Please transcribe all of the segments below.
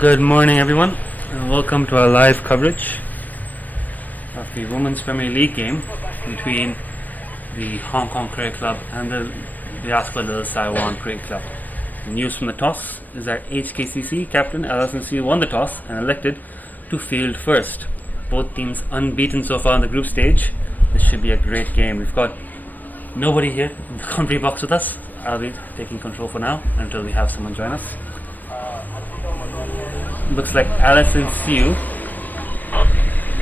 Good morning, everyone, and welcome to our live coverage of the Women's Premier League game between the Hong Kong Cricket Club and the Ascot Little Taiwan Cricket Club. The news from the toss is that HKCC captain Alison Siu won the toss and elected to field first. Both teams unbeaten so far in the group stage. This should be a great game. We've got nobody here in the commentary box with us. I'll be taking control for now until we have someone join us. Looks like Alison Siu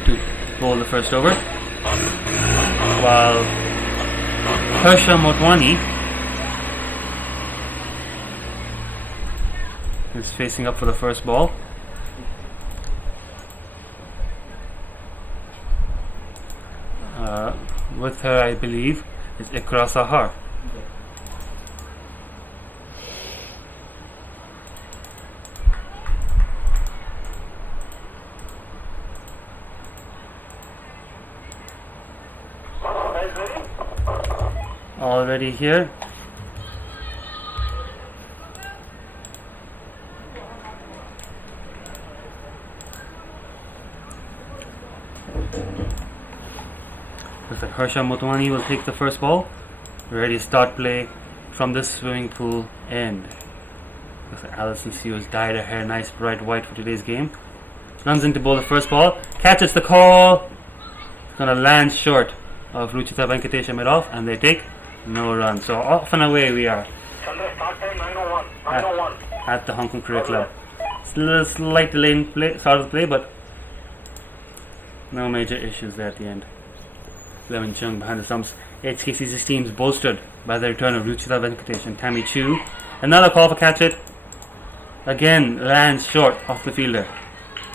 to bowl the first over, while Harsha Motwani is facing up for the first ball. With her, I believe, is Ikra Sahar. Already here. Looks like Harsha Motwani will take the first ball. Ready to start play from the swimming pool end. Looks like Alison Siu has dyed her hair nice bright white for today's game. Runs in to bowl the first ball. Catches the call. It's gonna land short of Ruchita Venkatesh mid-off, and they take no run. So off and away we are at the Hong Kong Cricket Club. It's a little slight delay in start of the play, but no major issues there at the end. Lemon Chung behind the stumps. HKCC's teams bolstered by the return of Ruchita Venkatesh and Tammy Chu. Another call for catch it. Again lands short off the fielder.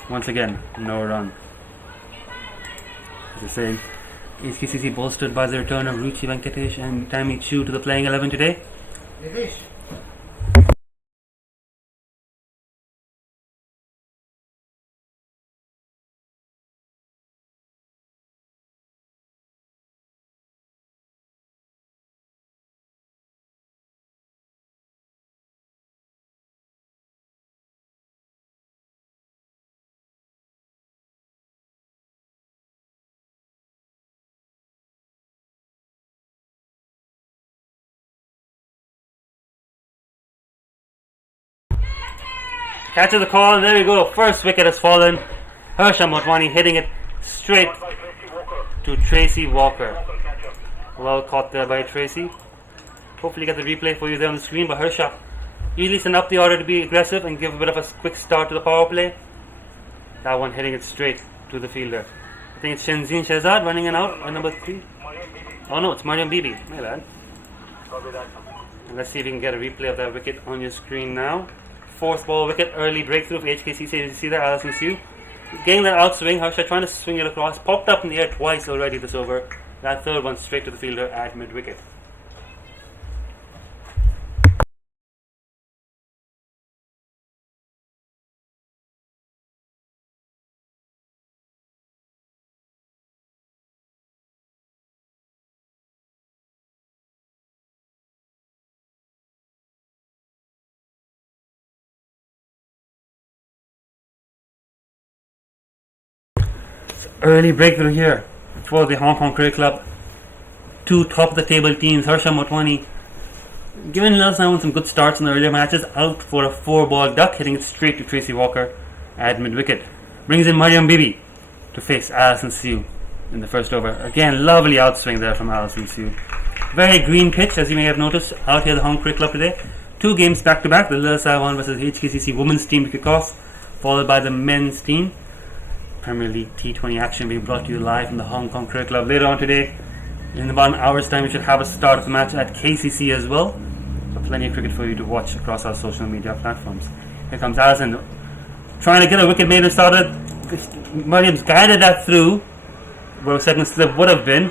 Once again, no run. As I say, HKCC bolstered by the return of Ruchi Venkatesh and Tammy Chu to the playing 11 today. Catches the call, there we go. First wicket has fallen. Harsha Motwani hitting it straight to Tracy Walker. Well caught there by Tracy. Hopefully get the replay for you there on the screen. But Harsha usually send up the order to be aggressive and give a bit of a quick start to the power play. That one hitting it straight to the fielder. I think it's Shenzin Shehzad running in out at number 3. Oh no, it's Mariam Bibi. My bad. And let's see if we can get a replay of that wicket on your screen now. Fourth ball wicket, early breakthrough for HKCC. As you see there, Alison Siu getting that outswing. Harsha trying to swing it across, popped up in the air twice already this over. That third one straight to the fielder at mid wicket. Early breakthrough here for the Hong Kong Cricket Club. Two top of the table teams. Harsha Motwani giving Little Taiwan some good starts in the earlier matches. Out for a 4-ball duck, hitting it straight to Tracy Walker at mid wicket. Brings in Mariam Bibi to face Alison Siu in the first over. Again, lovely outswing there from Alison Siu. Very green pitch, as you may have noticed out here at the Hong Kong Cricket Club today. 2 games back to back. The Little Taiwan versus HKCC women's team to kick off, followed by the men's team. Premier League T20 action being brought to you live from the Hong Kong Cricket Club. Later on today, in about an hour's time, we should have a start of the match at KCC as well. So plenty of cricket for you to watch across our social media platforms. Here comes Alison, trying to get a wicket made and started. Mariam's guided that through where a second slip would have been.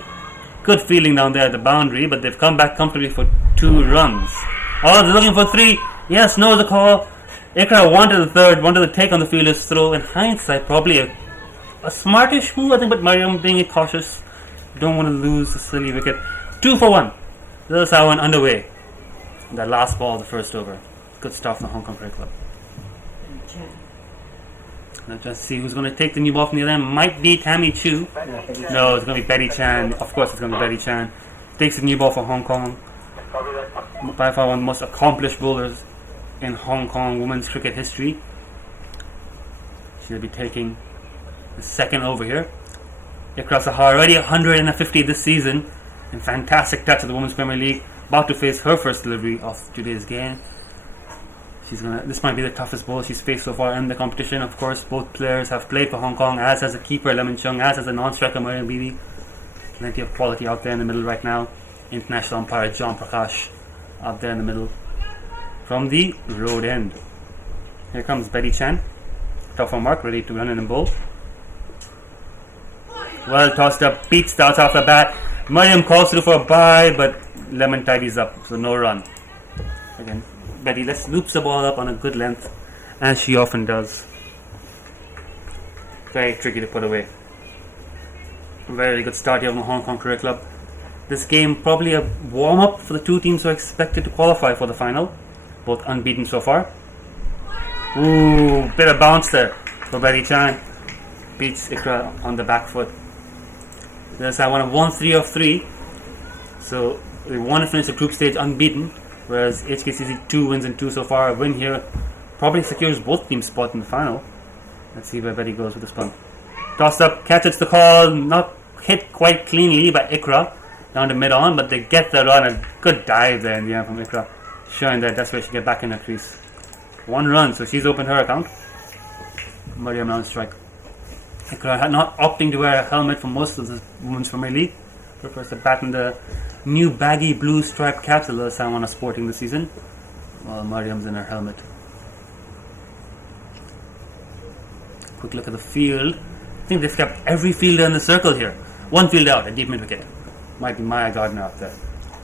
Good feeling down there at the boundary, but they've come back comfortably for 2 runs. Oh, they're looking for 3. Yes, no, the call. Ikra wanted the third, wanted to take on the fielder's throw. In hindsight, probably a smartish move, I think, but Mariam being cautious. Don't want to lose the silly wicket. 2 for 1. Little Taiwan underway. That last ball of the first over. Good stuff from the Hong Kong Cricket Club. Let's just see who's going to take the new ball from the other end. Might be Tammy Chu. No, it's going to be Betty Chan. Of course, it's going to be Betty Chan. Takes the new ball for Hong Kong. By far one of the most accomplished bowlers in Hong Kong women's cricket history. She'll be taking the second over here. Ikra Sahar already 150 this season. And fantastic touch of the Women's Premier League. About to face her first delivery of today's game. This might be the toughest ball she's faced so far in the competition. Of course, both players have played for Hong Kong, as has the keeper Lemon Chung, as has the non-striker Mariam Bibi. Plenty of quality out there in the middle right now. International umpire John Prakash out there in the middle from the road end. Here comes Betty Chan. Tough on mark, ready to run in and bowl. Well tossed up, Pete starts off the bat. Mariam calls through for a bye, but Lemon tidies up, so no run. Again, Betty loops the ball up on a good length, as she often does. Very tricky to put away. Very good start here from the Hong Kong Cricket Club. This game probably a warm-up for the two teams who are expected to qualify for the final. Both unbeaten so far. Ooh, bit of bounce there for Betty Chan. Beats Ikra on the back foot. There's that one of 1-3 of 3. So they want to finish the group stage unbeaten. Whereas HKCC 2 wins in 2 so far. A win here probably secures both teams' spot in the final. Let's see where Betty goes with this one. Tossed up, catches the call. Not hit quite cleanly by Ikra. Down to mid-on, but they get the run. A good dive there in the end from Ikra. Showing that that's where she get back in her crease. 1 run, so she's opened her account. Mariam now on strike. Ikra not opting to wear a helmet for most of the Women's Premier League. Prefers to bat in the new baggy blue striped caps that Lil Sam on a sporting this season, while Mariam's in her helmet. Quick look at the field. I think they've kept every fielder in the circle here. 1 field out, a deep mid wicket. Might be Maya Gardner up there.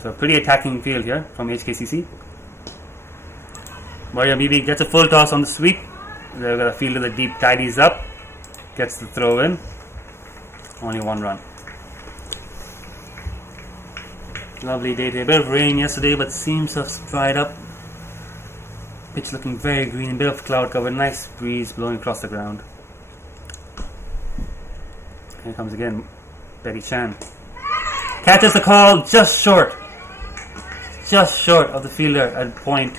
So pretty attacking field here from HKCC. Mariam Bibi gets a full toss on the sweep. They've got a fielder that deep tidies up. Gets the throw in. Only 1 run. Lovely day today. A bit of rain yesterday, but seems to have dried up. Pitch looking very green. A bit of cloud cover. Nice breeze blowing across the ground. Here comes again Betty Chan. Catches the call just short. Just short of the fielder at point.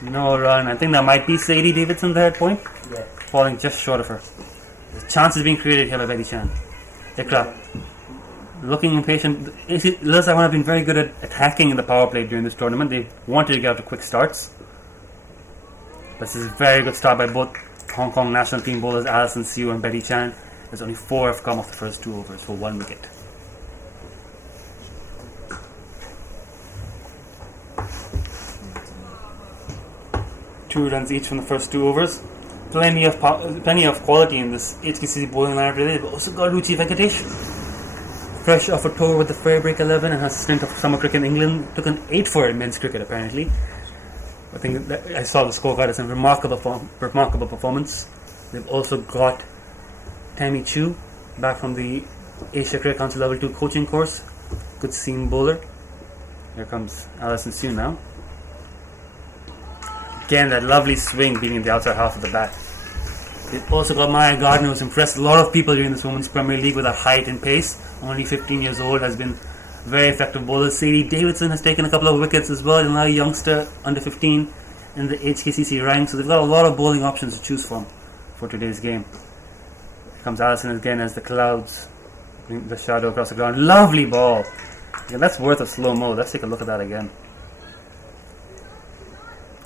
No run. I think that might be Sadie Davidson there at point. Yeah. Falling just short of her. The chance is being created here by Betty Chan. Ikra looking impatient. Lil Sam have been very good at attacking in the power play during this tournament. They wanted to get out to quick starts. But this is a very good start by both Hong Kong national team bowlers Alison Siu and Betty Chan. There's only 4 have come off the first 2 overs for 1 wicket. Two runs each from the first 2 overs. Plenty of quality in this HKCC bowling lineup today. They've also got Ruchi Venkatesh, fresh off a tour with the Fairbreak 11 and her stint of summer cricket in England. Took an 8 for in men's cricket apparently. I think that I saw the scorecard as a remarkable performance. They've also got Tammy Chu back from the Asia Cricket Council Level 2 coaching course. Good seam bowler. Here comes Alison Siu now. Again, that lovely swing being in the outside half of the bat. They've also got Maya Gardner, who's impressed a lot of people during this Women's Premier League with her height and pace. Only 15 years old, has been very effective bowler. Sadie Davidson has taken a couple of wickets as well. Another youngster under 15 in the HKCC ranks. So they've got a lot of bowling options to choose from for today's game. Here comes Alison again as the clouds bring the shadow across the ground. Lovely ball. Yeah, that's worth a slow-mo. Let's take a look at that again.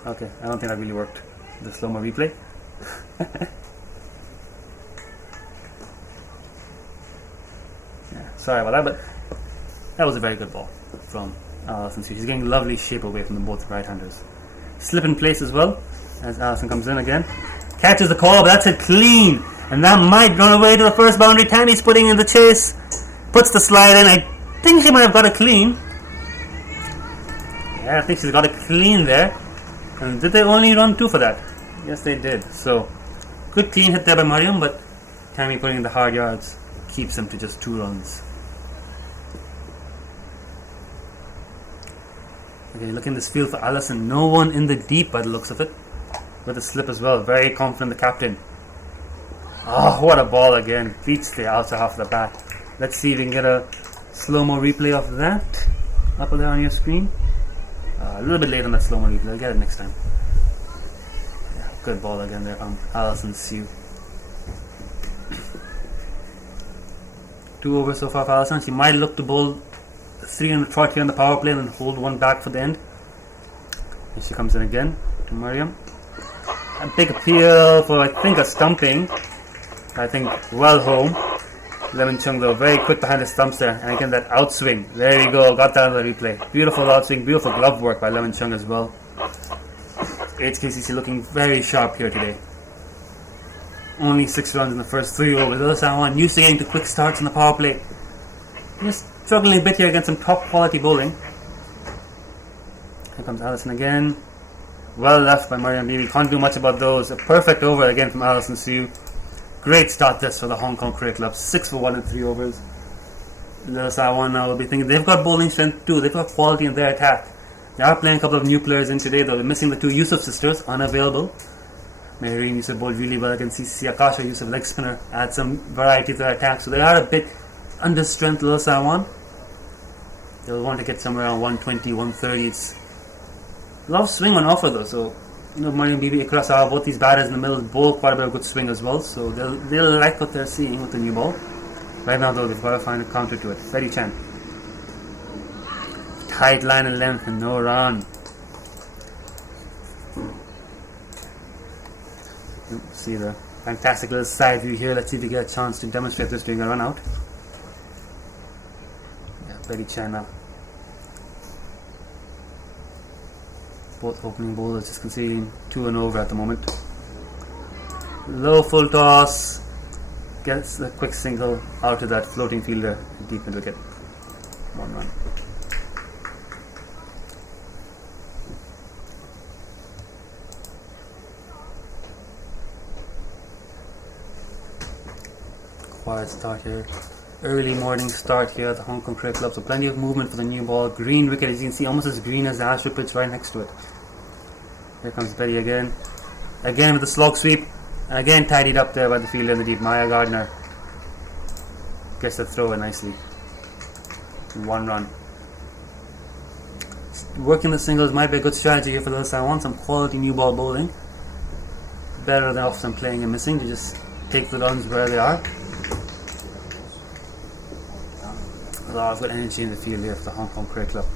Okay, I don't think that really worked. The slow-mo replay. Yeah, sorry about that, but that was a very good ball from Alison. She's getting lovely shape away from the both right-handers. Slip in place as well as Alison comes in again. Catches the call, but that's it clean. And that might run away to the first boundary. Tammy's putting in the chase. Puts the slide in. I think she might have got it clean. Yeah, I think she's got it clean there. And did they only run 2 for that? Yes, they did. So, good clean hit there by Mariam, but Tammy putting in the hard yards keeps them to just 2 runs. Okay, look in this field for Alison. No one in the deep by the looks of it. with a slip as well. Very confident, the captain. Oh, what a ball again. Beats the outside half of the bat. Let's see if we can get a slow-mo replay of that up there on your screen. A little bit late on that slow-mo replay. I'll get it next time. Yeah, good ball again there from Alison Sue. 2 overs so far for Alison. She might look to bowl 3 on the trot here on the power play and then hold one back for the end. Here she comes in again to Mariam. A big appeal for, I think, a stumping. I think well home. Lemon Chung though, very quick behind the stumps there. And again, that outswing. There we go, got that on the replay. Beautiful outswing, beautiful glove work by Lemon Chung as well. HKCC looking very sharp here today. Only 6 runs in the first 3 overs. LSI used to getting to quick starts in the power play. Just struggling a bit here against some top quality bowling. Here comes Alison again. Well left by Mariam Bibi. Can't do much about those. A perfect over again from Alison Sue. Great start this for the Hong Kong Cricket Club. 6 for 1 in 3 overs. LSI now will be thinking they've got bowling strength too. They've got quality in their attack. They are playing a couple of new players in today though. They're missing the 2 Yusuf sisters, unavailable. Mehreen Yusuf bowled really well against CCC. Akasha Yusuf, leg spinner, add some variety to their attack. So they are a bit under strength, LSI. They'll want to get somewhere around 120, 130. It's a lot of swing on offer though. So, Mariam Bibi, Ikra Saha, both these batters in the middle bowl quite a bit of good swing as well. So they'll like what they're seeing with the new ball. Right now though, they've got to find a counter to it. Ferry Chan. Tight line and length and no run. See the fantastic little side view here. Let's see if we get a chance to demonstrate this during a run out. Yeah, Ferry Chan now. Both opening bowlers just conceding 2 and over at the moment. Low full toss. Gets a quick single out to that floating fielder. Deep in wicket. 1 run. Quiet start here. Early morning start here at the Hong Kong Cricket Club. So plenty of movement for the new ball. Green wicket, as you can see, almost as green as the Ashford pitch right next to it. Here comes Betty again. Again with the slog sweep. And again tidied up there by the fielder in the deep. Maya Gardner gets the throw in nicely. 1 run. Working the singles might be a good strategy here for those. I want some quality new ball bowling. Better than often playing and missing to just take the runs where they are. A lot of good energy in the field here for the Hong Kong Cricket Club.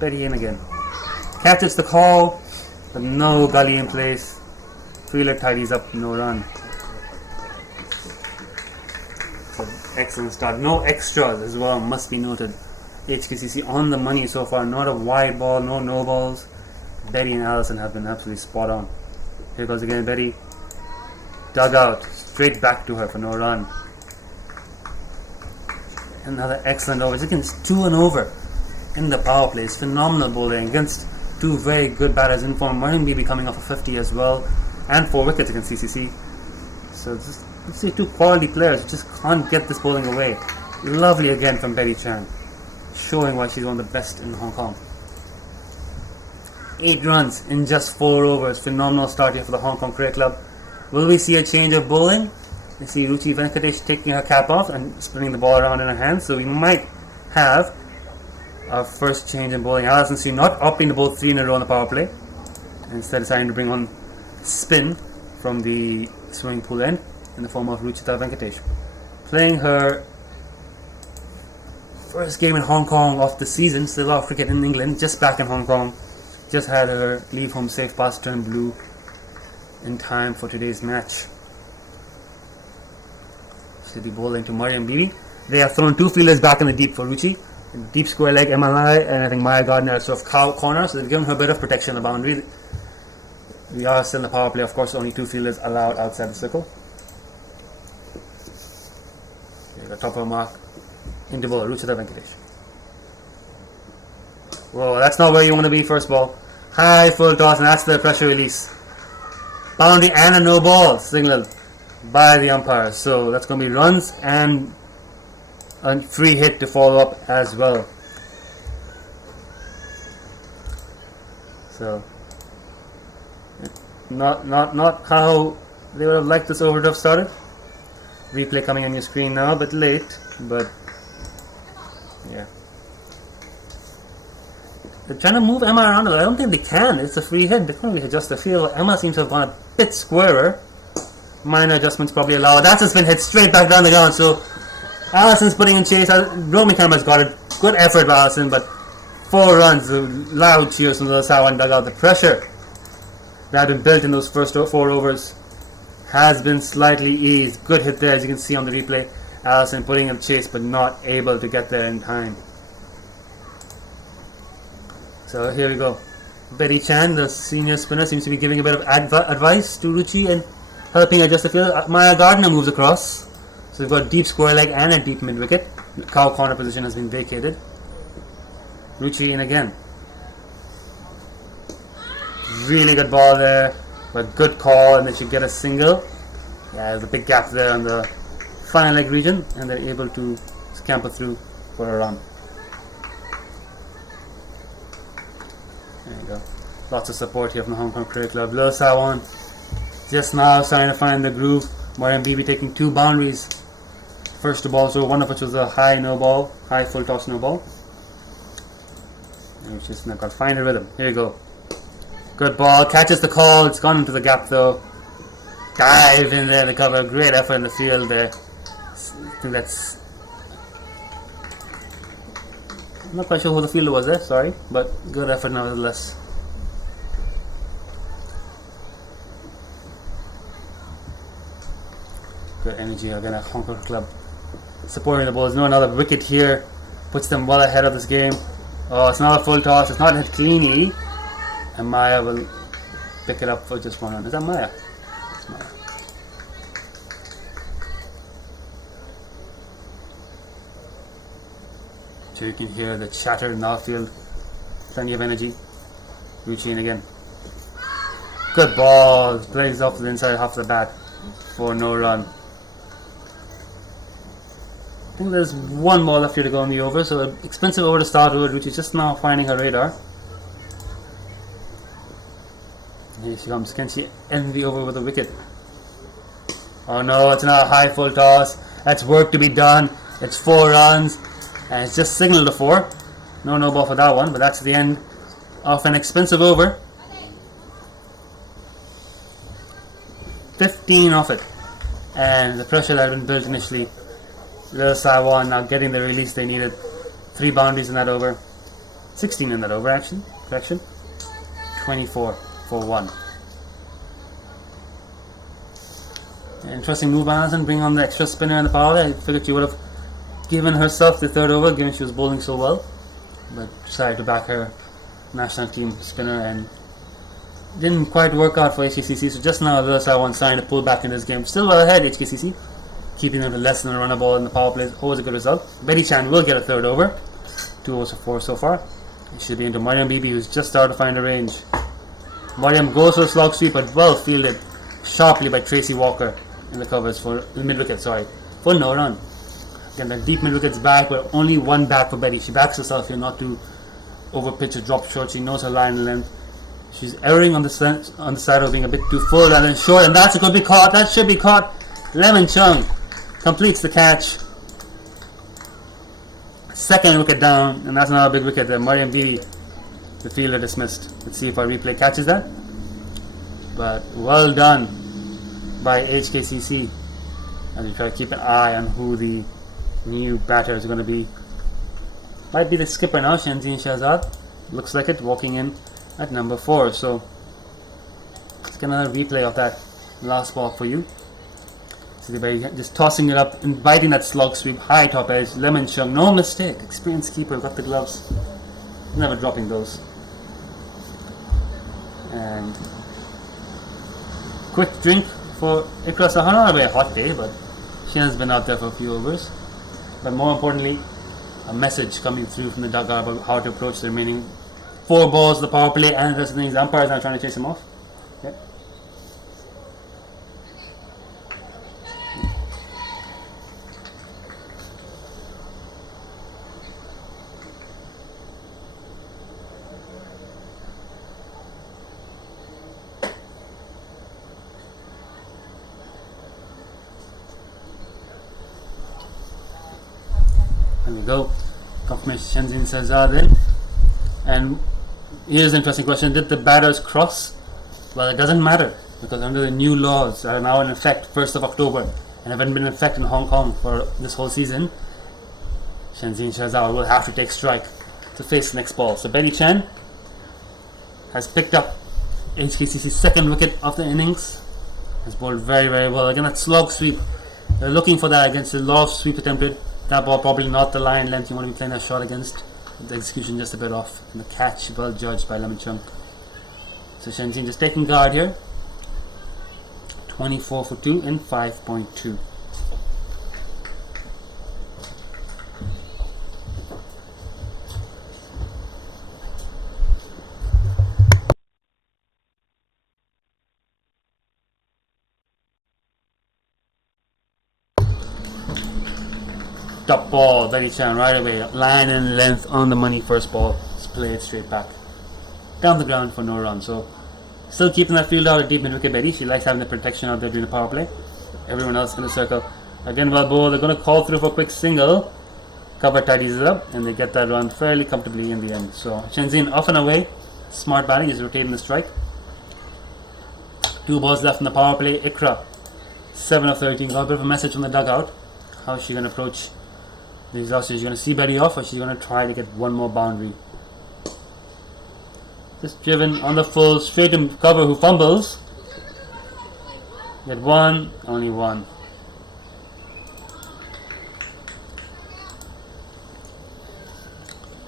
Betty in again. Catches the call, but no gully in place. Fielder tidies up, no run. So excellent start. No extras as well, must be noted. HKCC on the money so far. Not a wide ball, no balls. Betty and Alison have been absolutely spot on. Here goes again Betty. Dug out, straight back to her for no run. Another excellent over. Just against 2 and over in the power play. It's phenomenal bowling against 2 very good batters in form. Mariam Bibi coming off a 50 as well, and 4 wickets against CCC. So just, let's see, 2 quality players who just can't get this bowling away. Lovely again from Betty Chan, showing why she's one of the best in Hong Kong. 8 runs in just 4 overs. Phenomenal start here for the Hong Kong Cricket Club. Will we see a change of bowling? You see Ruchi Venkatesh taking her cap off and spinning the ball around in her hands. So we might have our first change in bowling. Alison Sue not opting to bowl 3 in a row on the power play. Instead deciding to bring on spin from the swimming pool end in the form of Ruchita Venkatesh. Playing her first game in Hong Kong of the season. Still a lot of cricket in England. Just back in Hong Kong. Just had her leave home safe past turn blue in time for today's match. City bowling to Mariam Bibi. They have thrown 2 fielders back in the deep for Ruchi. Deep square leg MLI, and I think Maya Gardner at sort of cow corner, so they've given her a bit of protection on the boundary. We are still in the power play, of course, only 2 fielders allowed outside the circle. There you go, top of the mark. Into ball, Ruchita Venkatesh. Whoa, that's not where you want to be, first ball. High full toss, and that's the pressure release. Boundary and a no ball signal by the umpire. So that's going to be runs and a free hit to follow up as well. So Not how they would have liked this over to have started. Replay coming on your screen now, a bit late, but yeah. They're trying to move Emma around, but I don't think they can. It's a free hit. They can't really adjust the field. Emma seems to have gone a bit squarer. Minor adjustments probably allowed. That's just been hit straight back down the ground. So Allison's putting in chase. Roman Cameron's got a good effort by Allison, but 4 runs, loud cheers from the Sawan dugout. The pressure that had been built in those first 4 overs has been slightly eased. Good hit there, as you can see on the replay. Allison putting in chase, but not able to get there in time. So here we go. Betty Chan, the senior spinner, seems to be giving a bit of advice to Ruchi and helping adjust the field. Maya Gardner moves across. So we've got deep square leg and a deep mid wicket. The cow corner position has been vacated. Ruchi in again. Really good ball there, but good call, and they should get a single. Yeah, there's a big gap there on the final leg region, and they're able to scamper through for a run. There you go. Lots of support here from the Hong Kong Cricket Club. Lil Sawan just now starting to find the groove. Mariam Bibi taking 2 boundaries. First 2 balls, so one of which was a high no ball, high full toss no ball. And she's now got to find her rhythm. Here you go. Good ball, catches the call. It's gone into the gap though. Dive in there to cover. Great effort in the field there. I think that's. I'm not quite sure who the fielder was there, sorry, but good effort nevertheless. Good energy again at Hong Kong Club. Supporting the balls. No another wicket here. Puts them well ahead of this game. Oh, it's not a full toss. It's not hit cleanly. And Maya will pick it up for just 1 run. Is that Maya? It's Maya. So you can hear the chatter in the outfield. Plenty of energy. Ruchi in again. Good ball. Plays off to the inside half of the bat for no run. I think there's 1 ball left here to go on the over, so an expensive over to start with. Ruchi just now finding her radar. Here she comes. Can she end the over with a wicket? Oh no, it's not a high full toss. That's work to be done. It's 4 runs. And it's just signaled a 4. No ball for that one, but that's the end of an expensive over. 15 off it. And the pressure that had been built initially. Lil Sawan now getting the release they needed. 3 boundaries in that over. 16 in that over actually. Correction. 24 for 1. Interesting move by Allison, bring on the extra spinner in the power. I figured she would have given herself the 3rd over given she was bowling so well, but decided to back her national team spinner and didn't quite work out for HKCC. So just now Lil Sawan trying to pull back in this game. Still well ahead HKCC, keeping them to less than a run a ball in the power plays. Always a good result. Betty Chan will get a 3rd over. 2 overs for 4 so far. It should be into Mariam Bibi, who's just started to find a range. Mariam goes for a slog sweep, but well fielded sharply by Tracy Walker in the covers for the mid wicket, for no run. Again, the deep mid wicket's back, but only 1 back for Betty. She backs herself here not to over pitch or drop short. She knows her line and length. She's erring on the side of being a bit too full and then short, and that's going to be caught. That should be caught. Lemon Chung completes the catch. 2nd wicket down, and that's another big wicket there. Mariam Bibi, the fielder, dismissed. Let's see if our replay catches that. But well done by HKCC as we try to keep an eye on who the new batter is going to be. Might be the skipper now, Shenzin Shahzad. Looks like it, walking in at number 4. So let's get another replay of that last ball for you. See the way just tossing it up, inviting that slog sweep, high top edge. Lemon Chung, no mistake. Experienced keeper, got the gloves, never dropping those. And quick drink for Ikra Sahana. It'll be a hot day, but she has been out there for a few overs. But more importantly, a message coming through from the dugout about how to approach the remaining 4 balls, the power play, and the rest of the things. The umpire is now trying to chase him off. Okay. There we go. Confirmation Shenzhen Shahzad in. And here's an interesting question. Did the batters cross? Well, it doesn't matter, because under the new laws that are now in effect 1st of October and haven't been in effect in Hong Kong for this whole season, Shenzhen Shahzad will have to take strike to face the next ball. So Betty Chan has picked up HKCC's second wicket of the innings. Has bowled very, very well. Again, that slog sweep. They're looking for that against a lot of sweep attempted. That ball probably not the line length you want to be playing that shot against. The execution just a bit off. And the catch well judged by Lemon Chung. So Shenzhen just taking guard here. 24 for 2 in 5.2. Top ball, Betty Chan right away. Line and length on the money first ball. Just play it straight back. Down the ground for no run. So still keeping that field out at deep mid wicket Betty. She likes having the protection out there during the power play. Everyone else in the circle. Again well bowled. They're going to call through for a quick single. Cover tidies it up and they get that run fairly comfortably in the end. So Shenzhen off and away. Smart batting is rotating the strike. 2 balls left in the power play. Ikra 7 of 13. Got a bit of a message from the dugout. How is she going to approach these losses? She's going to see Betty off, or she's going to try to get one more boundary. Just driven on the full, straight to cover, who fumbles. Get one, only one.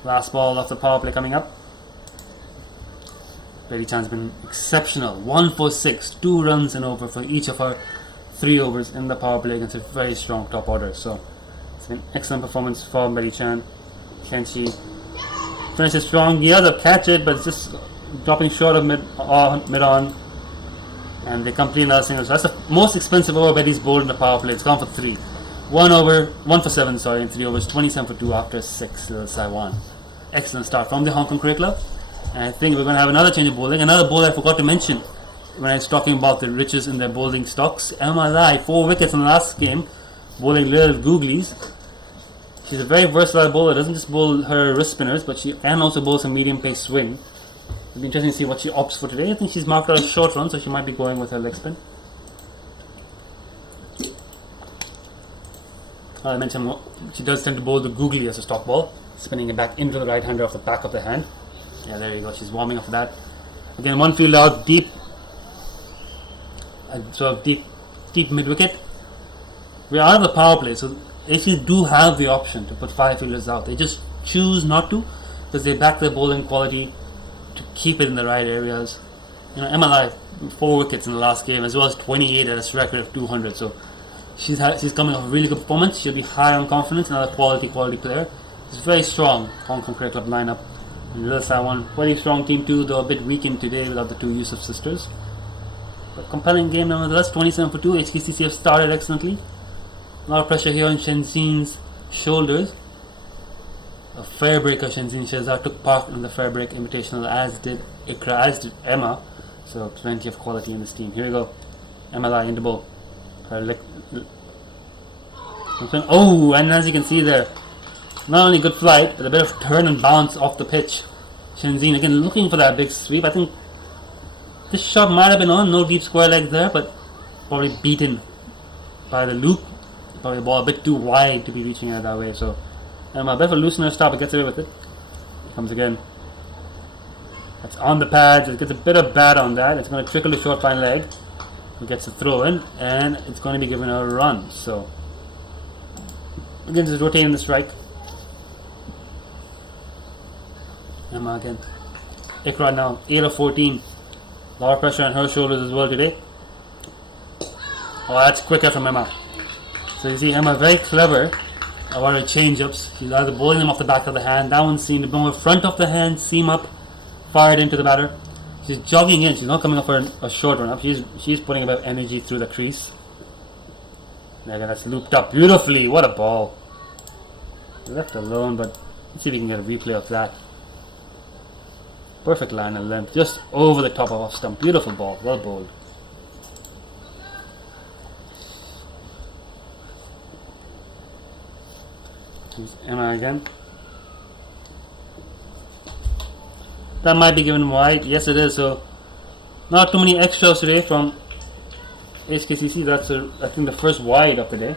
Last ball off the power play coming up. Betty Chan's been exceptional. 1 for 6, 2 runs and over for each of her 3 overs in the power play against a very strong top order. So it's an excellent performance for Betty Chan. Can she finish it strong? The other catch it, but it's just dropping short of mid on. And they complete another single. So that's the most expensive over Betty's bowled in the power play. It's gone for 3. 1 for 7, sorry, in 3 overs. 27 for 2 after 6. Saiwan. Excellent start from the Hong Kong Cricket Club. And I think we're going to have another change of bowling. Another bowler I forgot to mention when I was talking about the riches in their bowling stocks. Emma Lai, 4 wickets in the last game, bowling little googlies. She's a very versatile bowler. Doesn't just bowl her wrist spinners, but she can also bowl some medium pace swing. It'll be interesting to see what she opts for today. I think she's marked out a short run, so she might be going with her leg spin. I mentioned she does tend to bowl the googly as a stock ball, spinning it back into the right hander off the back of the hand. Yeah, there you go. She's warming up for that. Again, one field out, deep, sort of deep mid wicket. We're out of the power play, so actually do have the option to put 5 fielders out. They just choose not to because they back their bowling quality to keep it in the right areas. You know, MLI 4 wickets in the last game, as well as 28 at a record of 200. So she's coming off a really good performance. She'll be high on confidence. Another quality player. It's very strong Hong Kong Cricket Club lineup. Little Saiwan, very strong team too, though a bit weakened today without the 2 Yusuf sisters. But compelling game nonetheless. 27 for 2. HKCC have started excellently. A lot of pressure here on Shenzhen's shoulders. A fair breaker, Shenzhen Shahzad took part in the fair break invitational, as did Ikra, as did Emma. So plenty of quality in this team. Here we go. Emma Lai in the bowl. Oh, and as you can see there, not only good flight, but a bit of turn and bounce off the pitch. Shenzhen again looking for that big sweep. I think this shot might have been on, no deep square leg there, but probably beaten by the loop. Probably the ball a bit too wide to be reaching it that way. So a bit of a loosener stop, it gets away with it. Comes again. That's on the pads. It gets a bit of bat on that. It's going to trickle to short fine leg. It gets a throw in, and it's going to be given a run. So again, just rotating the strike. Emma again. Ikra now, 8 of 14. A lot of pressure on her shoulders as well today. Oh, that's quicker from Emma. So you see Emma very clever about her change-ups. She's either bowling them off the back of the hand. That one's seen to bring her front of the hand, seam up, fired into the batter. She's jogging in. She's not coming up for a short run up. She's putting a bit of energy through the crease. And again, that's looped up beautifully. What a ball. Left alone, but let's see if we can get a replay of that. Perfect line and length, just over the top of off stump. Beautiful ball, well bowled. Here's Emma again. That might be given wide. Yes, it is. So not too many extras today from HKCC. That's I think the first wide of the day.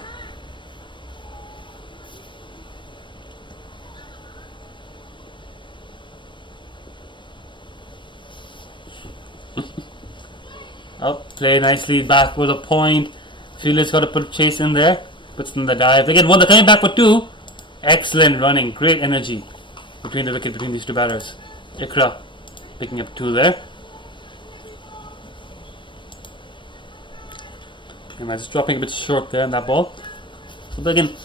Up, play nicely back with a point. Fielder's got to put chase in there. Puts in the dive. They get one. They're coming back for two. Excellent running. Great energy between the wicket between these two batters. Ikra picking up two there. And just dropping a bit short there on that ball. But again,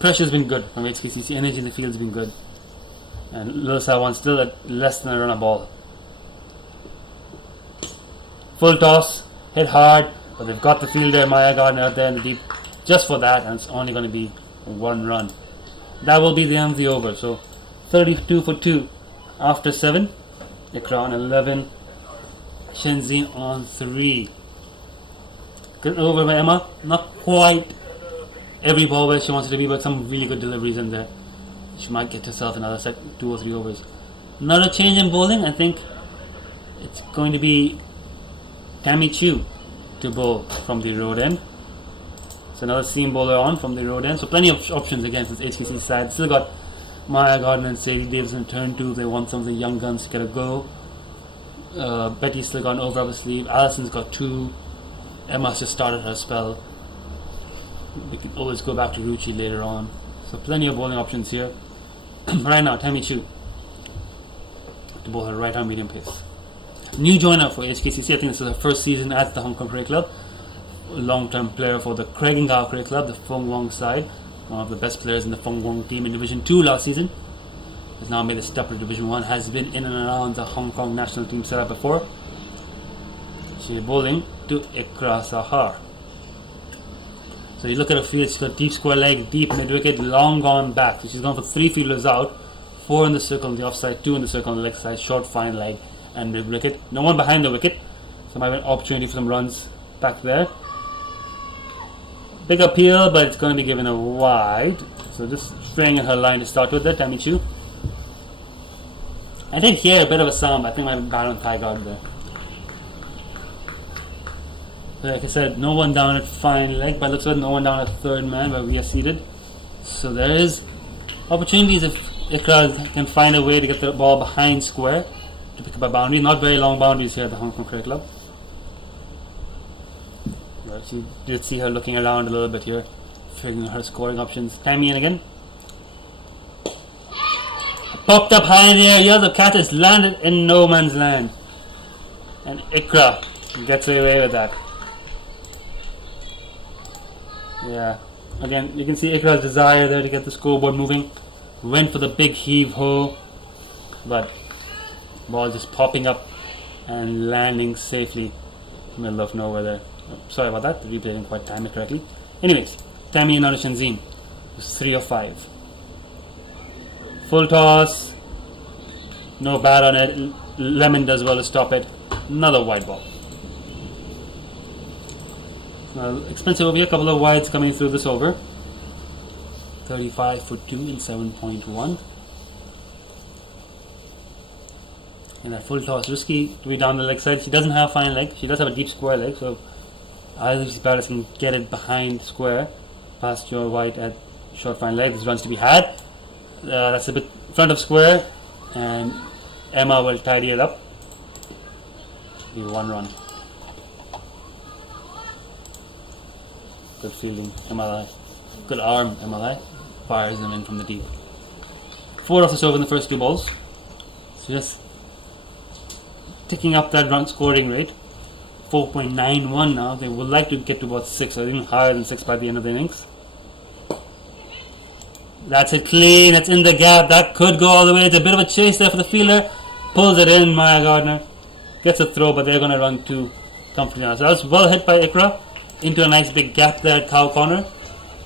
pressure's been good from HKCC. Energy in the field's been good. And Lil Sawan still at less than a run a ball. Full toss, hit hard, but they've got the fielder Maya Gardner out there in the deep just for that, and it's only going to be one run. That will be the end of the over. So 32 for 2 after 7. Ikra on 11. Shenzhen on 3. Good over by Emma. Not quite every ball where she wants it to be, but some really good deliveries in there. She might get herself another set, 2 or 3 overs. Another change in bowling. I think it's going to be Tammy Chu to bowl from the road end. So another seam bowler on from the road end. So plenty of options again for HKC side. Still got Maya Gardner and Sadie Davis in turn 2. They want some of the young guns to get a go. Betty's still got an over up her sleeve. Allison's got 2. Emma's just started her spell. We can always go back to Ruchi later on. So plenty of bowling options here. Right now, Tammy Chu to bowl her right arm medium pace. New joiner for HKCC. I think this is her first season at the Hong Kong Cricket Club. Long-term player for the Kraigengau Cricket Club, the Fung Wong side. One of the best players in the Fung Wong team in Division 2 last season. Has now made a step to Division 1. Has been in and around the Hong Kong national team setup before. She's bowling to Ikra Sahar. So you look at her field, she's got deep square leg, deep mid-wicket, long gone back. So she's gone for 3 fielders out, 4 in the circle on the offside, 2 in the circle on the leg side, short fine leg and mid-wicket. No one behind the wicket, so might be an opportunity for some runs back there. Big appeal, but it's going to be given a wide. So just staying in her line to start with there, Tammy Chu. I did hear a bit of a sound, but I think I might have bad on Thai guard there. Like I said, no one down at fine leg, but looks like no one down at third man where we are seated. So there is opportunities if Ikra can find a way to get the ball behind square to pick up a boundary. Not very long boundaries here at the Hong Kong Cricket Club. Right, you did see her looking around a little bit here, figuring her scoring options. Tammy in again. Popped up high in the air. Yeah, the cat has landed in no man's land. And Ikra gets away with that. Yeah, again, you can see Ikra's desire there to get the scoreboard moving. Went for the big heave-ho, but ball just popping up and landing safely in the middle of nowhere there. Oh, sorry about that, the replay didn't quite time it correctly. Anyways, Tammy and Shenzhen was 3 of 5. Full toss, no bat on it. Lemon does well to stop it. Another wide ball. Expensive over here, a couple of wides coming through this over. 35 for 2 and 7.1. And that full toss, risky to be down the leg side. She doesn't have fine leg. She does have a deep square leg, so either these batters can get it behind square past your white at short fine leg. There's runs to be had. That's a bit front of square, and Emma will tidy it up. Be 1 run. Good fielding, MLI. Good arm, MLI. Fires them in from the deep. 4 off the serve in the first 2 balls. So just ticking up that run scoring rate. 4.91 now. They would like to get to about 6 or even higher than 6 by the end of the innings. That's it clean. It's in the gap. That could go all the way. It's a bit of a chase there for the fielder. Pulls it in, Maya Gardner. Gets a throw, but they're going to run 2 comfortably now. So that was well hit by Ikra. Into a nice big gap there at cow corner.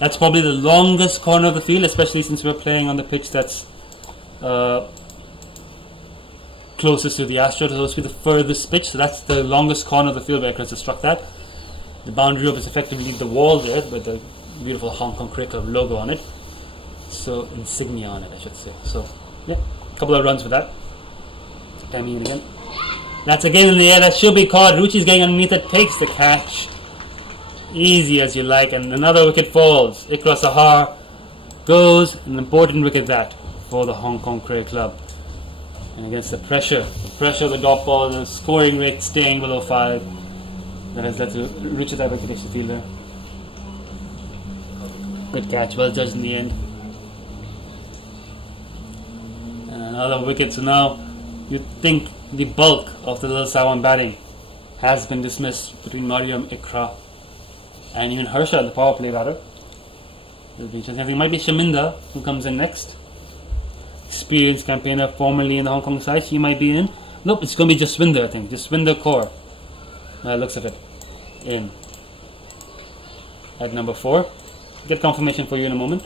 That's probably the longest corner of the field, especially since we're playing on the pitch that's closest to the Astro. So this will be the furthest pitch. So that's the longest corner of the field where Ikra has struck that. The boundary rope is effectively the wall there with the beautiful Hong Kong Cricket Club logo on it. So insignia on it, I should say. So yeah, a couple of runs for that. Timing again. That's again in the air. That should be caught. Ruchi's getting underneath it. Takes the catch. Easy as you like. And another wicket falls. Ikra Sahar goes. An important wicket that for the Hong Kong Cricket Club. And against the pressure of the dot ball, the scoring rate staying below 5. That has led to Richard Abbott to the fielder. Good catch, well judged in the end. And another wicket. So now you'd think the bulk of the Little Sawan batting has been dismissed between Mariam, Ikra, and even Harsha, the power play batter. It'll be interesting. I think it might be Shaminda who comes in next. Experienced campaigner, formerly in the Hong Kong side. She might be in. Nope, it's going to be Jaswinder, I think. Jaswinder Kaur. Looks of it. In. At number 4. Get confirmation for you in a moment.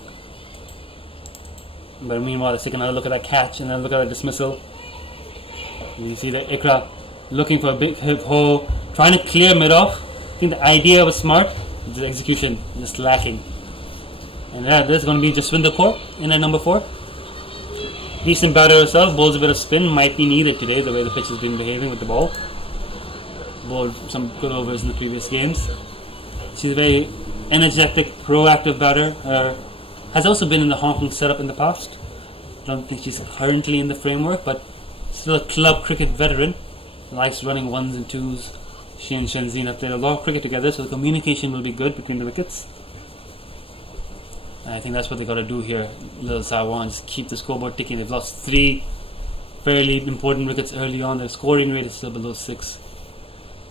But meanwhile, let's take another look at that catch and then look at that dismissal. You see that Ikra looking for a big hip hole, trying to clear mid off. I think the idea was smart, the execution just lacking. And there's going to be Jaswinder Kaur in at number 4. Decent batter herself, bowls a bit of spin, might be needed today the way the pitch has been behaving with the ball. Bowled some good overs in the previous games. She's a very energetic, proactive batter. Has also been in the Hong Kong setup in the past. Don't think she's currently in the framework, but still a club cricket veteran. Likes running 1s and 2s. She and Shenzhen have played a lot of cricket together, so the communication will be good between the wickets. And I think that's what they got to do here. Little Sawan, just keep the scoreboard ticking. They've lost 3 fairly important wickets early on. Their scoring rate is still below 6.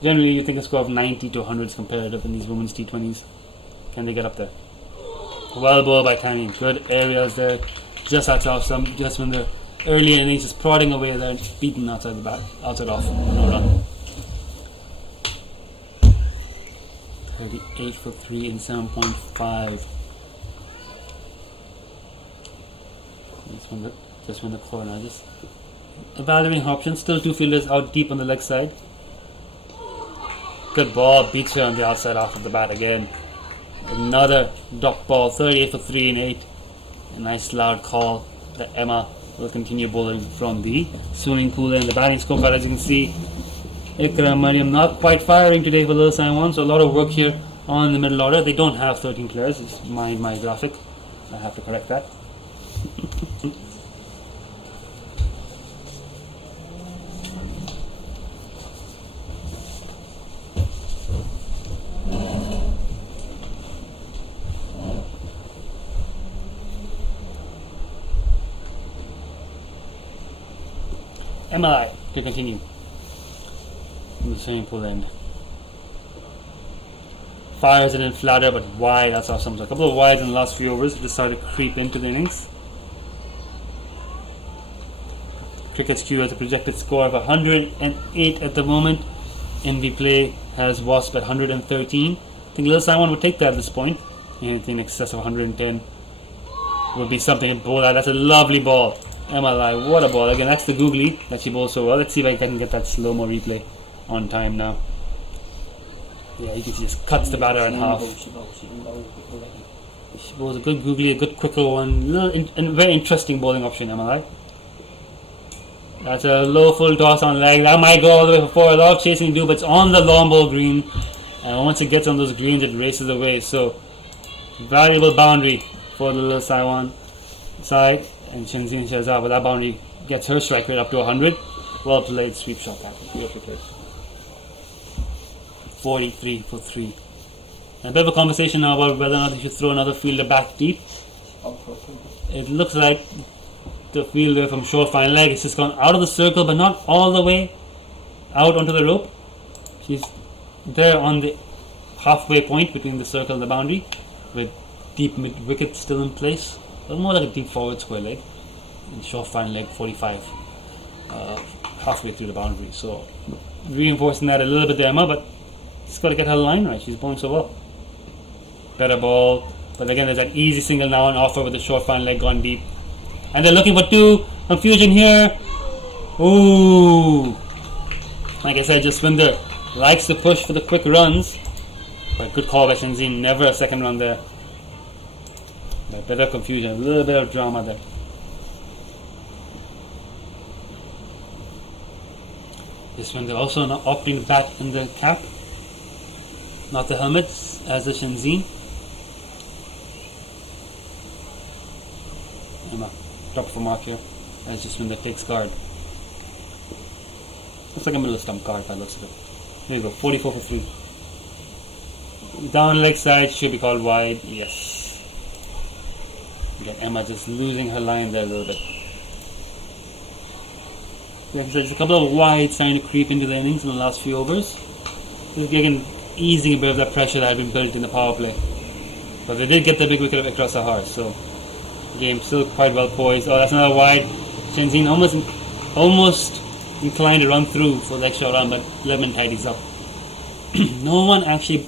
Generally, you think a score of 90 to 100 is competitive in these women's T20s. Can they get up there? Well bowled by Tani. Good areas there. Just outside some. Just when they're early innings, just prodding away there and beaten outside the back. Outside off. No run. 38 for 3 in 7.5. Just when the corner. Just evaluating options. Still 2 fielders out deep on the leg side. Good ball. Beats her on the outside off of the bat again. Another dot ball. 38 for 3 in 8. A nice loud call that Emma will continue bowling from the swimming pool in the batting scorecard. As you can see, Ikra Mariam not quite firing today for Little Sawan, so a lot of work here on the middle order. They don't have 13 players. Just mind my graphic. I have to correct that. MLI to continue in the swimming pool end. Fires it in flatter but wide. That's awesome. So a couple of wides in the last few overs just started to creep into the innings. Cricket's Q has a projected score of 108 at the moment. Envy Play has Wasp at 113. I think Little Simon would take that at this point. Anything in excess of 110 would be something to bowl at. That's a lovely ball. MLI, what a ball. Again, that's the googly that she bowls so well. Let's see if I can get that slow-mo replay on time now. Yeah, you can see just cuts the batter in half. She bowls a good googly, a good quicker one. And very interesting bowling option, MLI. That's a low full toss on leg. That might go all the way for 4. A lot of chasing to do, but it's on the long ball green. And once it gets on those greens, it races away. So, valuable boundary for the Little Saiwan side. And Shenzhen Shahzad with that boundary gets her strike rate up to 100. Well played, sweep shot tackle. Beautiful played. 43 for 3. And a bit of a conversation now about whether or not they should throw another fielder back deep. It looks like the fielder from short fine leg has just gone out of the circle, but not all the way out onto the rope. She's there on the halfway point between the circle and the boundary, with deep mid wicket still in place. More like a deep forward square leg. And short fine leg 45 halfway through the boundary. So reinforcing that a little bit there, Emma, but just got to get her line right. She's bowling so well. Better ball, but again there's that easy single now and offer with the short fine leg gone deep. And they're looking for 2. Confusion here. Ooh. Like I said, Jaswinder likes to push for the quick runs. But good call by Shenzhen. Never a second run there. A bit of confusion, a little bit of drama there. This one, they're also not opting to bat in the cap, not the helmets, as the Shenzhen. Emma, drop for mark here, as just when that takes guard. Looks like a middle stump guard by the looks of it. There you go, 44 for 3. Down leg side should be called wide, yes. Again, Emma just losing her line there a little bit. There's a couple of wides starting to creep into the innings in the last few overs. Just again, easing a bit of that pressure that had been built in the power play. But they did get the big wicket across the heart, so game still quite well poised. Oh, that's another wide. Shenzhen almost inclined to run through for the extra run, but Lemon tidies up. No one actually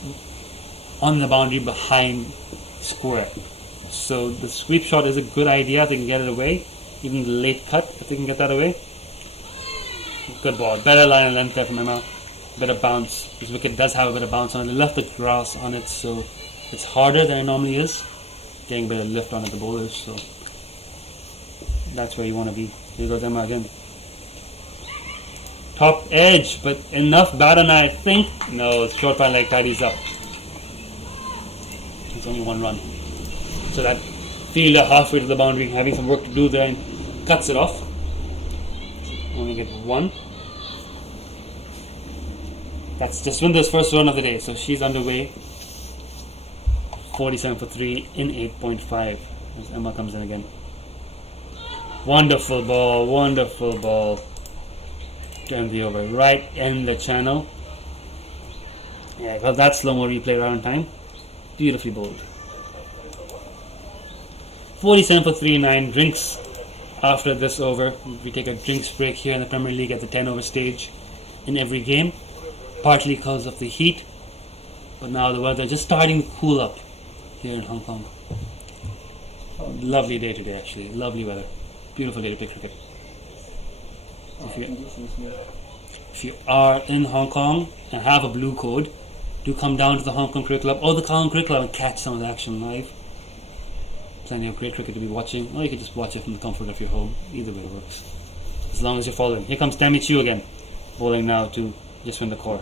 on the boundary behind square. So the sweep shot is a good idea if they can get it away. Even the late cut, if they can get that away. Good ball. Better line and length there from Emma. Better bounce. This wicket does have a bit of bounce on it. They left the grass on it, so it's harder than it normally is. Getting a bit of lift on it, the bowlers, so that's where you want to be. Here goes Emma again. Top edge, but enough bat on, I think. No, it's short fine leg tidies up. It's only one run. So that fielder halfway to the boundary, having some work to do there, and cuts it off. Only get one. That's just Jaswinder's first run of the day, so she's underway. 47 for 3 in 8.5 as Emma comes in again. Wonderful ball to end the over, right in the channel. Yeah, got that slow-mo replay around time. Beautifully bowled. 47 for 3, 9 drinks after this over. We take a drinks break here in the Premier League at the 10 over stage in every game, partly because of the heat, but now the weather just starting to cool up here in Hong Kong. Lovely day today, actually. Lovely weather. Beautiful day to play cricket. If you are in Hong Kong and have a blue code, do come down to the Hong Kong Cricket Club or the Kong Cricket Club and catch some of the action live. Plenty of great cricket to be watching, or you could just watch it from the comfort of your home. Either way works, as long as you're following. Here comes Tammy Chu again, bowling now to Gencor.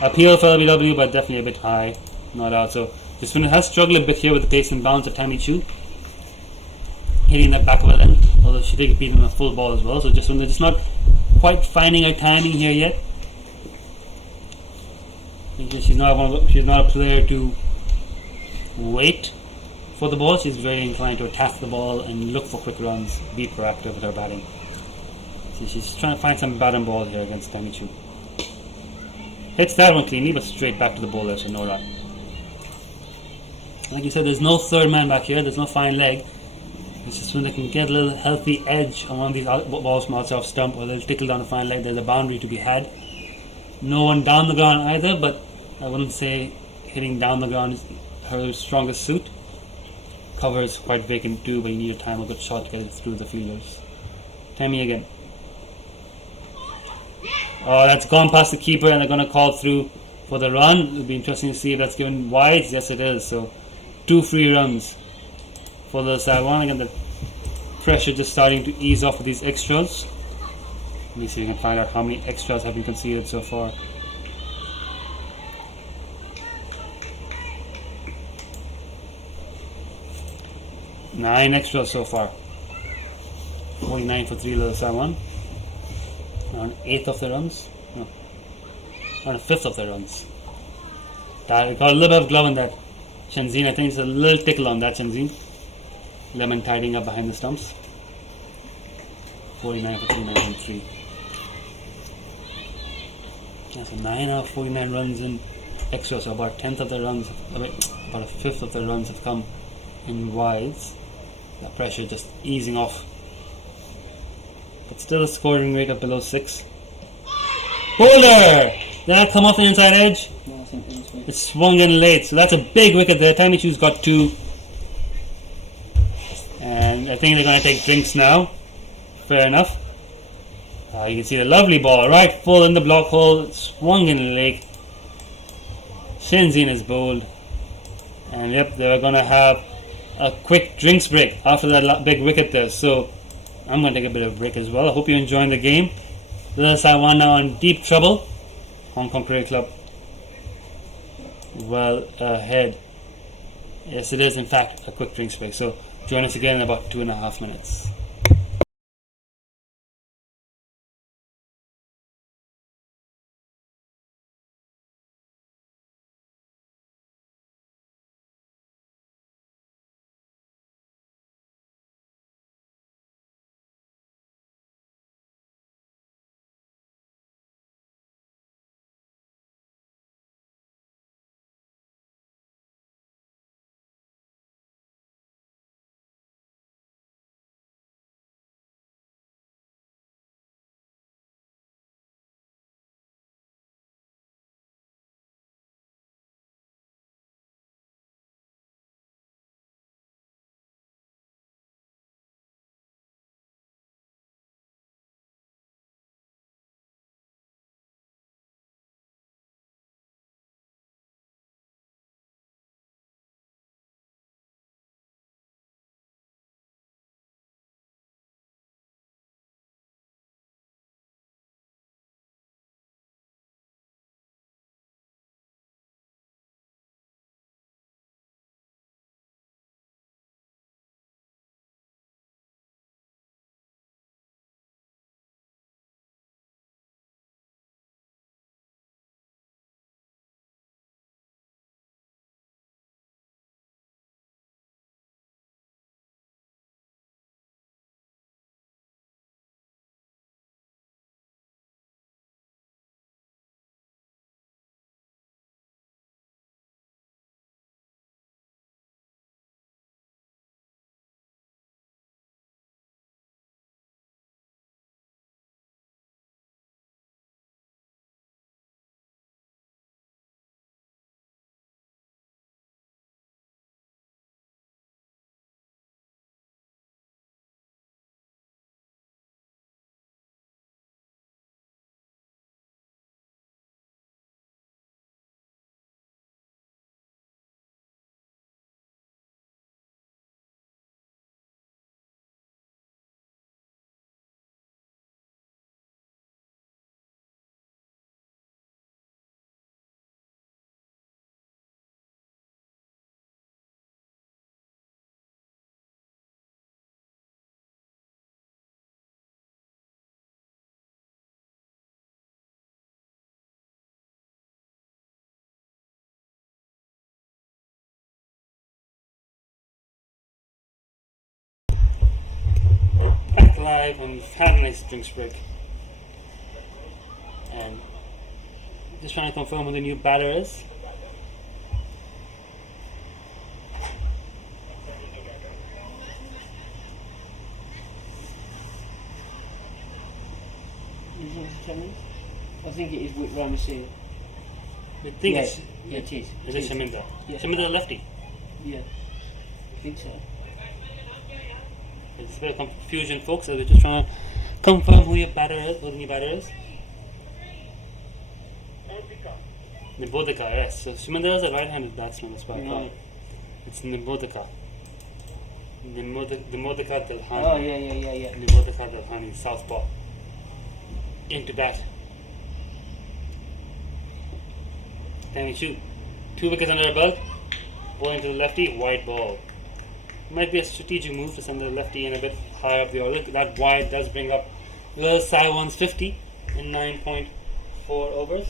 Appeal for LBW, but definitely a bit high, not out. So Gencor has struggled a bit here with the pace and bounce of Tammy Chu, hitting that back of the length, although she did beat him a full ball as well. So Gencor just not quite finding her timing here yet. She's not a player to wait for the ball. She's very inclined to attack the ball and look for quick runs, be proactive with her batting. So she's trying to find some bat and ball here against Tammy Chu. Hits that one cleanly, but straight back to the bowler, so no run. Like you said, there's no third man back here, there's no fine leg. It's just when they can get a little healthy edge on one of these balls from outside off stump, or they'll tickle down the fine leg. There's a boundary to be had. No one down the ground either, but I wouldn't say hitting down the ground is her strongest suit. Cover is quite vacant too, but you need to time a good shot to get it through the fielders. Tammy again. Oh, that's gone past the keeper, and they're going to call through for the run. It'll be interesting to see if that's given wides. Yes, it is. So 2 free runs for the side one. Again, the pressure just starting to ease off with these extras. Let me see if we can find out how many extras have been conceded so far. Nine extras so far. 49 for 3 little side one. Around 1/8 of the runs. No. Around 1/5 of the runs. That got a little bit of glove on that Shenzhen. I think it's a little tickle on that Shenzhen. Lemon tidying up behind the stumps. 49 for 3, 9.3. Yeah, so 9 out of 49 runs in extra, so about 1/10 of the runs, about 1/5 of the runs have come in wides. The pressure just easing off. But still a scoring rate of below 6. Bowler! Did that come off the inside edge? No, I think it was It swung in late, so that's a big wicket there. Tammy Chu's got 2. And I think they're going to take drinks now. Fair enough. You can see the lovely ball right full in the block hole. It swung in late. Shenzhen is bowled. And yep, they're going to have a quick drinks break after that big wicket there. So I'm going to take a bit of a break as well. I hope you're enjoying the game. Little Taiwan now in deep trouble. Hong Kong Cricket Club well ahead. Yes, it is in fact a quick drinks break. So join us again in about 2.5 minutes. Back live and we've had a nice drinks break. And just trying to confirm who the new batter is. I think it is with Ramsey. I think it's. Yeah, it is. Is it Shaminder? Yeah. Shaminder lefty. Yeah, I think so. It's a bit of confusion, folks. So we're just trying to confirm who your batter is, who the new batter is. Nibodika, yes. So Shaminder is a right-handed batsman as well. Right. It's Nibodika. Nibodika Dilhani. Oh, yeah. Nibodika Dilhani, southpaw. Into bat. Can he shoot? 2 wickets under a belt. Bowling to the lefty, wide ball. Might be a strategic move to send the lefty in a bit higher up the order. That wide does bring up Will Saiwan's 50 in 9.4 overs.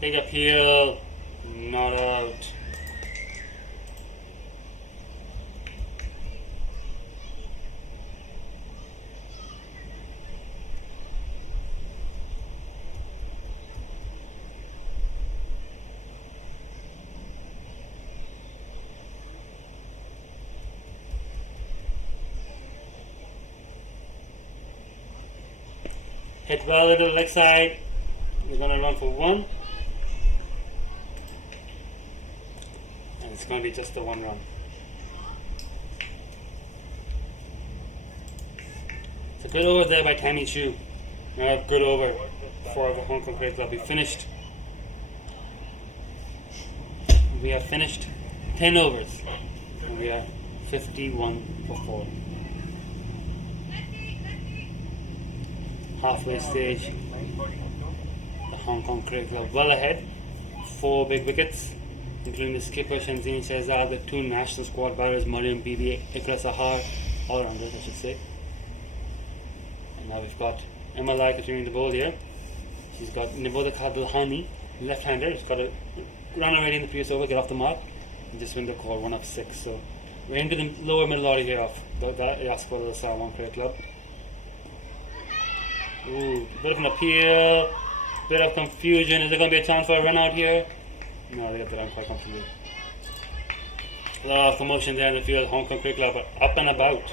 Big appeal, not out. Hit well into the leg side. We're going to run for 1. And it's going to be just the 1 run. It's a good over there by Tammy Chu. Now good over for the Hong Kong Cricket Club. We have finished 10 overs. And we are 51 for 4. Halfway stage. The Hong Kong Cricket Club well ahead. 4 big wickets, including the skipper Shenzhen Shehzad, the 2 national squad batters Mariam Bibi, Ikra Sahar, all rounders I should say. And now we've got Emma Lai continuing the ball here. She's got Niboda Kadilhani, left-hander. She's got a run already in the previous over, get off the mark, and just win the call 1 of 6. So we're into the lower middle order here of the squad of the Sarawak Cricket Club. Ooh, bit of an appeal, bit of confusion. Is there going to be a chance for a run out here? No, they got the run quite comfortably. A lot of commotion there in the field. Hong Kong Cricket Club are up and about.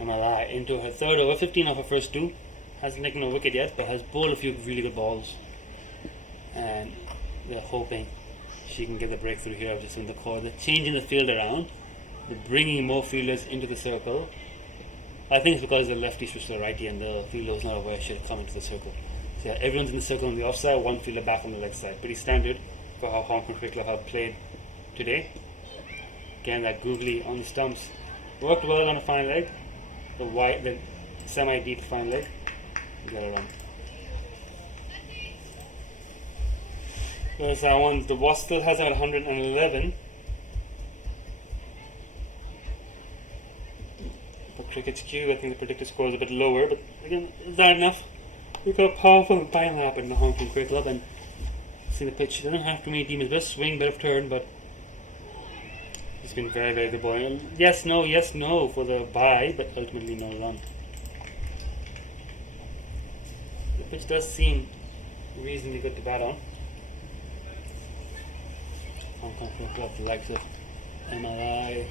MLI into her third over, 15 off her first 2. Hasn't taken a wicket yet, but has bowled a few really good balls. And they're hoping she can get the breakthrough here of just in the core. They're changing the field around. They're bringing more fielders into the circle. I think it's because the lefty switched to the righty and the fielder was not aware she had come into the circle. So yeah, everyone's in the circle on the offside, 1 fielder back on the leg side. Pretty standard for how Hong Kong Cricket Club have played today. Again, that googly on the stumps. Worked well on a fine leg. The semi-deep fine leg. Got it wrong. There's that one. The Wasp still has it at 111. For Cricket's Q, I think the predicted score is a bit lower, but again, is that enough? We've got a powerful pile up in the Hong Kong Cricket Club, and see the pitch. Doesn't have to be his best swing, bit of turn, but he's been very, very good bowling. Yes, no for the bye, but ultimately no run. The pitch does seem reasonably good to bat on. Hong Kong Cricket Club, the likes of MLI.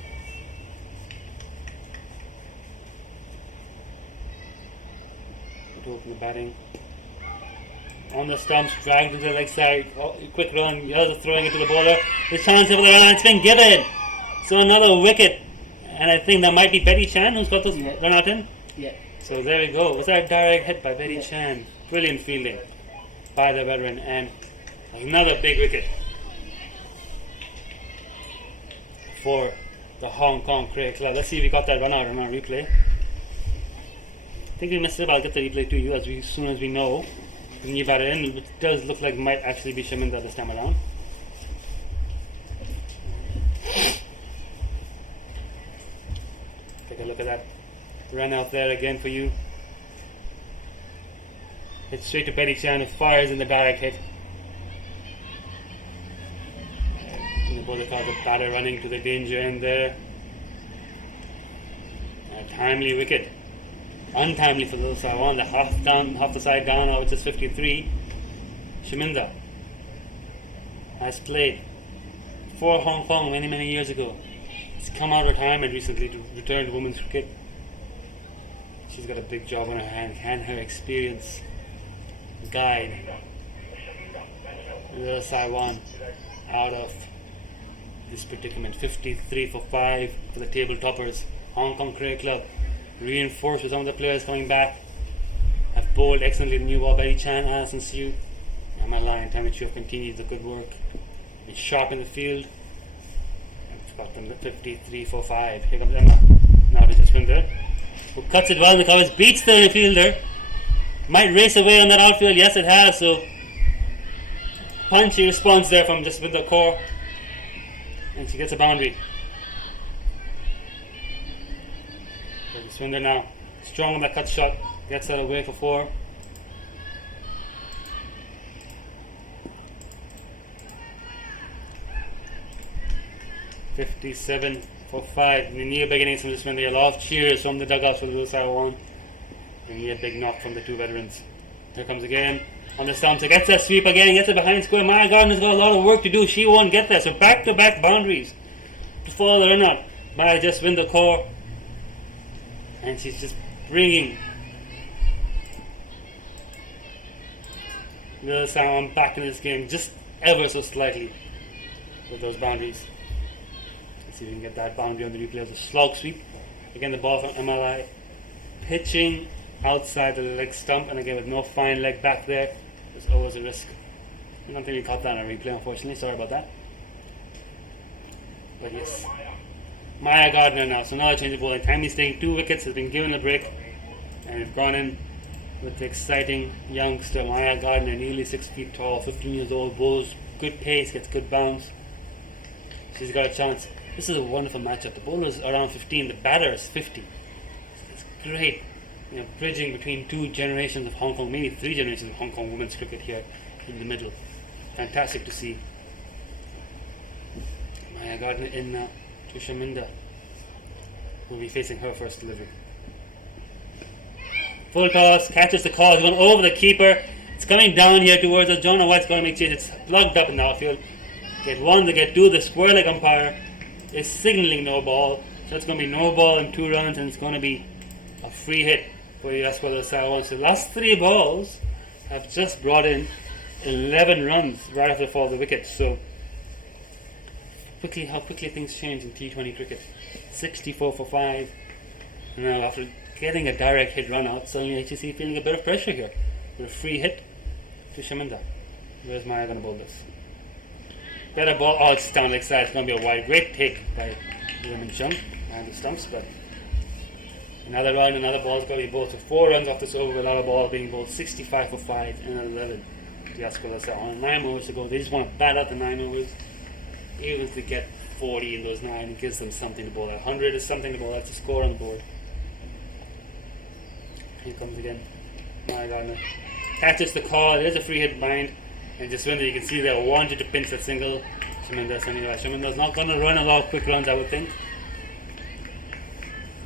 To open the batting. On the stumps, dragged to the leg side. Oh, quick run. Yells throwing it to the bowler. The chance over the run. It's been given. So another wicket. And I think that might be Betty Chan who's got those run out in. Yeah. So there we go. Was that a direct hit by Betty Chan? Brilliant fielding by the veteran. And another big wicket for the Hong Kong Cricket Club. Let's see if we got that run out on our replay. I think we missed it, but I'll get the replay to you as soon as we know. When you bat it in, it does look like it might actually be Shaminda this time around. Take a look at that run out there again for you. It's straight to Betty Chan, who fires in the direct hit. And the bowler caught the batter running to the danger end there. A timely wicket. Untimely for those Sarawak. The half the side down, now it's just 53. Shaminda has played for Hong Kong many years ago. She's come out of retirement recently to return to women's cricket. She's got a big job on her hands, and her experience guide the Sarawak out of this predicament. 53 for 5 for the table toppers. Hong Kong Cricket Club reinforced with some of the players coming back. Have bowled excellently the new ball. Betty Chan, Alison Siu, and my line Tammy Chu have continued the good work. Been sharp in the field. I've got them 53 for 5. Here comes Emma. Now to Jaspinder, who cuts it well in the covers, beats the infielder. Might race away on that outfield. Yes, it has. So punchy response there from Jaspinder Kaur, and she gets a boundary. Swinder now, strong on that cut shot, gets that away for 4. $57 for 5. In the near beginnings from this Swinder, a lot of cheers from the dugouts for the Sarawak. And a big knock from the 2 veterans. Here comes again on the stumps. It gets that sweep again, gets it behind square. Maya Gardner's got a lot of work to do. She won't get there. So back-to-back boundaries to follow the run out by Jaspinder Kaur. And she's just bringing the Sarawak back in this game. Just ever so slightly with those boundaries. Let's see if we can get that boundary on the replay of the slog sweep. Again, the ball from MLI pitching outside the leg stump, and again with no fine leg back there, there's always a risk. I don't think we caught that on a replay, unfortunately. Sorry about that. But yes, Maya Gardner now. So another change of bowling. Time he's taking 2 wickets, has been given a break, and we've gone in with the exciting youngster Maya Gardner, nearly 6 feet tall, 15 years old, bowls good pace, gets good bounce. She's got a chance. This is a wonderful matchup. The bowler is around 15, the batter is 50. It's great, bridging between 2 generations of Hong Kong, maybe 3 generations of Hong Kong women's cricket here in the middle. Fantastic to see. Maya Gardner in now to Shaminda, who will be facing her first delivery. Full toss, catches the call, it's going over the keeper. It's coming down here towards us. Don't know what's going to make change. It's plugged up in the outfield. Get 1, they get 2. The square leg umpire is signaling no ball. So it's going to be no ball and 2 runs, and it's going to be a free hit for the DLSW. So the last 3 balls have just brought in 11 runs right after the fall of the wicket. So how quickly things change in T20 cricket. 64 for 5. And now after getting a direct hit run out, suddenly HKCC feeling a bit of pressure here. With a free hit to Shaminda. Where's Maya going to bowl this? Better ball. Oh, it's down leg side. It's going to be a wide. Great take by Lim Chung and the stumps, but another run, another ball is going to be bowled. So 4 runs off this over, another ball being bowled. 65 for 5 and 11. DLSW on 9 overs to go. They just want to bat out the 9 overs. Even if they get 40 in those 9, it gives them something to bowl at. 100 is something to bowl at. It's a score on the board. Here comes again Maya Gardner. Catches the call. There's a free hit bind. And Jaswinder, you can see they wanted to pinch that single. Shaminda's not going to run a lot of quick runs, I would think.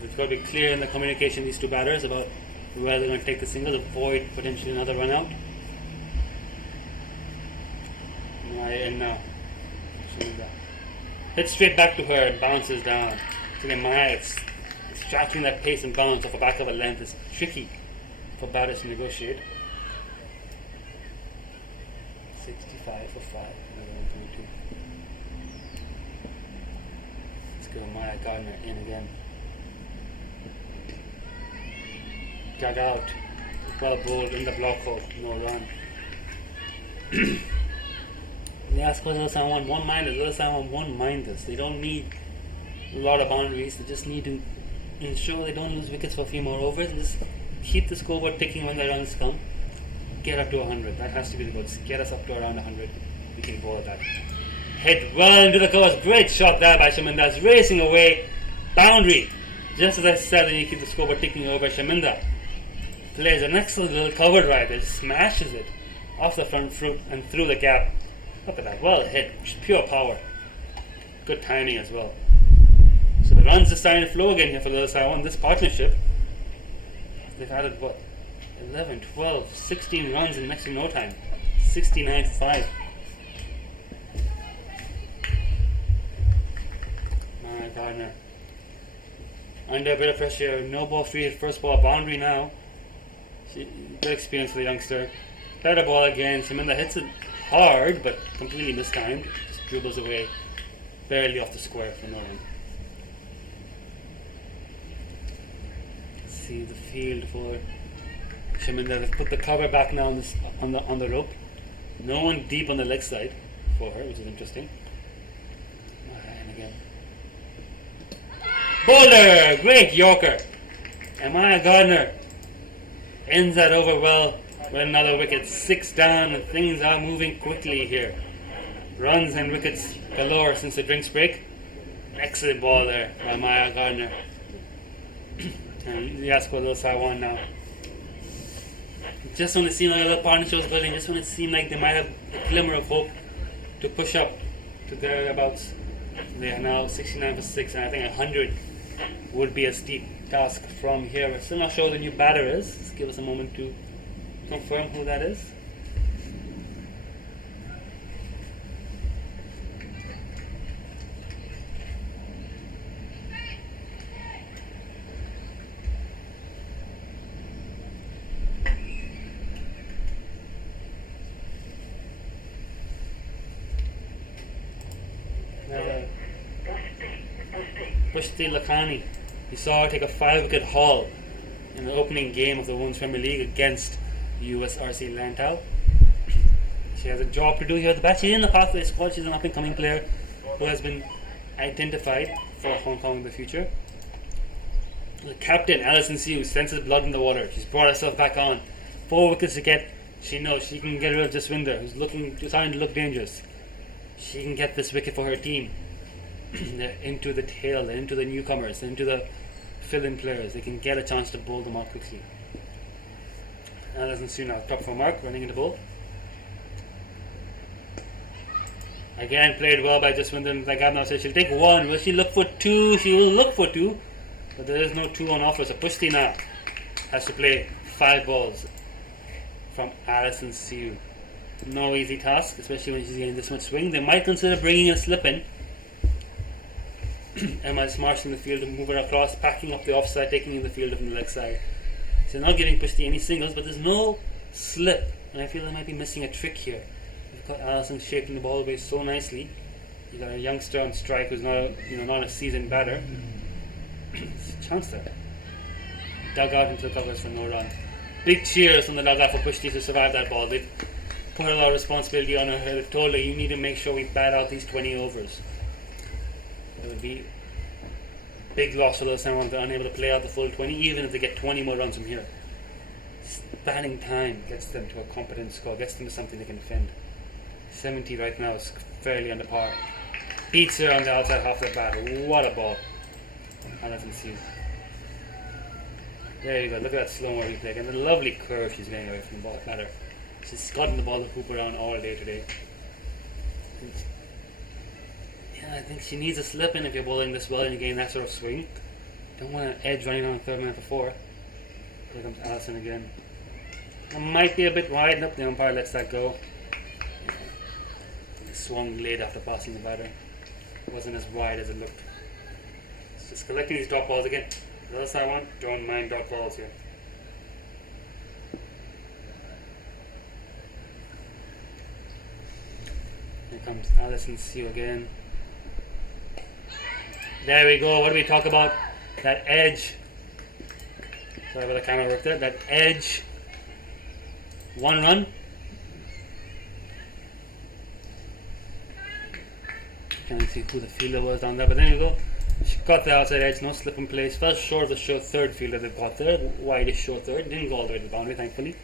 It's got to be clear in the communication, these 2 batters, about where they're going to take the single, avoid potentially another run out. Maya in now. Shaminda hits straight back to her and bounces down. So again, Maya, extracting that pace and bounce off the back of a length is tricky for batters to negotiate. 65 for 5. Let's go Maya Gardner in again. Dug out. Well bowled in the block hole. No run. They ask whether someone won't mind this. Whether someone won't mind this. They don't need a lot of boundaries. They just need to ensure they don't lose wickets for a few more overs. And just keep the scoreboard ticking when the runs come. Get up to 100. That has to be the goal. Get us up to around 100. We can bowl at that. Hit well into the covers. Great shot there by Shaminda. That's racing away. Boundary. Just as I said, you keep the scoreboard ticking over. Shaminda plays an excellent little cover drive. It smashes it off the front foot and through the gap. Look at that. Well hit. Just pure power. Good timing as well. So the runs are starting to flow again here for the DLSW. This partnership, they've added what? 11, 12, 16 runs in next to no time. 69 for 5. Maya Gardner under a bit of pressure. No ball free at first ball. Boundary now. Good experience for the youngster. Better ball again. Shaminda hits it hard but completely mistimed. Just dribbles away barely off the square for no run. See the field for Shaminda. They've put the cover back now on the rope. No one deep on the leg side for her, which is interesting. And again. Bowler! Great Yorker! And Maya Gardner ends that over well with another wicket. 6 down, and things are moving quickly here. Runs and wickets galore since the drinks break. Excellent ball there by Maya Gardner. And the DLSW now. Just when it seemed like a little partnership was building, just when it seemed like they might have a glimmer of hope to push up to thereabouts, they are now 69 for 6, and I think 100 would be a steep task from here. We're still not sure who the new batter is. Just give us a moment to confirm who that is. Pushti Lakhani. We saw her take a 5-wicket haul in the opening game of the Women's Premier League against USRC Lantau. She has a job to do here at the bat. She's in the pathway squad. She's an up-and-coming player who has been identified for Hong Kong in the future. The captain, Alison Siu, senses blood in the water. She's brought herself back on. 4 wickets to get. She knows she can get rid of Jaswinder, who's starting to look dangerous. She can get this wicket for her team. They're into the tail, they're into the newcomers, they're into the fill-in players. They can get a chance to bowl them out quickly. Alison Siu now top for mark, running into bowl. Again, played well by Jaswinder. Like Abhinav said, she'll take 1. Will she look for 2? She will look for 2. But there is no 2 on offer. So Pushti now has to play 5 balls from Alison Siu. No easy task, especially when she's getting this much swing. They might consider bringing a slip in. Emma Marsh in the field to move her across, packing up the offside, taking in the field from the leg side. So not giving Pushti any singles, but there's no slip. And I feel they might be missing a trick here. You've got Alison shaping the ball away so nicely. You've got a youngster on strike who's not a seasoned batter. It's a chance there. Dug out into the covers for no run. Big cheers from the dugout for Pushti to survive that ball. They've put a lot of responsibility on her. They've told her, you need to make sure we bat out these 20 overs. It would be a big loss for those Sam if they're unable to play out the full 20, even if they get 20 more runs from here. Batting time gets them to a competent score, gets them to something they can defend. 70 right now is fairly under par. Beats her on the outside half of the bat. What a ball. Alison Siu. There you go, look at that slow-mo replay. And the lovely curve she's getting away from the ball batter. She's gotten the ball to hoop around all day today. And yeah, I think she needs a slip in if you're bowling this well and you're getting that sort of swing. Don't want an edge running on the 3rd minute before. Here comes Alison again. It might be a bit wide. Nope, the umpire lets that go. It swung late after passing the batter. It wasn't as wide as it looked. It's just collecting these dot balls again. The other side one, don't mind dot balls here. Here comes Alison Siu again. There we go. What do we talk about? That edge. Sorry about the camera work there. That edge. 1 run. Can't see who the fielder was down there, but there you go. She got the outside edge, no slip in place. Fell short of the third fielder they've got there. Widest short third. Didn't go all the way to the boundary, thankfully.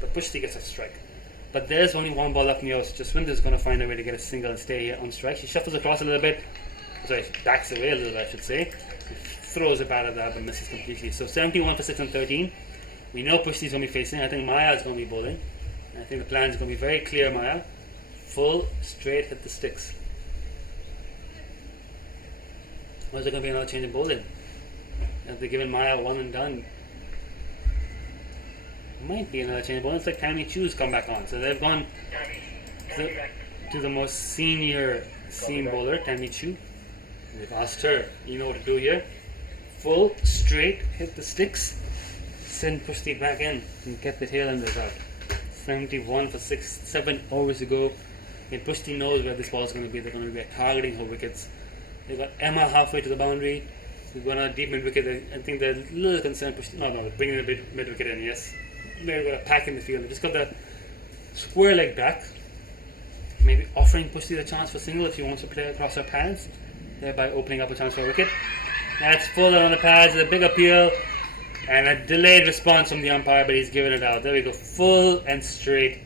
But Pushti gets a strike. But there's only 1 ball left in the house. Jaswinder's going to find a way to get a single and stay on strike. She shuffles across a little bit. Sorry, she backs away a little bit, I should say. Throws a bat at that, but misses completely. So 71 for 6 and 13. We know Pushti's going to be facing. I think Maya's going to be bowling. I think the plan is going to be very clear, Maya. Full, straight, hit the sticks. Or is there going to be another change in bowling? Have they given Maya 1 and done? Might be another change in bowling. It's like Tammy Chu's come back on. So they've gone to the most senior seam bowler, Tammy Chu. They've asked her, you know what to do here. Full, straight, hit the sticks. Send Pushti back in and get the tail enders out. 71 for 7 overs to go. And Pushti knows where this ball is going to be. They're going to be targeting her wickets. They've got Emma halfway to the boundary. We've got a deep mid wicket. I think they're a little concerned. They're bringing the mid wicket in, yes. They've got a pack in the field. They just got the square leg back. Maybe offering Pushti the chance for single if she wants to play across her pads, thereby opening up a chance for a wicket. That's full on the pads. A big appeal. And a delayed response from the umpire, but he's given it out. There we go. Full and straight.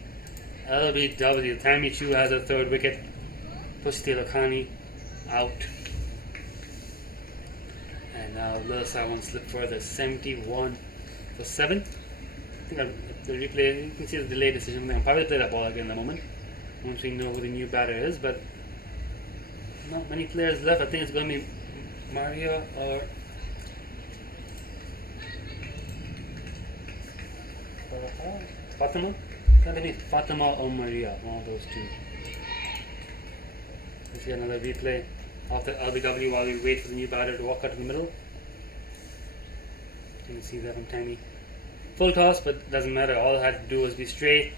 LBW. Tammy Chu has a 3rd wicket. Pushti Lakhani out. And now Lil Sai won't slip further. 71 for 7. I think the replay, you can see the delayed decision. The umpire will play that ball again in a moment. Once we know who the new batter is, but not many players left. I think it's going to be Maria or Fatima? It's going to be Fatima or Maria, one of those two. Let's see another replay of the LBW while we wait for the new batter to walk out to the middle. You can see that from Tammy. Full toss, but doesn't matter. All I had to do was be straight.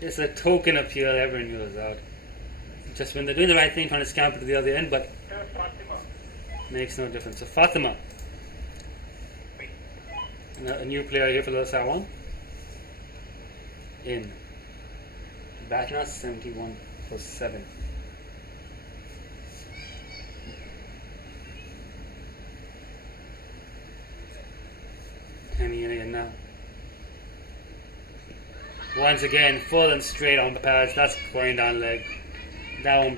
It's a token appeal. Everyone knew it was out. Just when they're doing the right thing, trying to scamper to the other end, but Makes no difference. So Fatima, a new player here for the Sawan. In. Batna 71 for 7. Penny in again now. Once again, full and straight on the pads. That's going down leg. That won't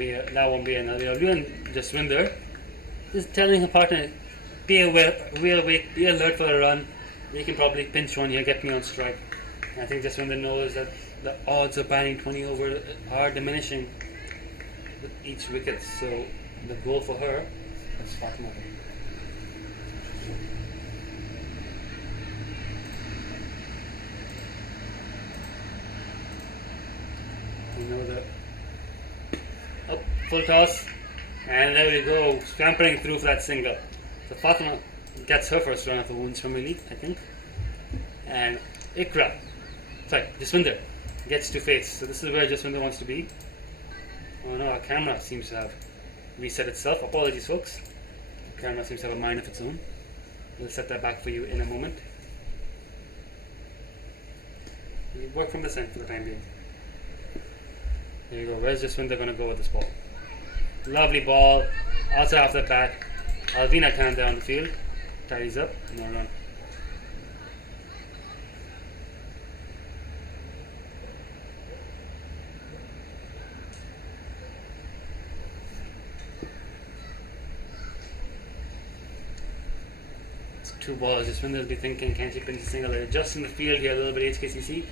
be another. Doing Jaswinder. Just telling her partner, be aware, be awake, be alert for the run. You can probably pinch one here, get me on strike. I think Jaswinder knows that the odds of batting 20 over are diminishing with each wicket. So the goal for her is Fatima. You know the up full toss, and there we go, scampering through for that single. So Fatima gets her first run of the Women's Premier League, I think, and Jaswinder gets to face. So this is where Jaswinder wants to be. Oh no, our camera seems to have reset itself. Apologies, folks. The camera seems to have a mind of its own. We'll set that back for you in a moment. We work from this end for the time being. There you go. Where's Jaswinder going to go with this ball? Lovely ball. Also off the back. Alvina Khan there on the field. Tidies up. No run. It's 2 balls. Jaswinder will be thinking, can she pinch a single? Just in the field here a little bit, HKCC.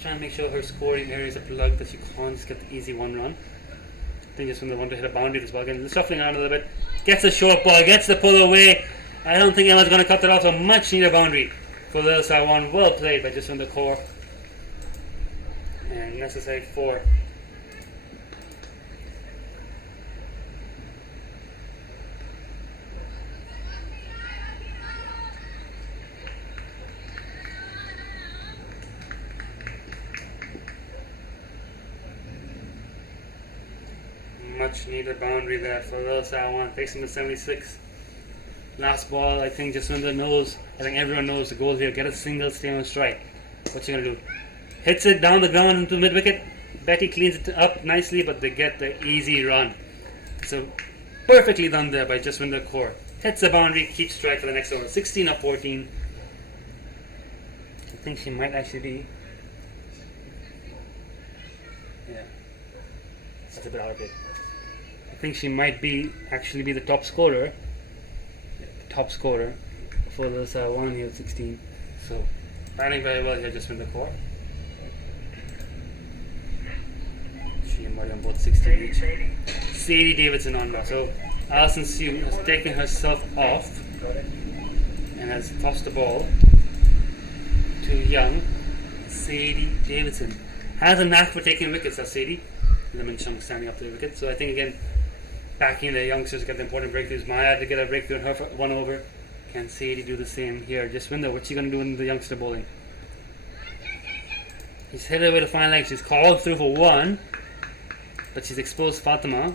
Trying to make sure her scoring areas are plugged, that she can't just get the easy 1 run. I think just when they want to hit a boundary this ball again, shuffling around a little bit, gets a short ball, gets the pull away. I don't think Emma's going to cut that off, so much needed boundary for the Sawan. Well played by just on the core, and necessary 4. Much needed boundary there for Lil Sawan, facing the 76. Last ball, I think Jaswinder knows, I think everyone knows the goal here. Get a single, stay on strike. What's she going to do? Hits it down the ground into mid wicket. Betty cleans it up nicely, but they get the easy run. So perfectly done there by Jaswinder Kaur. Hits the boundary, keeps strike for the next over. 16 of 14. I think she might actually be. Yeah. That's a bit out of it. I think she might actually be the top scorer. For this one here, 16. So batting very well here, just in the core. She and Mariam both 16 each. Sadie Davidson on that. So Alison Sue has taken herself off and has tossed the ball to young Sadie Davidson. Has a knack for taking wickets, that's Sadie. Lemon Chung standing up to the wicket. So I think again, backing the youngsters to get the important breakthroughs. Maya to get a breakthrough in her 1 over. Can Sadie do the same here? Jaswinder, what's she going to do in the youngster bowling? He's headed away to fine leg. She's called through for 1, but she's exposed Fatima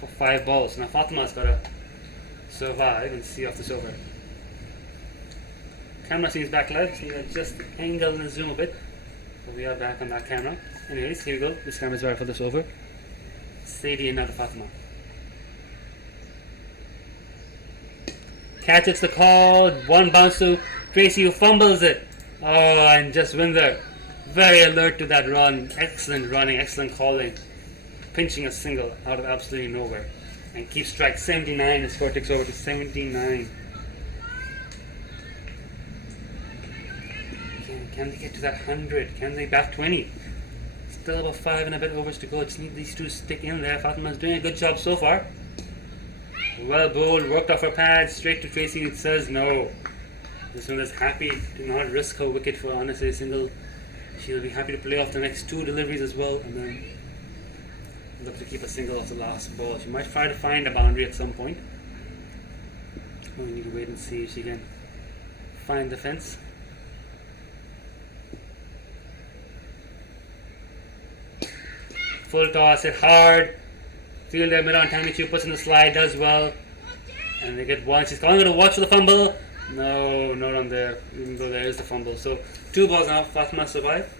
for 5 balls. Now Fatima's got to survive and see off this over. Camera seems back live. So you adjust the angle and zoom a bit. But we are back on that camera. Anyways, here we go. This camera's right for this over. Sadie and now to Fatima. Catches the call. 1 bounce to Tracy, who fumbles it. Oh, and Jaswinder, very alert to that run. Excellent running, excellent calling. Pinching a single out of absolutely nowhere. And keeps strike 79. The score takes over to 79. Can they get to that 100? Can they bat 20? Still about 5 and a bit overs to go. Just need these 2 to stick in there. Fatima's doing a good job so far. Well bowled, worked off her pads, straight to Tracy. It says no. This one is happy to not risk her wicket for honestly a single. She'll be happy to play off the next 2 deliveries as well, and then look to keep a single off the last ball. She might try to find a boundary at some point. We need to wait and see if she can find the fence. Full toss, hit hard. Fielder mid on time, she puts in the slide, does well. And they get one. She's going to watch the fumble. No, not on there, even though there is the fumble. So 2 balls now. Fatima survive.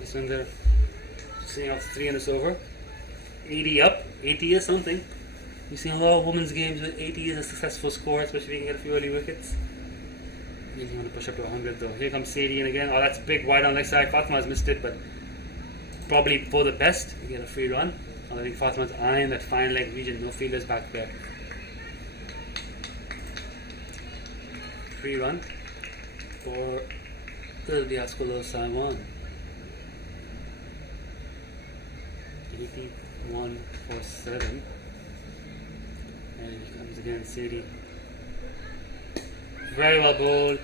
Jaswinder seeing off 3 in this over. 80 up. 80 is something. You've seen a lot of women's games with 80 is a successful score, especially if you can get a few early wickets. You want to push up to 100 though. Here comes Sadie in again. Oh, that's big wide on leg side. Fatima's missed it, but probably for the best. You get a free run. I think Fatima's eyeing that fine leg region. No fielders back there. Free run for the Diascolo Saiwan. 81 for 7. And here comes again Sadie. Very well bowled.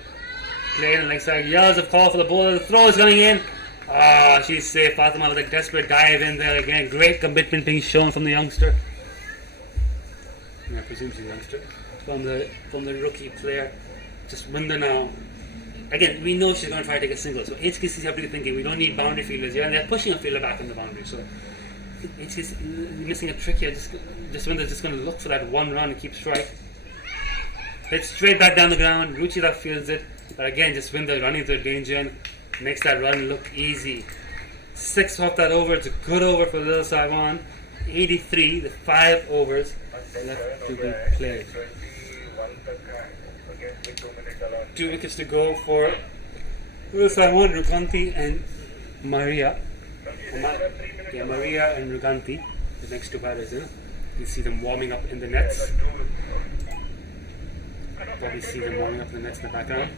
Played on the leg side. Yells of call for the bowler. The throw is coming in. Ah, she's safe. Fatima with a desperate dive in there again. Great commitment being shown from the youngster. I presume she's a youngster. From the rookie player. Jaswinder now. Again, we know she's going to try to take a single. So HKCC have to be thinking we don't need boundary fielders here, and they're pushing a fielder back on the boundary. So HKCC missing a trick here. Jaswinder's just going to look for that one run and keep strike. Hits straight back down the ground. Ruchira fields it. But again, Jaswinder running through danger and makes that run look easy. 6 off that over. It's a good over for Little Saiwan. 83, the 5 overs left to be played. 2 wickets to go for Little Saiwan, Ruganti and Maria. Maria and Ruganti, the next 2 batters. You see them warming up in the nets. Probably see them warming up in the nets in the background.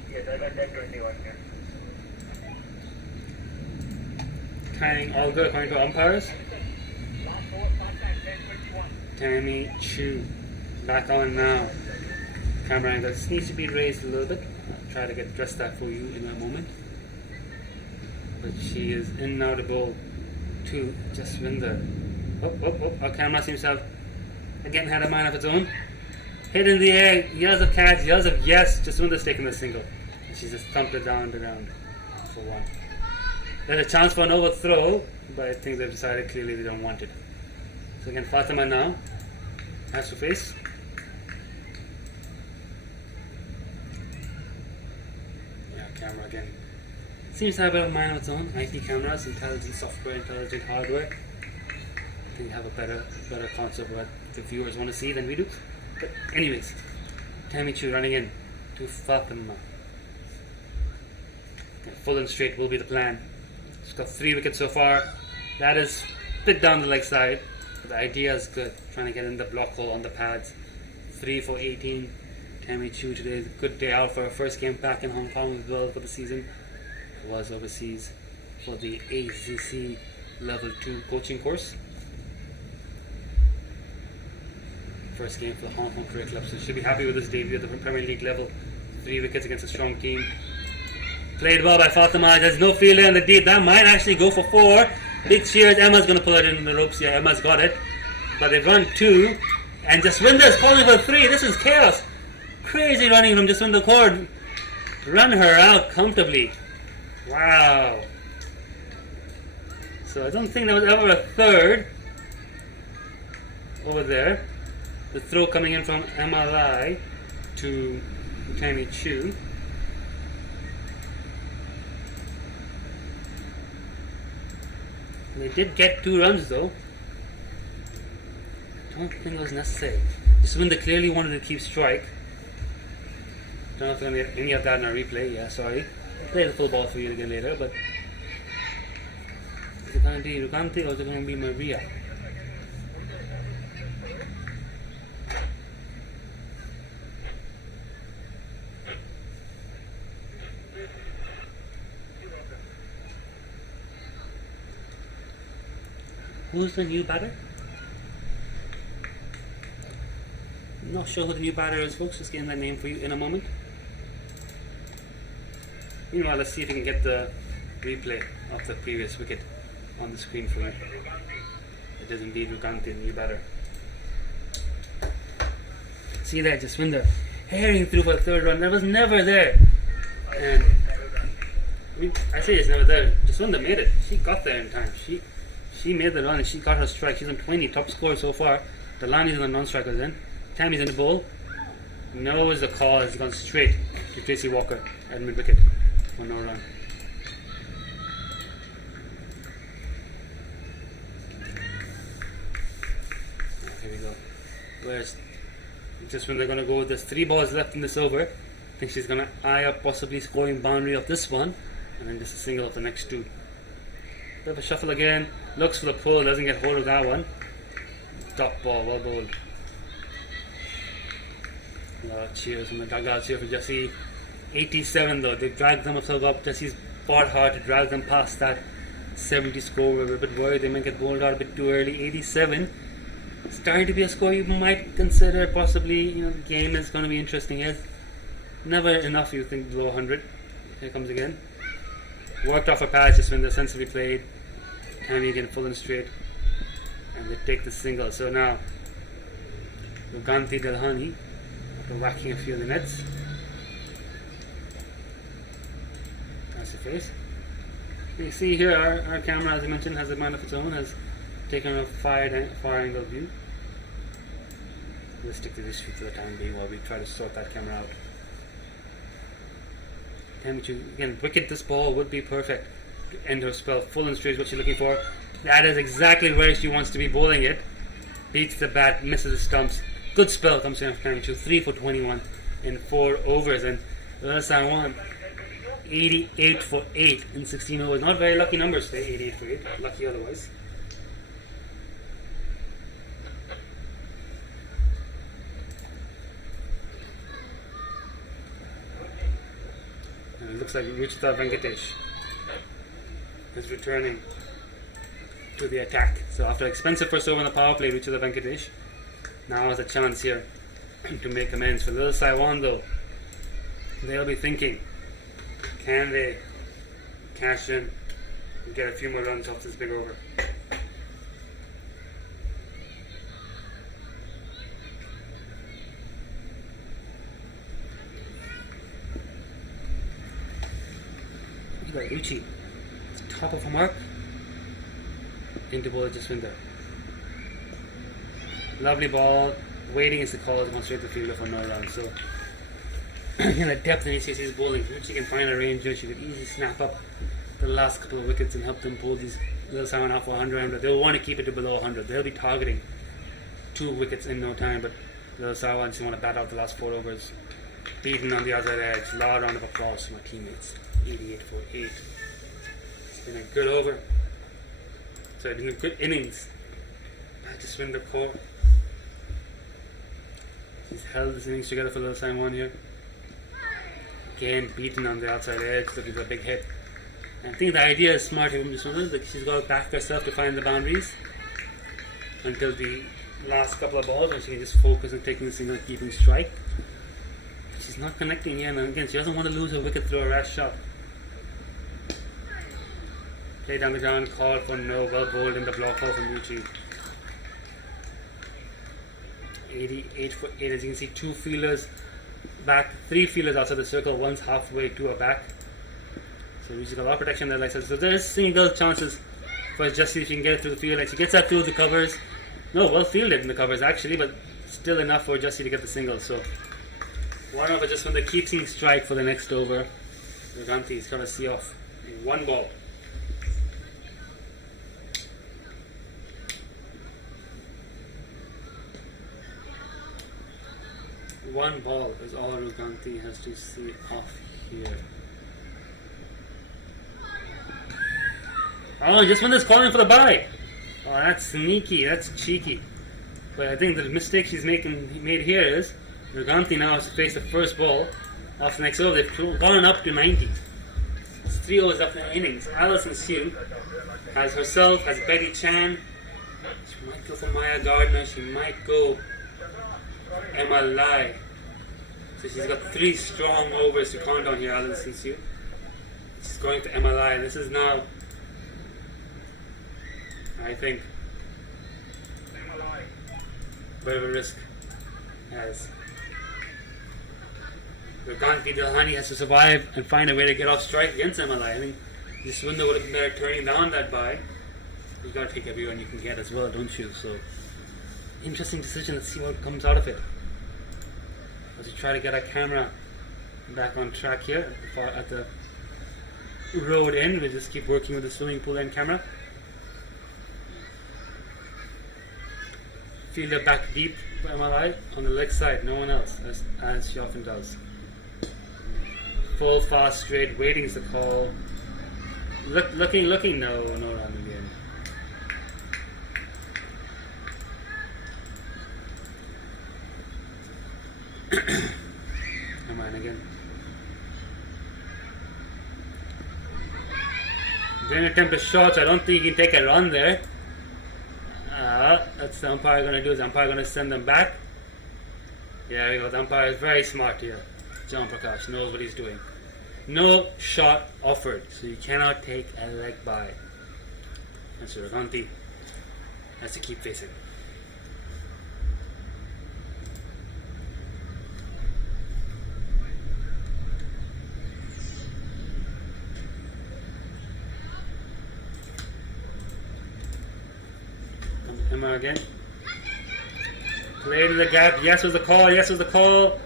Tying all good according to umpires. Tammy Chu back on now. Camera angle just needs to be raised a little bit. I'll try to get dressed that for you in a moment. But she is in now to bowl to Jaswinder. Our camera seems to have again had a mind of its own. Hit in the air, yells of catch, yells of yes. Jaswinder's taking the single. And she's just thumped it down the ground for 1. There's a chance for an overthrow, but I think they've decided clearly they don't want it. So again, Fatima now has to face. Yeah, camera again. Seems to have a bit of mind of its own. IT cameras, intelligent software, intelligent hardware. I think they have a better concept of what the viewers want to see than we do. But anyways, Tammy Chu running in to Fatima. Full and straight will be the plan. She's got 3 wickets so far. That is a bit down the leg side, but the idea is good. Trying to get in the block hole on the pads. 3 for 18. Tammy Chu today is a good day out for her first game back in Hong Kong as well for the season. It was overseas for the ACC Level 2 coaching course. First game for the Hong Kong Career Club, so should be happy with his debut at the Premier League level. 3 wickets against a strong team. Played well by Fatima. There's no fielder in the deep. That might actually go for 4. Big cheers. Emma's going to pull it in the ropes. Yeah, Emma's got it. But they've run 2. And Jaswinder's calling for 3. This is chaos. Crazy running from Jaswinder Kaur. Run her out comfortably. Wow. So I don't think there was ever a 3rd over there. The throw coming in from Emma Lai to Tammy Chu. They did get 2 runs though. Don't think it was necessary. Jaswinder clearly wanted to keep strike. Don't know if we're going to get any of that in our replay. Yeah, sorry. I'll play the full ball for you again later, but is it going to be Ruganti or is it going to be Maria? Who's the new batter? I'm not sure who the new batter is, folks. Just getting that name for you in a moment. Meanwhile, let's see if we can get the replay of the previous wicket on the screen for you. It is indeed Ruganti, the new batter. See that, Jaswinder herring through for a 3rd run. That was never there. And I say it's never there. Jaswinder made it. She got there in time. She made the run and she got her strike. She's on 20, top score so far. The Lani's and the non-strikers in. time he's in the bowl, knows the call has gone straight to Tracy Walker at mid wicket for no run. Here we go. Where's just when they're going to go with this 3 balls left in this over, I think she's going to eye up possibly scoring boundary of this one and then just a single of the next 2. Bit of a shuffle again, looks for the pull, doesn't get hold of that one. Top ball, well bowled. Cheers from the dugouts here for Jessie. 87 though, they dragged themselves up. Jessie's fought hard to drag them past that 70 score. We were a bit worried they might get bowled out a bit too early. 87, starting to be a score you might consider possibly, the game is going to be interesting. Yes, never enough you think below 100. Here comes again. Worked off a patch just when they're sensibly played. Tammy again full and straight. And they take the single. So now, Ganti Delhani, after whacking a few of the nets. That's the face. You see here, our camera, as I mentioned, has a mind of its own, has taken a far angle view. We'll stick to this shoot for the time being while we try to sort that camera out. Again, wicket this ball would be perfect to end her spell. Full and straight is what she's looking for. That is exactly where she wants to be bowling it. Beats the bat, misses the stumps. Good spell comes in after 3 for 21 in 4 overs. And last I won 88 for 8 in 16 overs. Not very lucky numbers today, 88 for 8. Lucky otherwise. And it looks like Ruchita Venkatesh is returning to the attack. So after expensive first over on the power play, Ruchita Venkatesh now has a chance here to make amends. For Lil Saiwan though, they'll be thinking, can they cash in and get a few more runs off this big over? Look at Uchi, it's top of a mark. Into ball just went there. Lovely ball. Waiting is the call. It's gone straight to the fielder for no run. So, the depth in HKC's bowling, she can find a range here. She could easily snap up the last couple of wickets and help them pull these Little Simon off for 100. They'll want to keep it to below 100. They'll be targeting 2 wickets in no time, but Little Simon just want to bat out the last 4 overs. Beaten on the other edge. Loud round of applause from our teammates. 88 for 8. It's been a good over. So it's been a good innings. I just win the core. He's held this innings together for Little Simon here. Again, beaten on the outside edge, looking for a big hit. And I think the idea is smart from this one. Like she's got to back herself to find the boundaries until the last couple of balls, and she can just focus on taking the single and keeping strike. She's not connecting here, and again, she doesn't want to lose her wicket through a rash shot. Play down the ground, call for no, well bowled in the block off from Ruchi. 88 for 8, as you can see, 2 fielders back, 3 fielders outside the circle, one's halfway to a back. So Ruchi's got a lot of protection there, like I said. So there's single chances for Jessie if she can get it through the field. Like she gets that through the covers. No, well fielded in the covers actually, but still enough for Jessie to get the single. So one of it just when the keeping strike for the next over. Ganti is trying to see off 1 ball. One ball is all Ruganti has to see off here. Oh, just when this calling for the bye. Oh, that's sneaky, that's cheeky. But I think the mistake she's made here is Ruganti now has to face the first ball off the next over. They've gone up to 90. It's 3 overs up in the innings. Alison Sue has herself, has Betty Chan. She might go for Maya Gardner. She might go Emma Lai. So she's got 3 strong overs to count on here, Alison Sue. She's going to Emma Lai. This is now, I think, bit of a risk as Ganti Dilhani has to survive and find a way to get off strike against Emma Lai. I think this window would have been better turning down that bye. You got to take every one you can get as well, don't you? So, interesting decision. Let's see what comes out of it. as we try to get our camera back on track here at the road end. We'll just keep working with the swimming pool end camera. Fielder back deep for MLI on the leg side, no one else, as she often does. Full, fast, straight, waiting is the call. Looking, no run again. Come on again. Didn't attempt a shot, so I don't think he can take a run there. That's the umpire going to do. Is the umpire going to send them back? Yeah, there we go. The umpire is very smart here. John Prakash knows what he's doing. No shot offered, so you cannot take a leg by. And Suraganti has to keep facing. Emma again. Play to the gap. Yes was the call. Yes was the call.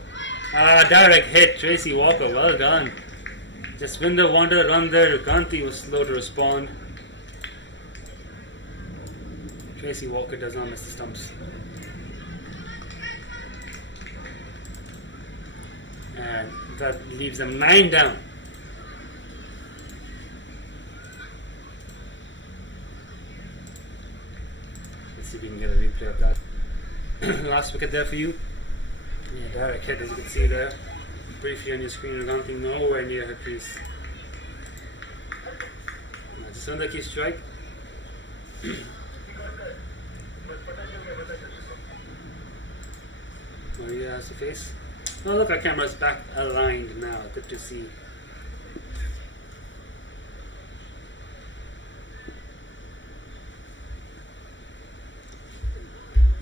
Direct hit. Tracy Walker. Well done. Jaswinder wanted to run there. Ganti was slow to respond. Tracy Walker does not miss the stumps. And that leaves them 9 down. Let's see if we can get a replay of that. Last wicket there for you. Yeah, direct hit as you can see there. Briefly on your screen, Raganti nowhere near her crease. Just on the key strike. Maria has to face. Oh look, our camera's back aligned now. Good to see.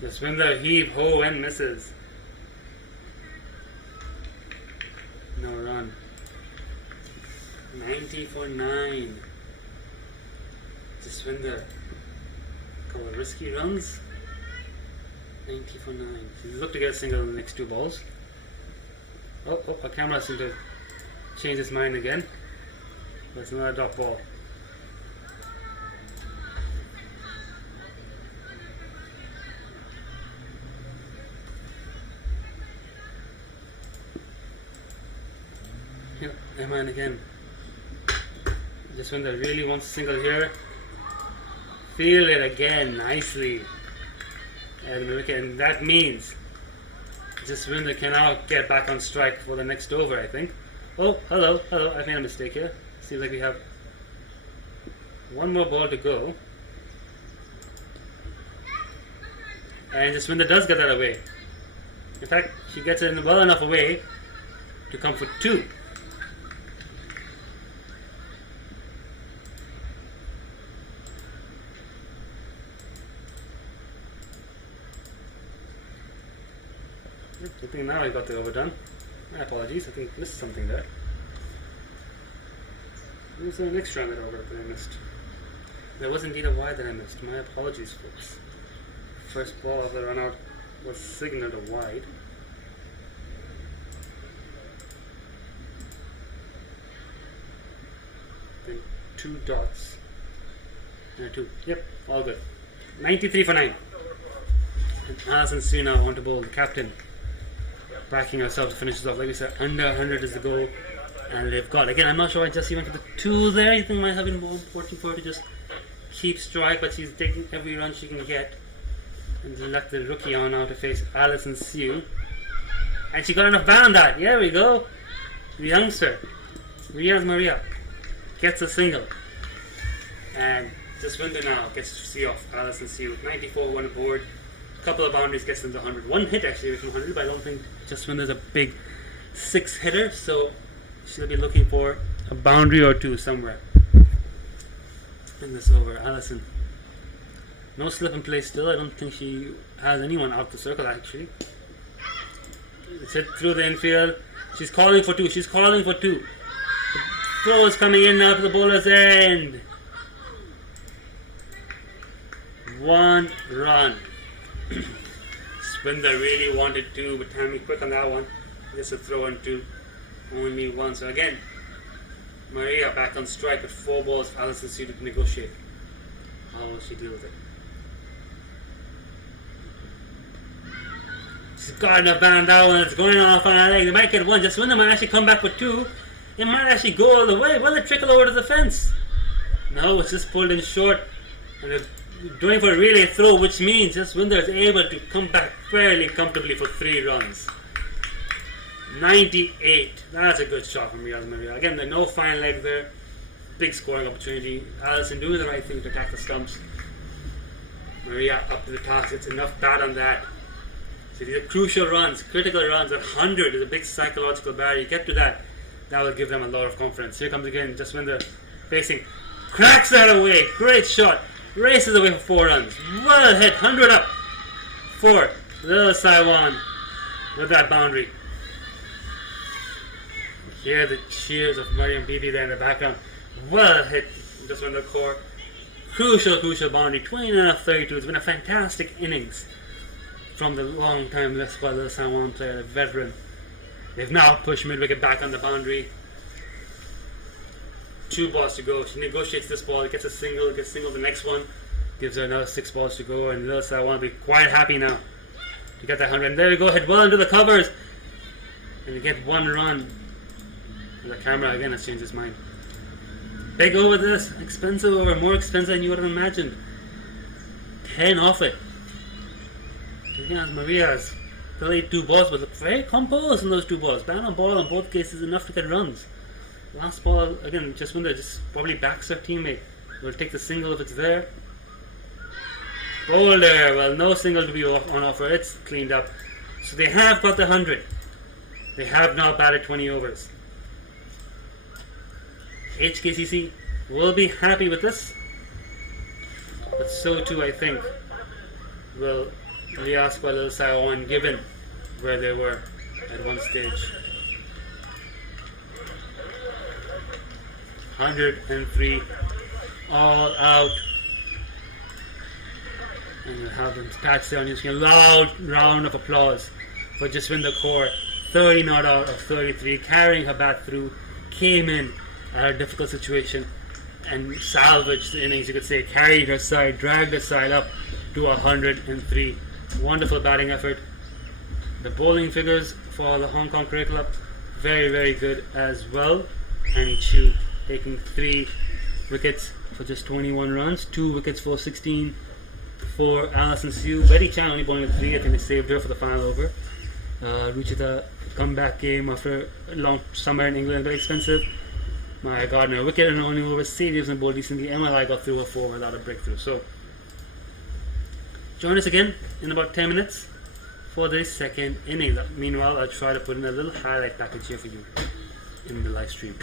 Jaswinder heave ho and misses. No run. 90 for 9. Jaswinder. Couple of risky runs. 90 for 9. So look to get a single in the next 2 balls. Oh, our camera seems to change its mind again. That's another dot ball. Yep, Eman again. Jaswinder really wants a single here. Feel it again nicely. And that means Jaswinder can now get back on strike for the next over, I think. Oh, hello. I made a mistake here. Seems like we have 1 more ball to go. And Jaswinder does get that away. In fact, she gets it well enough away to come for 2. I think now I got the over done. My apologies, I think I missed something there. It was an extra on that over that I missed. There was indeed a wide that I missed. My apologies, folks. First ball of the run out was signaled a wide. Then 2 dots. And 2. Yep, all good. 93 for 9. And Alison Sue now on to bowl, the captain. Backing ourselves to finish this off. Like we said, under 100 is the goal. And they've got, again, I'm not sure why Jessie went for the 2 there. I think it might have been more important for her to just keep strike, but she's taking every run she can get. And let the rookie on now to face Alison Sue. And she got enough bound on that. There we go. The youngster, Riaz Maria, gets a single. And Jaswinder now gets to see off Alison Sue. 94 won aboard. Couple of boundaries gets them to 100. 1 hit actually away from 100, but I don't think Jaswinder's a big 6 hitter, so she'll be looking for a boundary or 2 somewhere. Spin this over. Alison. No slip and play still. I don't think she has anyone out the circle actually. It's hit through the infield. She's calling for 2. The throw is coming in now to the bowler's end. 1 run. Swinder really wanted 2, but Tammy quick on that one. Just a throw into only one. So again, Maria back on strike with 4 balls for Alison Sue to negotiate. How will she deal with it? She's got enough band that one. It's going off on her leg. They might get one. Just when they might actually come back with 2. It might actually go all the way. Will it trickle over to the fence? No, it's just pulled in short. And they're doing for a relay throw, which means just Winder is able to come back fairly comfortably for 3 runs. 98. That's a good shot from Riaz Maria. Again, there's no fine leg there. Big scoring opportunity. Alison doing the right thing to attack the stumps. Maria up to the task. It's enough bat on that. So these are crucial runs, critical runs. 100 is a big psychological barrier. You get to that, that will give them a lot of confidence. Here comes again Jaswinder facing. Cracks that away. Great shot. Races away for 4 runs. Well hit. 100 up. 4. Little Saiwan with that boundary. Hear the cheers of Mariam Bibi there in the background. Well hit. Jaswinder Kaur. Crucial boundary. 29 of 32. It's been a fantastic innings from the long time Little Saiwan player, the veteran. They've now pushed mid-wicket back on the boundary. 2 balls to go. She negotiates this ball, gets a single, gets single the next one, gives her another 6 balls to go, and Little Saiwan will be quite happy now to get that 100. And there we go, hit well into the covers. And we get 1 run. And the camera again has changed its mind. Big over this, expensive over, more expensive than you would have imagined. 10 off it. Again, Maria's delayed 2 balls, but look very composed in those 2 balls. Bang on ball in both cases, enough to get runs. Last ball, again, Jaswinder just probably backs her teammate. Will take the single if it's there. Ball there. Well, no single to be on offer. It's cleaned up. So they have got the 100. They have now batted 20 overs. HKCC will be happy with this. But so too, I think, will Liaspa Little Saiwan, given where they were at one stage. 103 all out. And we'll have them stats there on your screen. A loud round of applause for Jaswinder Kaur. 30 not out of 33, carrying her bat through, came in at a difficult situation and salvaged the innings, you could say. Carried her side, dragged her side up to 103. Wonderful batting effort. The bowling figures for the Hong Kong Cricket Club, very good as well. And Chu taking 3 wickets for just 21 runs, 2 wickets for 16 for Alison Sue. Betty Chan only bowling at 3. I think they saved her for the final over. Ruchita comeback game after a long summer in England, very expensive. Maya Gardner wicket and only over. Sadie and bowled decently. MLI got through a 4 without a breakthrough. So join us again in about 10 minutes for the second innings. Meanwhile, I'll try to put in a little highlight package here for you in the live stream.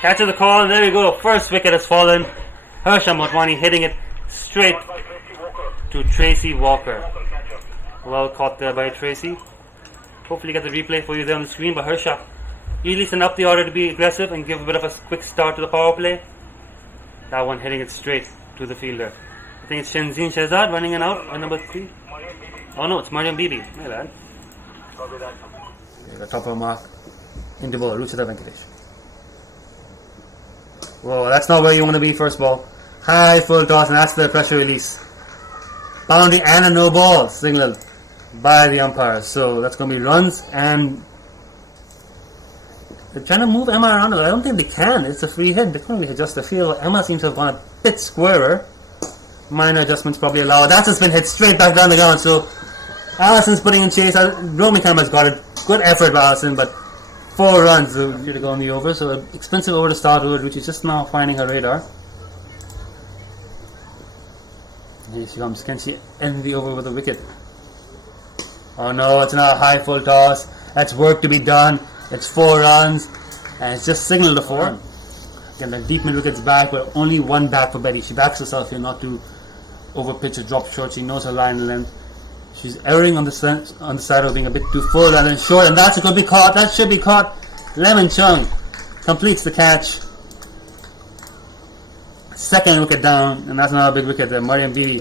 Catches the call, and there we go. First wicket has fallen. Harsha Motwani hitting it straight to Tracy Walker. Well caught there by Tracy. Hopefully get the replay for you there on the screen. But Harsha usually send up the order to be aggressive and give a bit of a quick start to the power play. That one hitting it straight to the fielder. I think it's Shenzin Shehzad running in out at number 3. Oh no, it's Mariam Bibi. My lad. Okay, got top of the mark. Into ball, Ruchita Venkatesh. Whoa, that's not where you want to be, first ball. High full toss, and that's the pressure release. Boundary and a no ball signal by the umpires. So that's going to be runs, and they're trying to move Emma around, but I don't think they can. It's a free hit. They can't really adjust the field. Emma seems to have gone a bit squarer. Minor adjustments probably allowed. That's just been hit straight back down the ground. So Allison's putting in chase. Romy Cameron's got it. Good effort by Allison, but 4 runs to go on the over, so an expensive over to start with, which is just now finding her radar. Here she comes. Can she end the over with a wicket? Oh no, it's not a high full toss. That's work to be done. It's 4 runs. And it's just signaled a 4. Again, the deep mid wicket's back, but only one back for Betty. She backs herself here not to over pitch or drop short. She knows her line and length. She's erring on the side of being a bit too full and then short, and that's going to be caught. That should be caught. Lemon Chung completes the catch. Second wicket down, and that's another big wicket there. Mariam Bibi,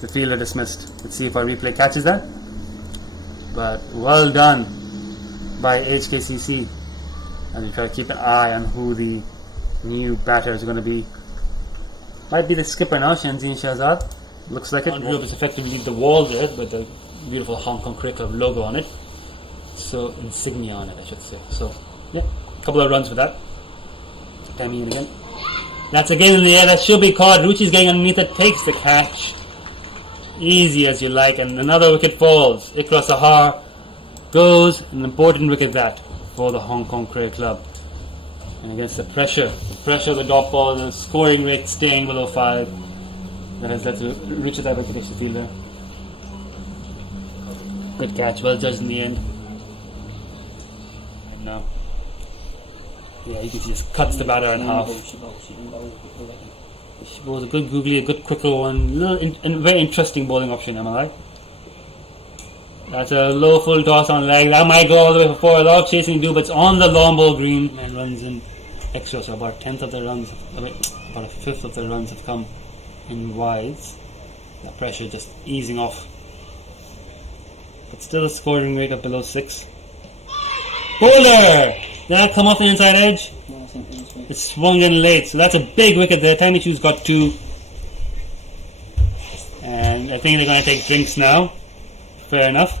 the fielder, dismissed. Let's see if our replay catches that. But well done by HKCC. And you try to keep an eye on who the new batters are going to be. Might be the skipper now, Shenzin Shahzad. Looks like it. It's effectively the wall there with the beautiful Hong Kong Cricket Club logo on it. So, insignia on it, I should say. So, yeah, a couple of runs for that. Timing in again. That's again in the air. That should be caught. Ruchi's getting underneath it. Takes the catch. Easy as you like. And another wicket falls. Ikra Sahar goes. An important wicket that for the Hong Kong Cricket Club. And against the pressure of the dot ball, the scoring rate staying below 5. That has led to Ruchi that wicket the fielder. Good catch. Well judged in the end. And now. Yeah, you can see just cuts the batter in half. She bowls a good googly, a good quicker one. Very interesting bowling option, am I right? That's a low full toss on leg. That might go all the way for 4. A lot of chasing to do, but it's on the long ball green. And runs in extra, so about a 10th of the runs, about a 5th of the runs have come in wides. The pressure just easing off. But still a scoring rate of below 6. Bowler! Did that come off the inside edge? No, I think it was good. It swung in late, so that's a big wicket there. Tammy Chu's got 2. And I think they're going to take drinks now. Fair enough.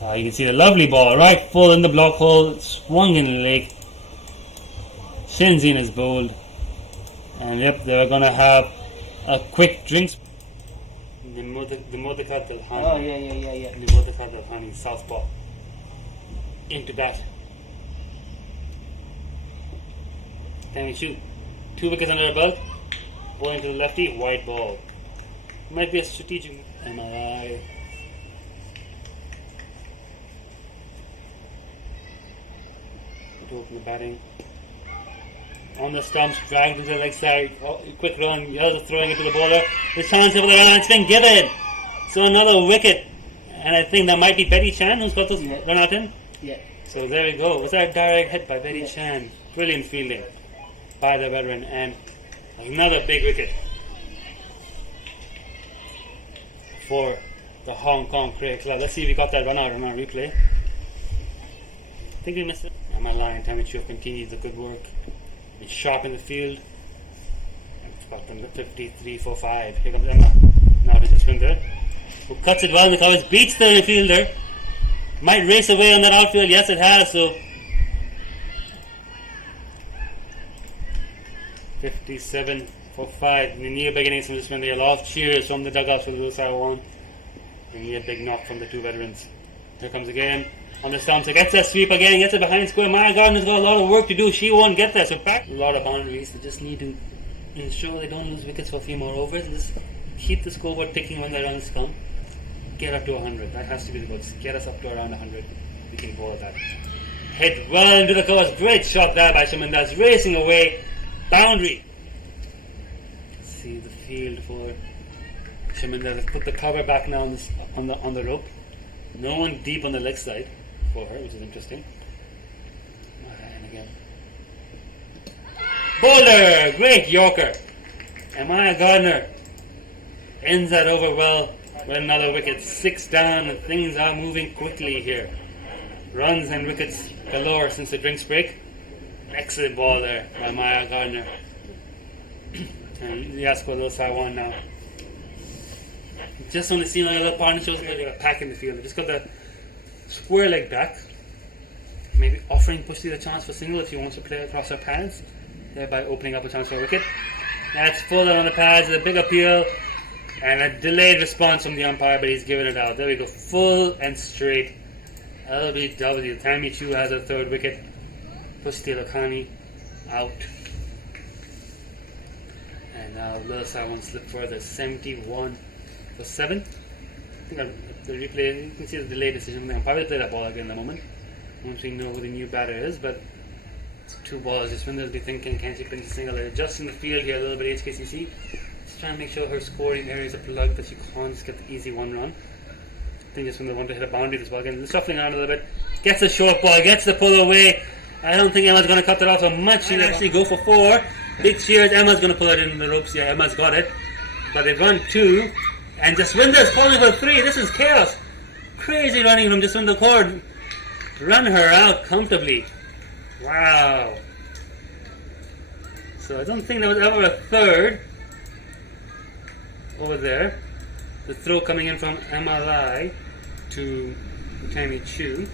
You can see the lovely ball right full in the block hole. It swung in late. Shenzin is bowled. And yep, they're going to have a quick drinks. The Modikat Al-Hani. Oh, yeah. The Modikat Al-Hani, southpaw. Into bat. Tammy Chu, 2 wickets under her belt, bowling to the lefty, white ball. Might be a strategic MRI. To open the batting. On the stumps, dragged into the leg side. Oh, quick run, Yells are throwing it to the bowler. The chance over the run, and it's been given. So another wicket. And I think that might be Betty Chan who's got this run out in. Yeah. So there we go. Was that a direct hit by Betty Chan? Brilliant fielding by the veteran, and another big wicket for the Hong Kong Cricket Club. Let's see if we got that run out on our replay. I think we missed it. Am I lying? Tammy Chu continues the good work. It's sharp in the field. It's got them 53-4-5. Here comes Emma. Now to the spinner, who cuts it well in the covers, beats the fielder. Might race away on that outfield. Yes, it has. So 57-4-5. The near beginnings from this one. A lot of cheers from the dugouts for the side one. And a big knock from the 2 veterans. Here comes again. On the stumps. It gets that sweep again. Gets it behind square. Maya Gardner's got a lot of work to do. She won't get there. So back. A lot of boundaries. They just need to ensure they don't lose wickets for a few more overs. Just keep the scoreboard ticking when the runs come. Get up to 100. That has to be the goal. Just get us up to around 100. We can go at that. Hit well into the covers. Great shot there by Shamandas. Racing away. Boundary. See the field for Shamandas. Let's put the cover back now on the rope. No one deep on the leg side for her, which is interesting. And again. Bowler! Great Yorker. And Maya Gardner ends that over well with another wicket. 6 down, and things are moving quickly here. Runs and wickets galore since the drinks break. Excellent ball there by Maya Gardner. And Yasko knows I won now. Just want to see like a little partnership. They've got a pack in the field. They've just got the square leg back. Maybe offering Pushti the chance for single if he wants to play across her pads, thereby opening up a chance for a wicket. That's full on the pads, a big appeal, and a delayed response from the umpire, but he's given it out. There we go, full and straight. LBW. Tammy Chu has her 3rd wicket. Pushti Lakhani out. And And now Lil Sai won't slip further. 71 for 7. I think the replay, you can see the delay decision. I'll probably play that ball again in a moment once we know who the new batter is. But it's 2 balls. Jaswinder will be thinking, can she pinch a single? Just in the field here a little bit, HKCC. Just trying to make sure her scoring areas are plugged, that she can't just get the easy 1 run. I think Jaswinder wanted to hit a boundary this ball again. Shuffling around a little bit. Gets a short ball, gets the pull away. I don't think Emma's going to cut it off so much. She'll actually go for 4. Big cheers. Emma's going to pull it in the ropes. Yeah, Emma's got it. But they've run 2. And Jaswinder's calling for 3. This is chaos. Crazy running from Jaswinder Kaur. Run her out comfortably. Wow. So I don't think there was ever a 3rd over there. The throw coming in from Emma Lai to Tammy Chu.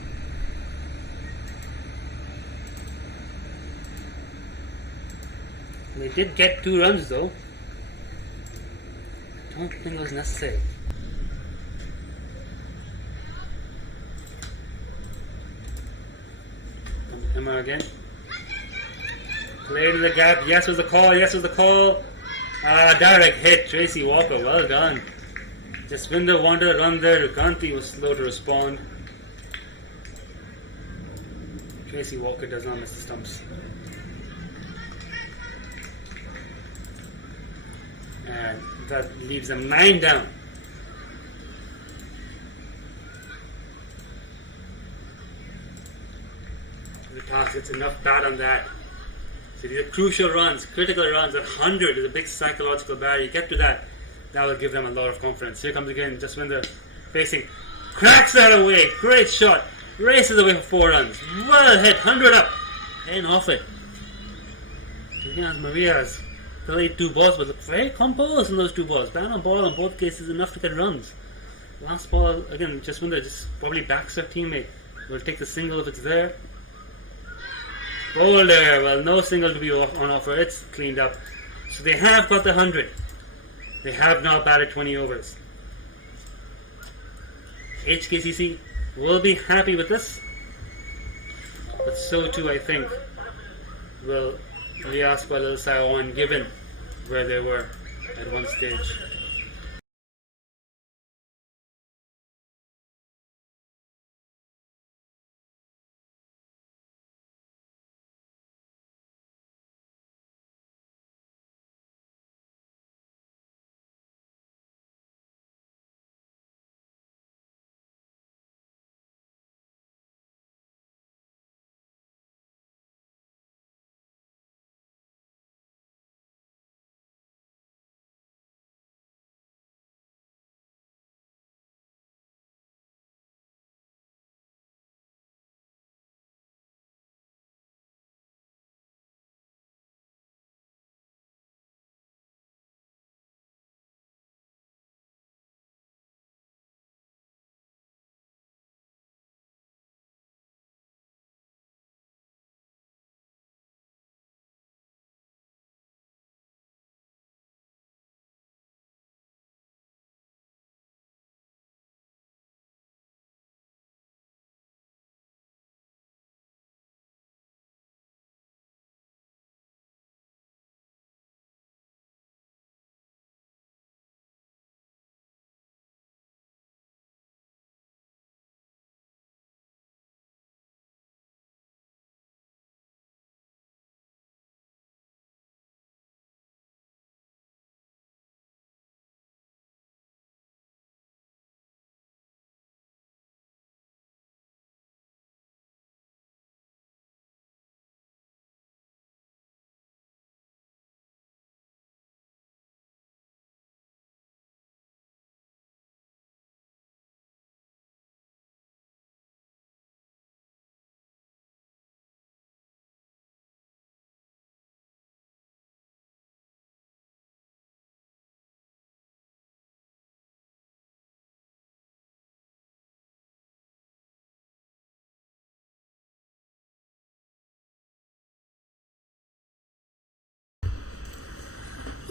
They did get 2 runs though. Don't think it was necessary. Emma again. Play to the gap. Yes was the call. Yes was the call. Direct hit. Tracy Walker. Well done. Jaswinder wanted to run there. Ganti was slow to respond. Tracy Walker does not miss the stumps. And that leaves them 9 down. The toss, it's enough bat on that. So these are crucial runs, critical runs. 100 is a big psychological barrier. You get to that, that will give them a lot of confidence. Here comes again Jaswinder facing, cracks that away. Great shot, races away for 4 runs. Well hit, 100 up, and off it. Maria's played 2 balls, but look very composed in those 2 balls. Down on ball in both cases, enough to get runs. Last ball again, Jaswinder just probably backs her teammate. Will take the single if it's there. Boulder, well, no single to be on offer. It's cleaned up. So they have got the 100. They have now batted 20 overs. HKCC will be happy with this, but so too I think will Liaspa Lil Sai, given where they were at one stage.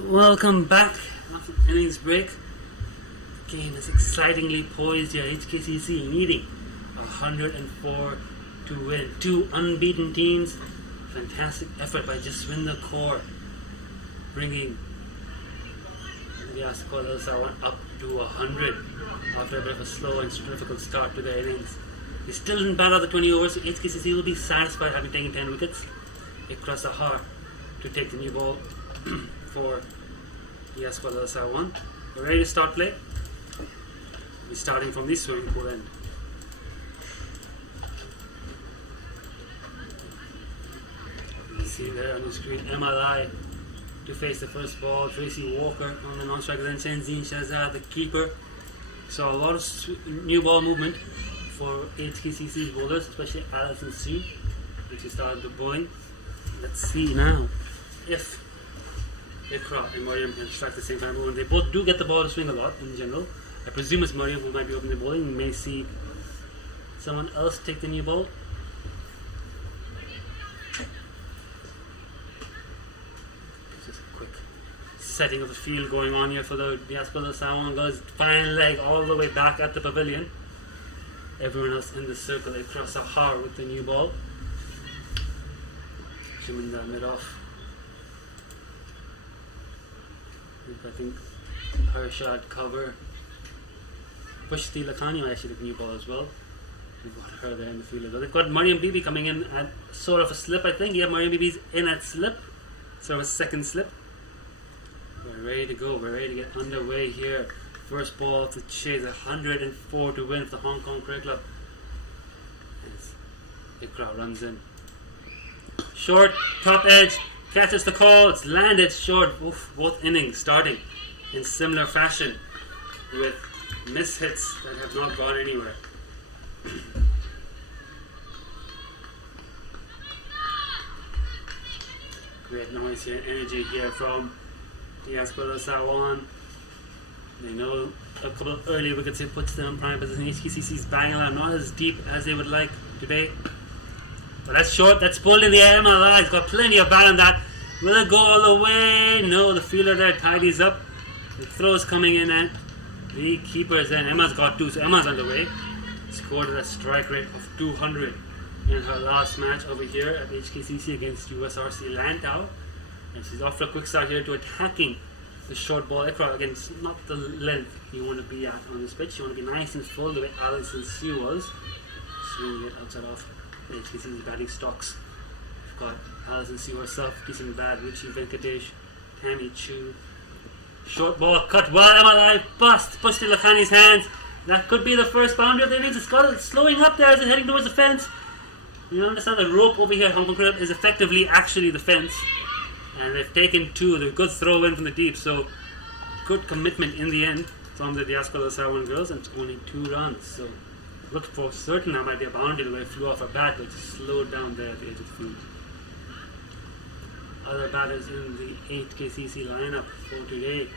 Welcome back after the innings break. The game is excitingly poised here. HKCC needing 104 to win. 2 unbeaten teams. Fantastic effort by Jaswinder Kaur, bringing The Ascolas are up to 100 after a bit of a slow and difficult start to their innings. They still didn't bat out the 20 overs, so HKCC will be satisfied having taken 10 wickets. Across the heart to take the new ball for the Ascolas are 1. We're ready to start play. We're starting from the swimming pool end. You see there on the screen, MLI to face the first ball. Tracy Walker on the non-striker, then Shenzin Shahzad, the keeper. So a lot of new ball movement for HKCC's bowlers, especially Alison Sue, which is starting to bowling. Let's see now if Ikra and Mariam can strike the same time. They both do get the ball to swing a lot in general. I presume it's Mariam who might be opening the bowling. We may see someone else take the new ball. Just a quick setting of the field going on here for the Ascolas Sawan girls. Fine leg all the way back at the pavilion. Everyone else in the circle across Sahar with the new ball. Jiminda mid-off. I think Harshad cover. Pushti Lakhani actually the new ball as well. We've got her there in the field as well. They've got Mariam Bibi coming in at sort of a slip, I think. Yeah, Mariam Bibi's in at slip. Sort of a second slip. We're ready to go. We're ready to get underway here. First ball to chase, 104 to win for the Hong Kong Cricket Club. As Ikra runs in. Short, top edge, catches the call. It's landed short. Oof, both innings starting in similar fashion with mishits that have not gone anywhere. Great noise here, energy here from the Ascolas Sawan. They know a couple of early wickets here puts them in prime position. HKCC's banging out, not as deep as they would like today. But that's short, that's pulled in the air. MLI has got plenty of bat on that. Will it go all the way? No, the fielder there tidies up. The throw's coming in at the keepers then. Emma's got 2, so Emma's underway. Scored at a strike rate of 200 in her last match over here at HKCC against USRC Lantau. And she's off to a quick start here to attacking the short ball. Ikra, again, it's not the length you want to be at on this pitch. You want to be nice and full the way Alison Sue was. Swinging it outside off HKCC's batting stocks. We've got Alison Sue herself, decent bat, Ruchi Venkatesh, Tammy Chu. Short ball cut well, MLI bust, pushed in Lakhani's hands. That could be the first boundary of the innings. It's slowing up there as it's heading towards the fence. You understand the rope over here, Hong Kong Cricket, is effectively actually the fence. And they've taken 2, the good throw in from the deep, so good commitment in the end from the Ascolas Sawan girls, and it's only 2 runs. So looked for certain that might be a boundary the way it flew off her bat, but just slowed down there at the edge of the field. Other batters in the 8KCC lineup for today.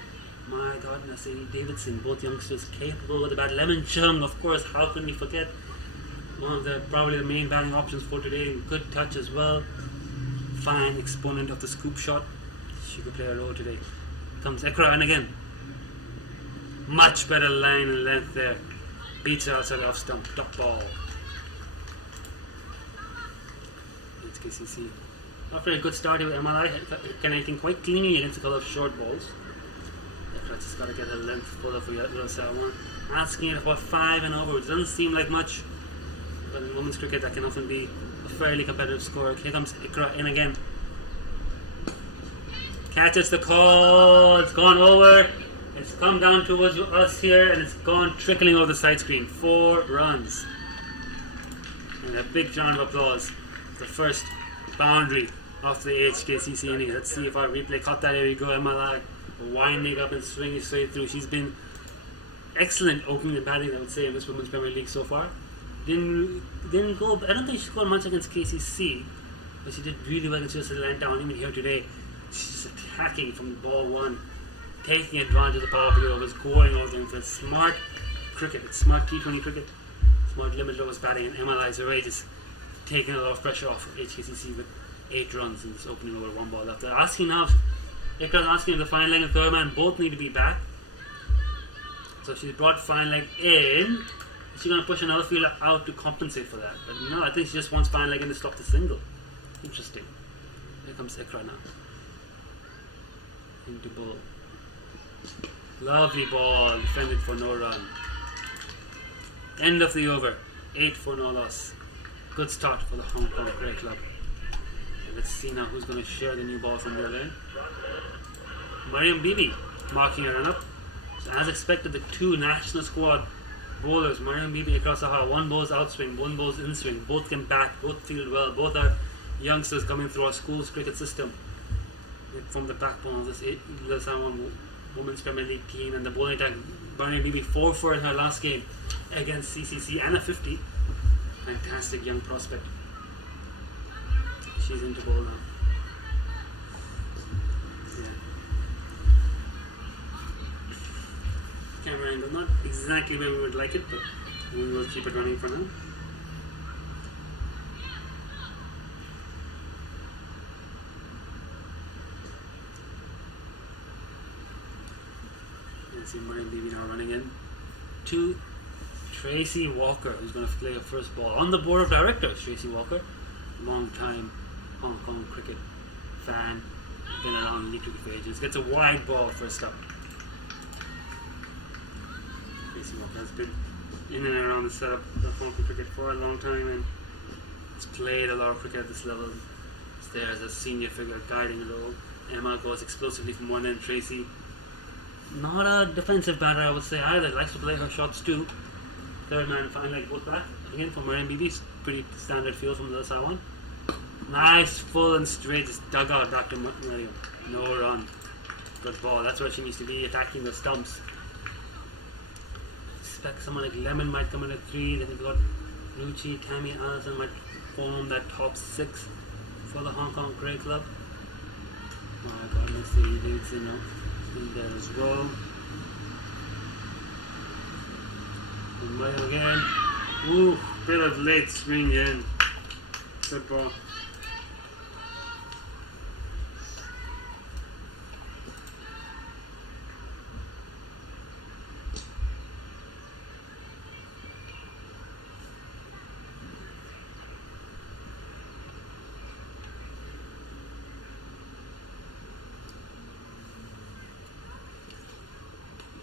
My God, Nasiri Davidson, both youngsters capable with the bat. Lemon Chung, of course, how can we forget? One of the probably the main batting options for today. Good touch as well. Fine exponent of the scoop shot. She could play a role today. Comes Ikra in again. Much better line and length there. Beats her outside off stump. Top ball. HKCC. After a good start with MLI, connecting quite cleanly against a couple of short balls. Ikra just got to get her length fuller for Sawan. Asking it about 5 and over. It doesn't seem like much, but in women's cricket that can often be a fairly competitive score. Here comes Ikra in again. Catches the call. It's gone over. It's come down towards us here and it's gone trickling over the side screen. 4 runs. And a big round of applause. The first boundary of the HKCC innings. Let's see if our replay caught that. There we go. MLI winding up and swinging straight through. She's been excellent opening and batting, I would say, in this Women's Premier League so far. Didn't go. I don't think she scored much against KCC, but she did really well against Lantau. And even here today, she's just attacking from ball 1, taking advantage of the power play overs, going all game. It's smart cricket. It's smart T20 cricket. Smart limited overs batting, and MLI's away just taking a lot of pressure off HKCC with 8 runs in this opening over 1 ball left. They're asking now. Ikra's asking if the fine leg and third man both need to be back. So she's brought fine leg in. She's going to push another fielder out to compensate for that. But no, I think she just wants fine leg in to stop the single. Interesting. Here comes Ikra now. Into bowl. Lovely ball, defended for no run. End of the over, 8 for no loss. Good start for the Hong Kong Cricket Club. And let's see now who's going to share the new ball from the other end. Mariam Bibi marking a run up. So as expected, the two national squad bowlers, Mariam Bibi across the heart, one bowls outswing, one bowls in swing. Both can bat, both field well, both are youngsters coming through our school's cricket system. They form the backbone of this DLSW Women's Premier League team. And the bowling attack, Mariam Bibi 4-4 in her last game against CCC and a 50. Fantastic young prospect. She's into bowl now. Yeah. Camera angle, not exactly where we would like it, but we will keep it running for now. You see Mariam Bibi now running in to Tracy Walker, who's going to play her first ball. On the board of directors, Tracy Walker, long time Hong Kong cricket fan, been around league cricket for ages. Gets a wide ball first up. Tracy Walker has been in and around the setup of Hong Kong cricket for a long time and has played a lot of cricket at this level. He's there as a senior figure guiding the role. Emma goes explosively from one end. Tracy, not a defensive batter, I would say either. Likes to play her shots too. Third man, fine leg both back. Again for Mariam Bibi, pretty standard field from the other side one. Nice, full and straight, just dug out Dr. Mariam. No run. Good ball, that's where she needs to be, attacking the stumps. Expect someone like Lemon might come in at 3, then we've got Ruchi, Tammy, Allison might form that top 6 for the Hong Kong Cricket Club. My God, let's see, Davidson now in there as well. And Mariam again. Ooh, bit of late swing in. Good ball.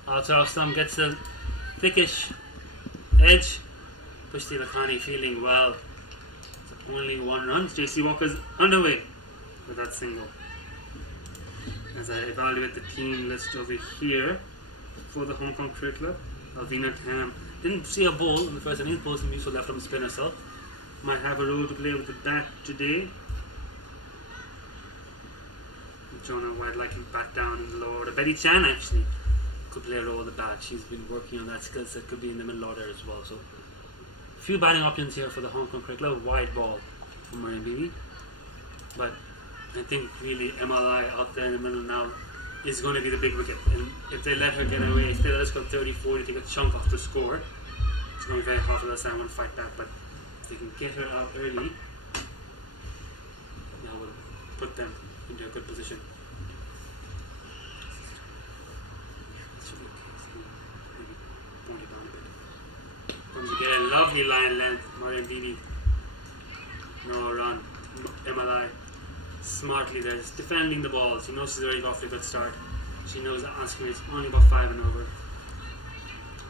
Outside of stump gets a thickish edge. Pushti Lakhani feeling well. So only one run. JC Walker's underway with that single. As I evaluate the team list over here for the Hong Kong Cricket Club, Alvina Tam didn't see a ball in the first innings. Bowled some useful left arm spin herself. Might have a role to play with the bat today. Jonah White likely back down in the lower order. Betty Chan actually could play a role with the bat. She's been working on that skill set. Could be in the middle order as well. So a few batting options here for the Hong Kong Cricket Club. Wide ball from Mariam Bibi. But I think really MLI out there in the middle now is going to be the big wicket. And if they let her get away, if they let us go 30-40, take a chunk off the score, it's going to be very hard for us. I want to fight back. But if they can get her out early, that will put them into a good position. Comes again, lovely line length, Mariam Bibi. No run. MLI smartly there, just defending the ball. She knows she's already got a good start. She knows that asking is only about 5 and over.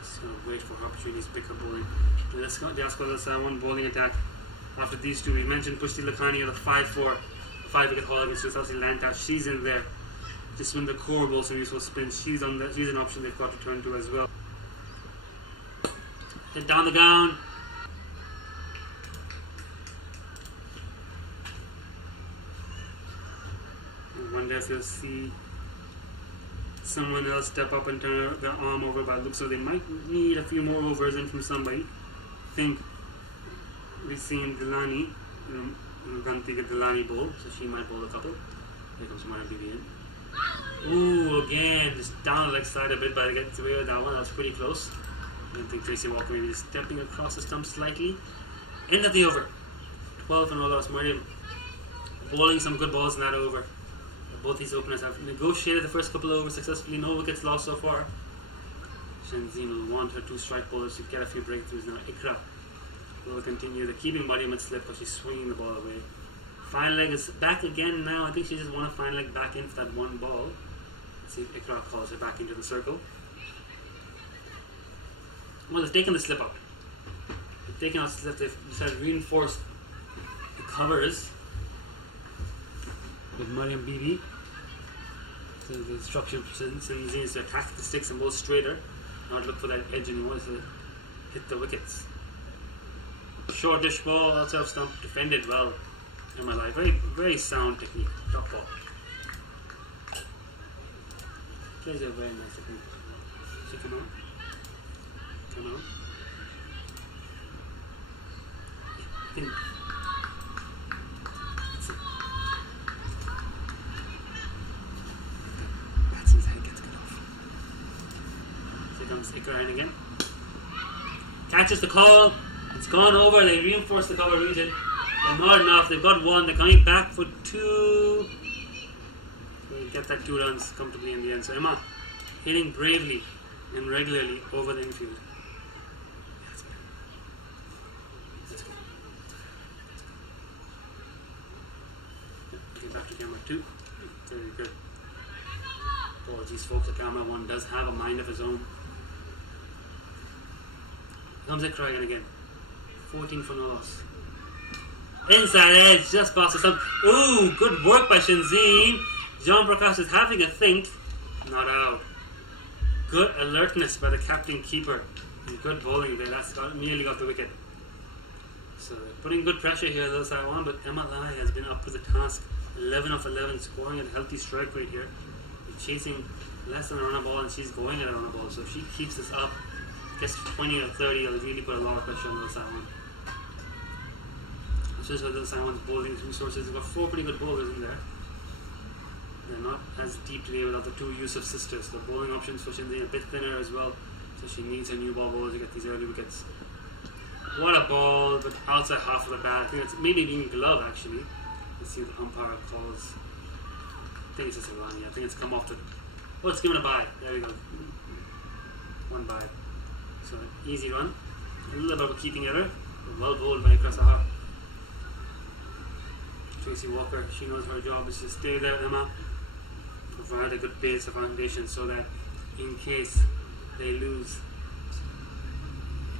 So wait for her opportunities to pick up bowling. And let's go. That's one bowling attack. After these two, we mentioned Pushti Lakhani with a 5-4, 5-wicket haul against South Lanta. She's in there. Just when the core bowls some useful spin, she's on there. She's an option they've got to turn to as well. Hit down the ground. I wonder if you'll see someone else step up and turn their arm over by the looks, so they might need a few more overs in from somebody. I think we've seen Dilani, Ganti get Dilani bowl, so she might bowl a couple. Here comes Mariam Bibi in. Ooh, again, just down the leg side a bit, but I get away with that one. That was pretty close. I don't think Tracy Walker maybe just stepping across the stump slightly. End of the over. 12 and all lost. Mariam bowling some good balls in that over. Both these openers have negotiated the first couple of overs successfully. No wickets lost so far. Shenzhen will want her 2 strike bowlers to get a few breakthroughs now. Ikra will continue the keeping Mariam at slip, but she's swinging the ball away. Fine leg is back again now. I think she just won a fine leg back in for that one ball. Let's see if Ikra calls her back into the circle. Well, they've taken the slip out. They've taken out the slip. They've decided to reinforce the covers with Mariam Bibi. So the instruction is to attack the sticks and go straighter, not look for that edge anymore, to hit the wickets. Shortish ball, outside of stump, defended well. MLI, very, very sound technique, top ball. Plays a very nice technique. So come on. I think that's it. Batsman's head gets cut off. So here comes Ikran again. Catches the call. It's gone over. They reinforce the cover region. They're not enough. They've got one. They're coming back for two. They get that 2 runs comfortably in the end. So Emma hitting bravely and regularly over the infield. That's good. That's good. Okay, back to camera 2. Very good. Apologies, folks. The camera 1 does have a mind of his own. Comes it Kragan again. 14 for no loss. Inside edge, just past the stump. Ooh, good work by Shinzeen. John Prakash is having a think. Not out. Good alertness by the captain keeper. And good bowling there. That's nearly got the wicket. So putting good pressure here, though, Saiwan, but MLI has been up to the task. 11 of 11, scoring at a healthy strike rate here. They're chasing less than a run a ball, and she's going at a run a ball. So if she keeps this up, gets 20 or 30, it'll really put a lot of pressure on the Saiwan. This is where the Saiwan's bowling resources. They've got 4 pretty good bowlers in there. They're not as deep today without the 2 Yusuf sisters. The bowling options for Shinzeen a bit thinner as well, so she needs her new ball bowler to get these early wickets. What a ball, but outside half of the bat. I think it's maybe being glove actually. Let's see what the umpire calls. I think it's just a run. Yeah, I think it's come off the. Oh, it's given a bye. There we go. 1 bye. So easy run. A little bit of a keeping error. But well bowled by Krasahar. Tracy Walker, she knows her job is to stay there, Emma. Provide a good base of foundation so that in case they lose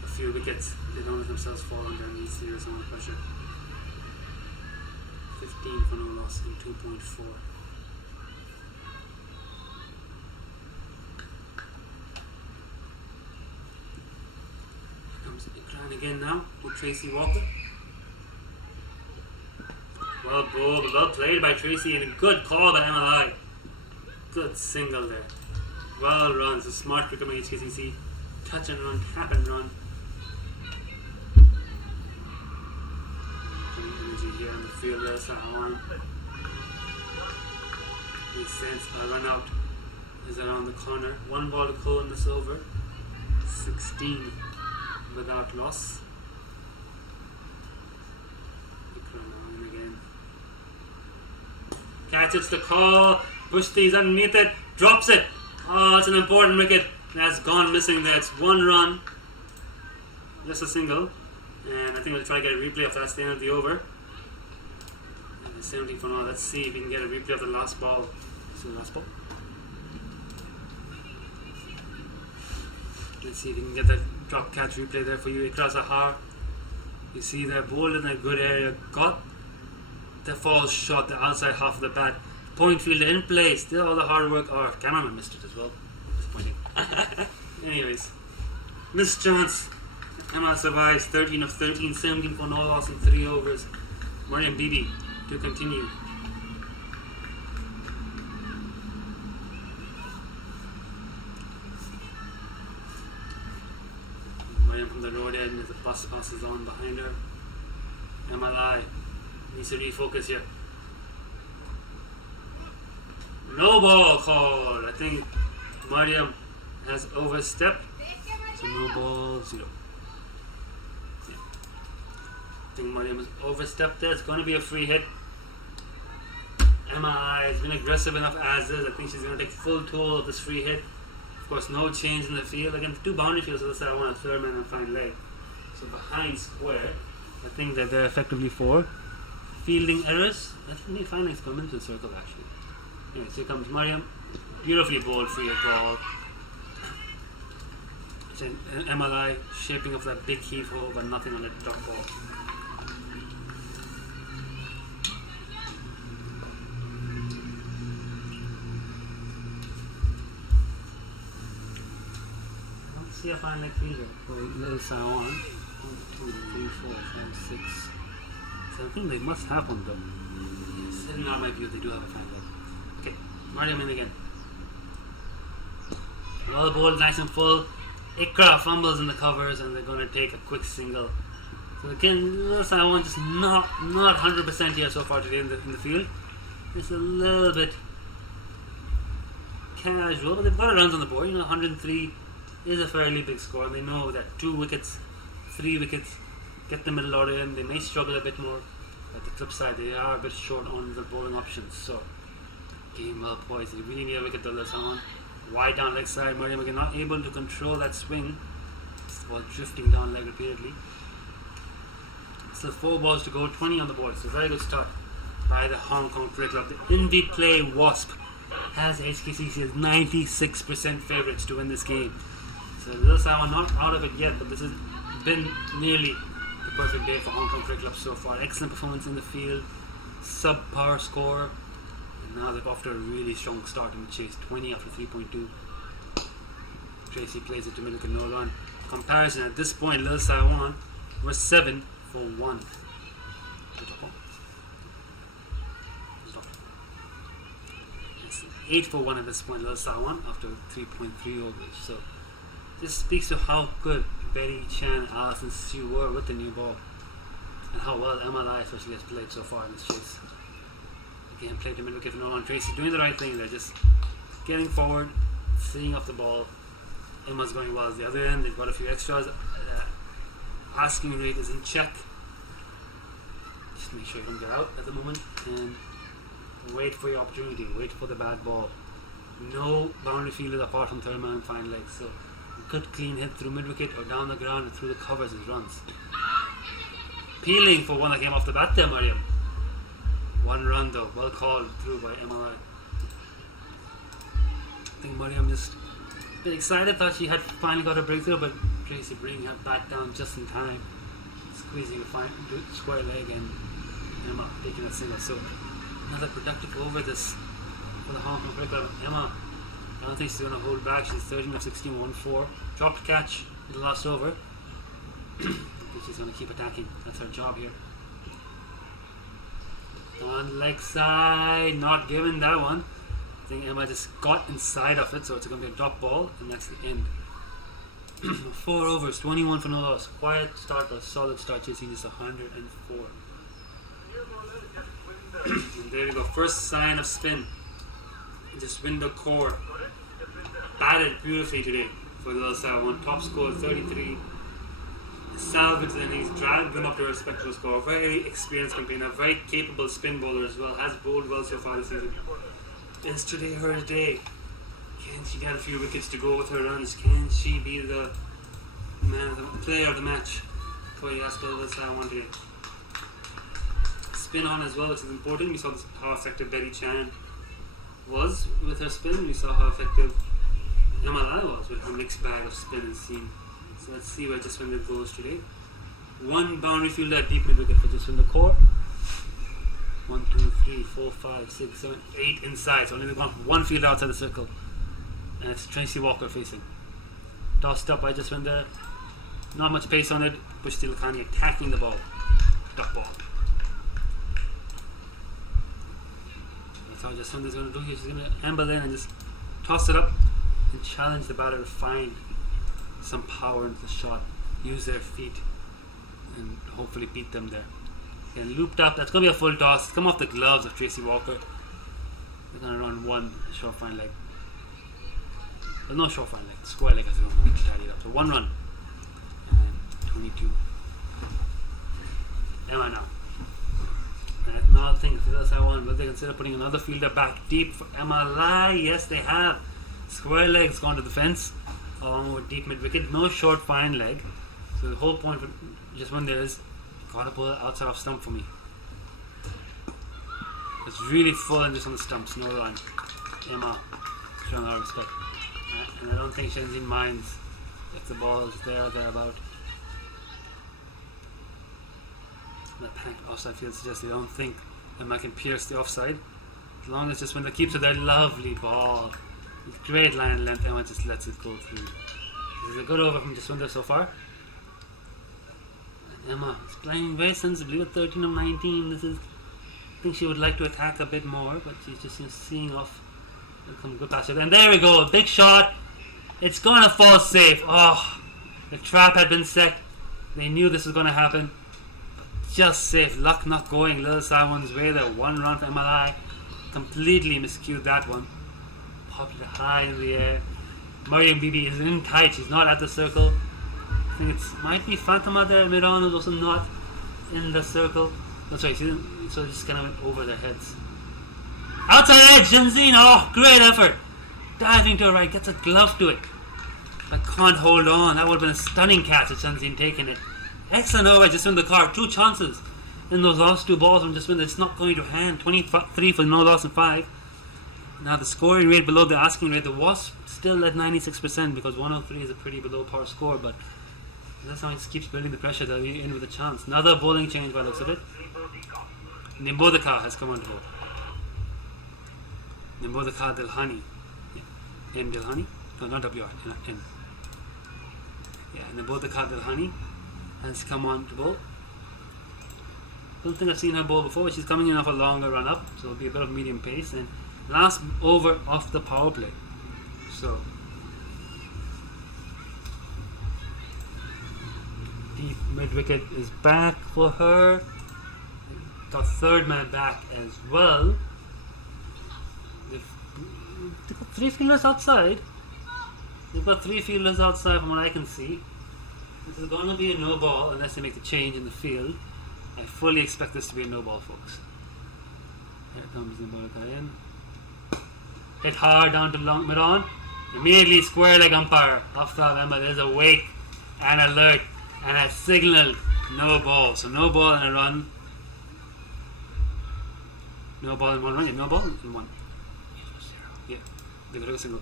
a few wickets, they don't let themselves fall under any serious amount of pressure. 15 for no loss in 2.4. Here comes Ikran again now with Tracy Walker. Well bowled, well played by Tracy, and a good call by MLI. Good single there. Well run. It's a smart cricket by HKCC. Touch and run, tap and run. Getting energy here in the field there, Sahawan. Makes sense. A run out is around the corner. 1 ball to go in this over. 16 without loss. Catches the call, Bushti's underneath it, drops it. Oh, it's an important wicket. That's gone missing there. It's 1 run. Just a single. And I think we'll try to get a replay of that. That's the end of the over. And it's 17 for now. Let's see if we can get a replay of the last ball. See the last ball. Let's see if we can get that drop catch replay there for you. Ikra Zahar. You see they're bowled in a good area. Got the false shot, the outside half of the bat. Point fielder in place. Did all the hard work. Oh, cameraman missed it as well. Disappointing. Anyways, missed chance. Emma survives. 13 of 13, 17 for no loss in 3 overs. Mariam Bibi to continue. Mariam from the road end as the bus passes on behind her. MLI needs to refocus here. No ball call. I think Mariam has overstepped. So no ball, 0. Yeah. I think Mariam has overstepped there. It's going to be a free hit. MI has been aggressive enough as is. I think she's going to take full toll of this free hit. Of course, no change in the field. Again, 2 boundary fields, so that's I want a third man and fine leg. So behind square, I think that they're effectively 4. Fielding errors. I think the fine legs come into the circle actually. Anyways, here comes Mariam. Beautifully bowled free hit ball. MLI shaping up that big heave hole, but nothing on the drop ball. I don't see a fine leg fielder for Little Sawan. 1, 2, 3, 4, 5, 6, 7. They must have one though. Sitting out my view, they do have a fine leg. Okay, Mariam in again. All the ball nice and full. Ikra fumbles in the covers, and they're going to take a quick single. So again, Little Sawan just not 100% here so far today in the field. It's a little bit casual, but they've got runs on the board. 103 is a fairly big score, and they know that 2 wickets, 3 wickets, get the middle order in. They may struggle a bit more. At the flip side, they are a bit short on the bowling options. So game well poised. They really need a wicket, Little Sawan. Wide down leg side, Mariam again not able to control that swing while drifting down leg repeatedly. Still 4 balls to go, 20 on the board. So very good start by the Hong Kong Cricket Club. The Indy Play Wasp has HKCC as 96% favourites to win this game. So Little Sawan not out of it yet, but this has been nearly the perfect day for Hong Kong Cricket Club so far. Excellent performance in the field, subpar score. Now they've off to a really strong start in the chase, 20 after 3.2. Tracy plays it to middle with no run. Comparison at this point, Little Sawan was 7 for 1. It's 8 for 1 at this point, Little Sawan after 3.3 overs. So this speaks to how good Betty Chan, Alison Sue were with the new ball, and how well MLI especially has played so far in this chase. Again, played to middle wicket for no run. Tracy doing the right thing. They're just getting forward, seeing off the ball. Emma's going well at the other end. They've got a few extras. Asking rate is in check. Just make sure you don't get out at the moment, and wait for your opportunity. Wait for the bad ball. No boundary fielders apart from third man and fine leg. So good clean hit through mid wicket or down the ground and through the covers as runs. Peeling for one that came off the bat there, Mariam. 1 run though, well called through by MLI. I think Mariam just a bit excited, thought she had finally got a breakthrough, but Tracy bringing her back down just in time, squeezing a fine square leg, and Emma taking a single. So another productive over this for the Hong Kong Cricket Club. Emma, I don't think she's going to hold back. She's 13 of 16, 1-4. Dropped catch in the last over. I think she's going to keep attacking. That's her job here. On leg side, not given that one. I think Emma just got inside of it, so it's going to be a drop ball, and that's the end. 4 overs, 21 for no loss. Quiet start, but solid start, chasing just 104. And there we go, first sign of spin. Just Gencor batted beautifully today for Little Sawan. Top score 33. Salvaged the innings, dragged them up to a respectable score. Very experienced campaigner, very capable spin bowler as well. Has bowled well so far this season. Is today her day? Can she get a few wickets to go with her runs? Can she be the player of the match for Little Sawan today? Spin on as well, which is important. We saw how effective Betty Chan was with her spin. We saw how effective MLI was with her mixed bag of spin and seam. So let's see where Jaswinder goes today. 1 boundary fielder at deep mid wicket for Gencor. 1, 2, 3, 4, 5, 6, 7, 8 inside. So only they've gone 1 fielder outside the circle. And it's Tracy Walker facing. Tossed up by Jaswinder. Not much pace on it. Push Tilakani attacking the ball. Duck ball. That's how Jaswinder's going to do here. She's going to amble in and just toss it up and challenge the batter to find some power into the shot, use their feet, and hopefully beat them there. Again, looped up, that's going to be a full toss. It's come off the gloves of Tracy Walker. They're going to run 1 short fine leg. Well, no short fine leg, square leg as well. Tidy it up. So 1 run and 22. Emma now. Now I think that's I want. Will they consider putting another fielder back deep for MLI? Yes, they have. Square leg's gone to the fence along with deep mid wicket. No short fine leg. So the whole point for just when there is, gotta pull it outside of stump for me. It's really full and just on the stumps. No run. Emma showing a lot of respect. And I don't think Shenzhen minds if the ball is there or thereabout. That panicked offside field suggests they don't think that I can pierce the offside. As long as Jaswinder keeps it, that lovely ball. Great line length, Emma just lets it go through. This is a good over from Jaswinder so far. And Emma is playing very sensibly with 13 of 19. This is, I think she would like to attack a bit more, but she's just seeing off. Come good pass. And there we go, big shot. It's going to fall safe. Oh, the trap had been set. They knew this was going to happen. Just safe. Luck not going Little Simon's way there. One run for MLI. Completely miscued that one. Popped it high in the air. Mariam Bibi is in tight. She's not at the circle. I think it might be Fatima there. Miran is also not in the circle. Oh, sorry, so just kind of went over their heads. Outside edge, Janzine. Oh, great effort. Diving to her right. Gets a glove to it. But can't hold on. That would have been a stunning catch if Janzine taken it. Excellent over Jaswinder Kaur. 2 chances in those last 2 balls from Jaswinder. It's not going to hand. 23 for no loss and 5. Now the scoring rate below the asking rate. It was still at 96% because 103 is a pretty below par score. But that's how it keeps building the pressure. They'll be in with a chance. Another bowling change by the looks of it. Nimbodaka has come on board. Nimbodaka Dilhani. In Dilhani? No, not WR. In. Yeah, Nimbodaka Dilhani has come on to bowl. Don't think I've seen her bowl before, but she's coming in off a longer run up, so it'll be a bit of medium pace. And last over off the power play. So deep mid wicket is back for her. Got third man back as well. They've got 3 fielders outside. They've got 3 fielders outside from what I can see. This is going to be a no ball unless they make the change in the field. I fully expect this to be a no ball, folks. Here comes Nimbodaka in. Hit hard down to long mid on. Immediately square leg umpire. Aftab Emma, there's a wake and alert and a signal no ball. So no ball and a run. No ball in 1 run. Yeah, no ball in 1. Yeah, they got a single.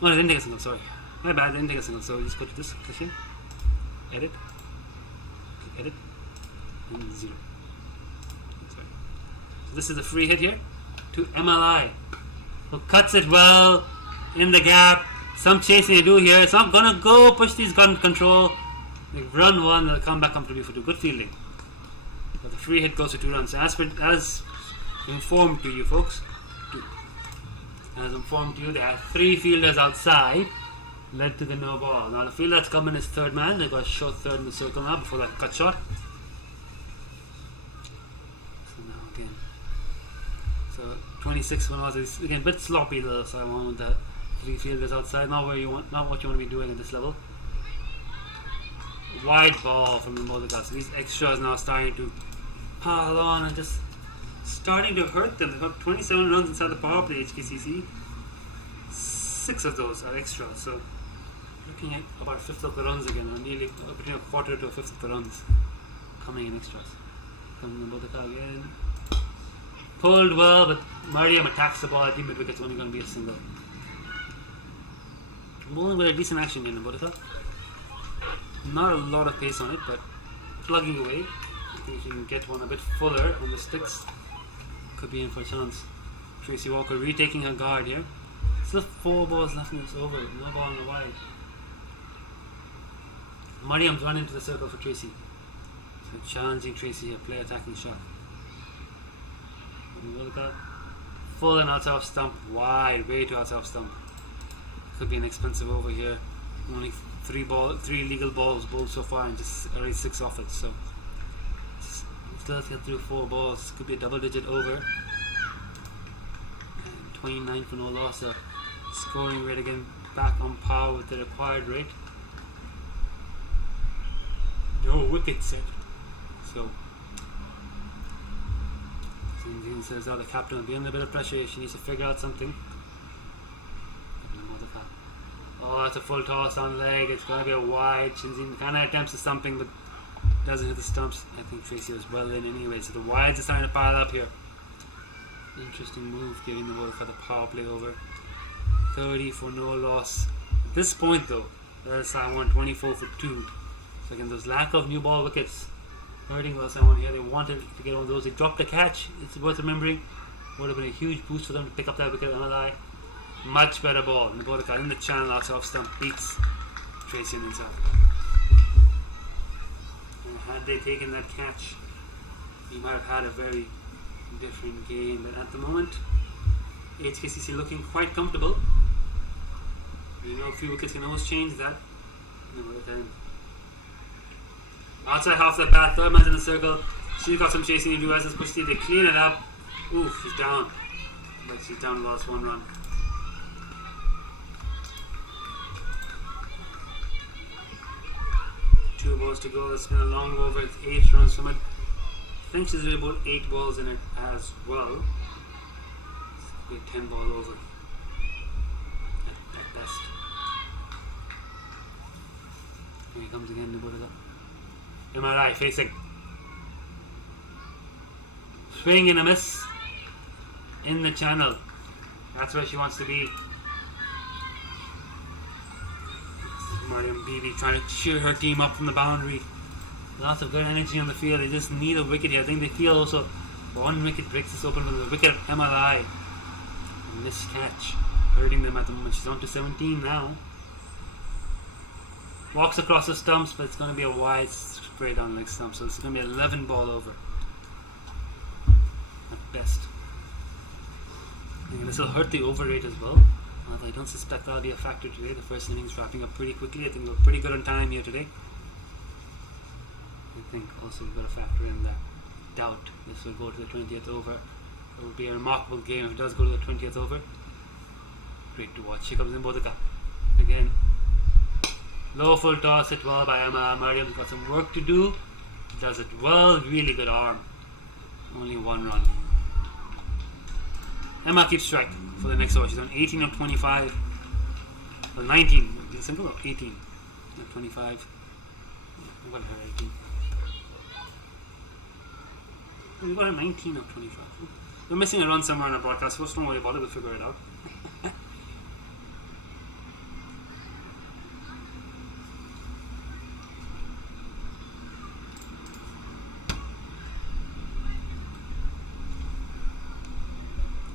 No, I didn't take a single, sorry. My bad, I didn't take a single, so just go to this session. Edit. Edit. And 0. Sorry. So this is a free hit here to MLI, who cuts it well in the gap. Some chasing they do here. It's not gonna go push these gun control. They've run 1, they'll come back comfortably for 2. Good fielding. But the free hit goes to 2 runs. As informed to you folks, as informed to you, they have 3 fielders outside, led to the no ball. Now the fielder that's coming is third man. They've got a short third in the circle now before that cut shot. So now again, so 26 one was is again a bit sloppy though. So I want that 3 fielders outside. Not what you want to be doing at this level. Wide ball from the Nimbodaka. So these extras now starting to pile on and just starting to hurt them. They've got 27 runs inside the power play, HKCC. 6 of those are extra, so looking at about a fifth of the runs again, or nearly between a quarter to a fifth of the runs coming in extras. Coming in Nimbodaka again. Pulled well, but Mariam attacks the ball. I think mid wicket's only going to be a single. Bowling with a decent action in Nimbodaka. Not a lot of pace on it, but plugging away. I think you can get one a bit fuller on the sticks. Could be in for a chance. Tracy Walker retaking her guard here. Still 4 balls left in this over. No ball on the wide. Mariam's run into the circle for Tracy. So challenging Tracy here. Play attacking shot. Full and outside of stump. Wide. Way too outside of stump. Could be an expensive over here. Only 3 legal balls bowled so far and just already 6 off it. So still has to get through 4 balls. Could be a double digit over. And 29 for no loss. Scoring rate again back on par with the required rate. No wicket set. So Zinzin says now the captain will be under a bit of pressure. She needs to figure out something. Oh, it's a full toss on leg. It's going to be a wide. Shinzin kind of attempts the stumping, but doesn't hit the stumps. I think Tracy was well in anyway. So the wides are starting to pile up here. Interesting move, giving the ball for the power play over. 30 for no loss. At this point though, LSI won 24 for 2. So again, those lack of new ball wickets hurting LSI one here. They wanted to get one of those. They dropped the catch. It's worth remembering. Would have been a huge boost for them to pick up that wicket. MLI. Much better ball. Nibotica in the channel outside off stump beats Tracy and inside. And had they taken that catch, he might have had a very different game. But at the moment, HKCC looking quite comfortable. You know, a few wickets can always change that. Outside half the bat, third man's in the circle. She's got some chasing to do as quickly. They clean it up. Oof, she's down. But she's down, lost 1 run. Two balls to go. It's been a long over. It's 8 runs from it. I think she's about 8 balls in it as well. It's a 10 ball over at best. Here he comes again, Nibotica. MRI facing. Swing and a miss in the channel. That's where she wants to be. Mariam Bibi trying to cheer her team up from the boundary. Lots of good energy on the field. They just need a wicket here. I think they feel also one wicket breaks this open from the wicket of MLI. Missed catch hurting them at the moment. She's on to 17 now. Walks across the stumps, but it's going to be a wide spray down leg stump. So it's going to be 11 ball over at best. And this will hurt the over rate as well. Although I don't suspect that'll be a factor today. The first innings wrapping up pretty quickly. I think we're pretty good on time here today. I think also we've got to factor in that doubt this will go to the 20th over. It will be a remarkable game if it does go to the 20th over. Great to watch. Here comes Nibotica again. Low full toss hit well by Emma. Mariam's got some work to do. Does it well. Really good arm. Only 1 run. Emma keeps strike for the next over. She's on 18 of 25. Well, 19. Is it simple or 18? Not 25. I've got her 18. We've got her 19 of 25. We're missing a run somewhere on our broadcast. First, don't worry about it. We'll figure it out.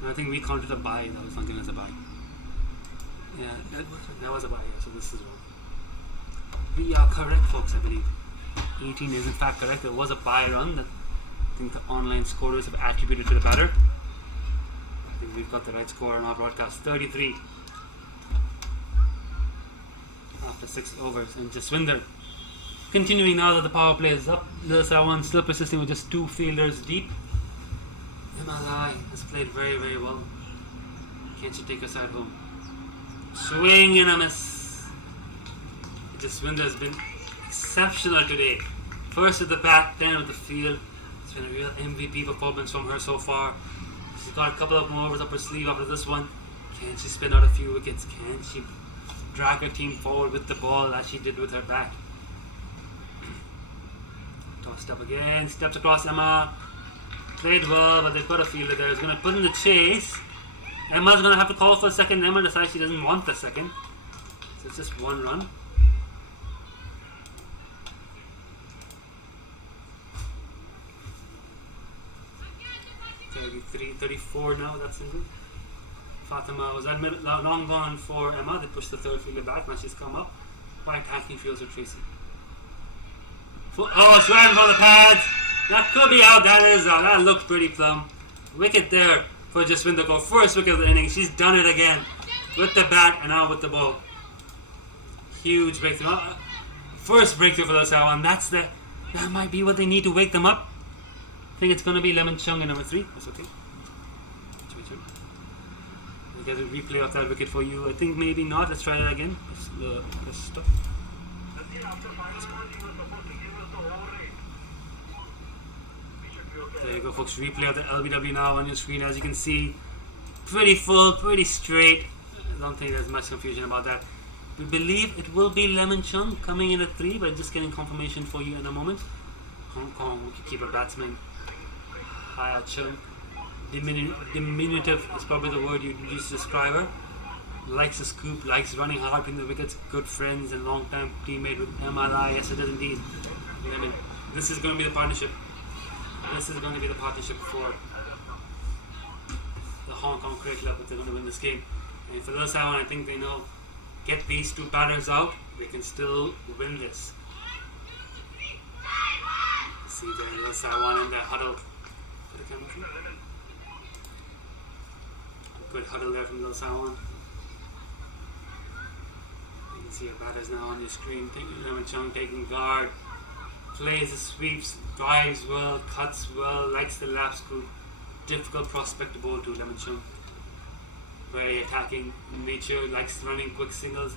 I think we counted a bye. That was something as a bye. Yeah, that was a bye. Yeah, so this is wrong. We are correct, folks. I believe 18 is in fact correct. There was a bye run that I think the online scorers have attributed to the batter. I think we've got the right score on our broadcast. 33 after 6 overs. And Jaswinder continuing now that the power play is up. LSI one still persisting with just 2 fielders deep. MLI has played very, very well. Can't she take us out home? Swing and a miss. Jaswinder has been exceptional today. First with the bat, then with the field. It's been a real MVP performance from her so far. She's got a couple of more overs up her sleeve after this one. Can she spin out a few wickets? Can she drag her team forward with the ball as she did with her bat? Tossed up again, steps across Emma. Played well, but they've got a fielder there. He's going to put in the chase. Emma's going to have to call for a second. Emma decides she doesn't want the second. So it's just 1 run. Thirty-three, 34 now, that's single. Fatima was admitted, long gone for Emma. They pushed the third fielder back. Now she's come up. Quite attacking fields with Tracy. Oh, it's right on the pads. That could be out. That looked pretty plumb. Wicket there for Jaswinder Kaur. First wicket of the inning. She's done it again with the bat and now with the ball. Huge breakthrough. First breakthrough for the Sawan. That might be what they need to wake them up. I think it's going to be Lemon Chung in number 3. That's okay. I'll get a replay of that wicket for you. I think maybe not. Let's try that again. Let's stop. There you go, folks. Replay of the LBW now on your screen. As you can see, pretty full, pretty straight. I don't think there's much confusion about that. We believe it will be Lemon Chung coming in at 3, but just getting confirmation for you in a moment. Hong Kong wicketkeeper batsman Haya Chung. Diminutive is probably the word you'd use to describe her. likes the scoop, likes running hard between the wickets, good friends and long-time teammate with MLI. Yes, it is indeed. I mean, this is going to be the partnership. This is going to be the partnership for the Hong Kong Cricket Club if they're going to win this game. And for those I think they know, get these two batters out, they can still win this. See there, little Saiwan in that huddle. Put the camera through. Good huddle there from little Saiwan. You can see our batters now on your screen. Lemon Chung taking guard, plays the sweeps, drives well, cuts well, likes the lap scoop. Difficult prospect to bowl to, Lemon Chung. Very attacking in nature, likes running quick singles.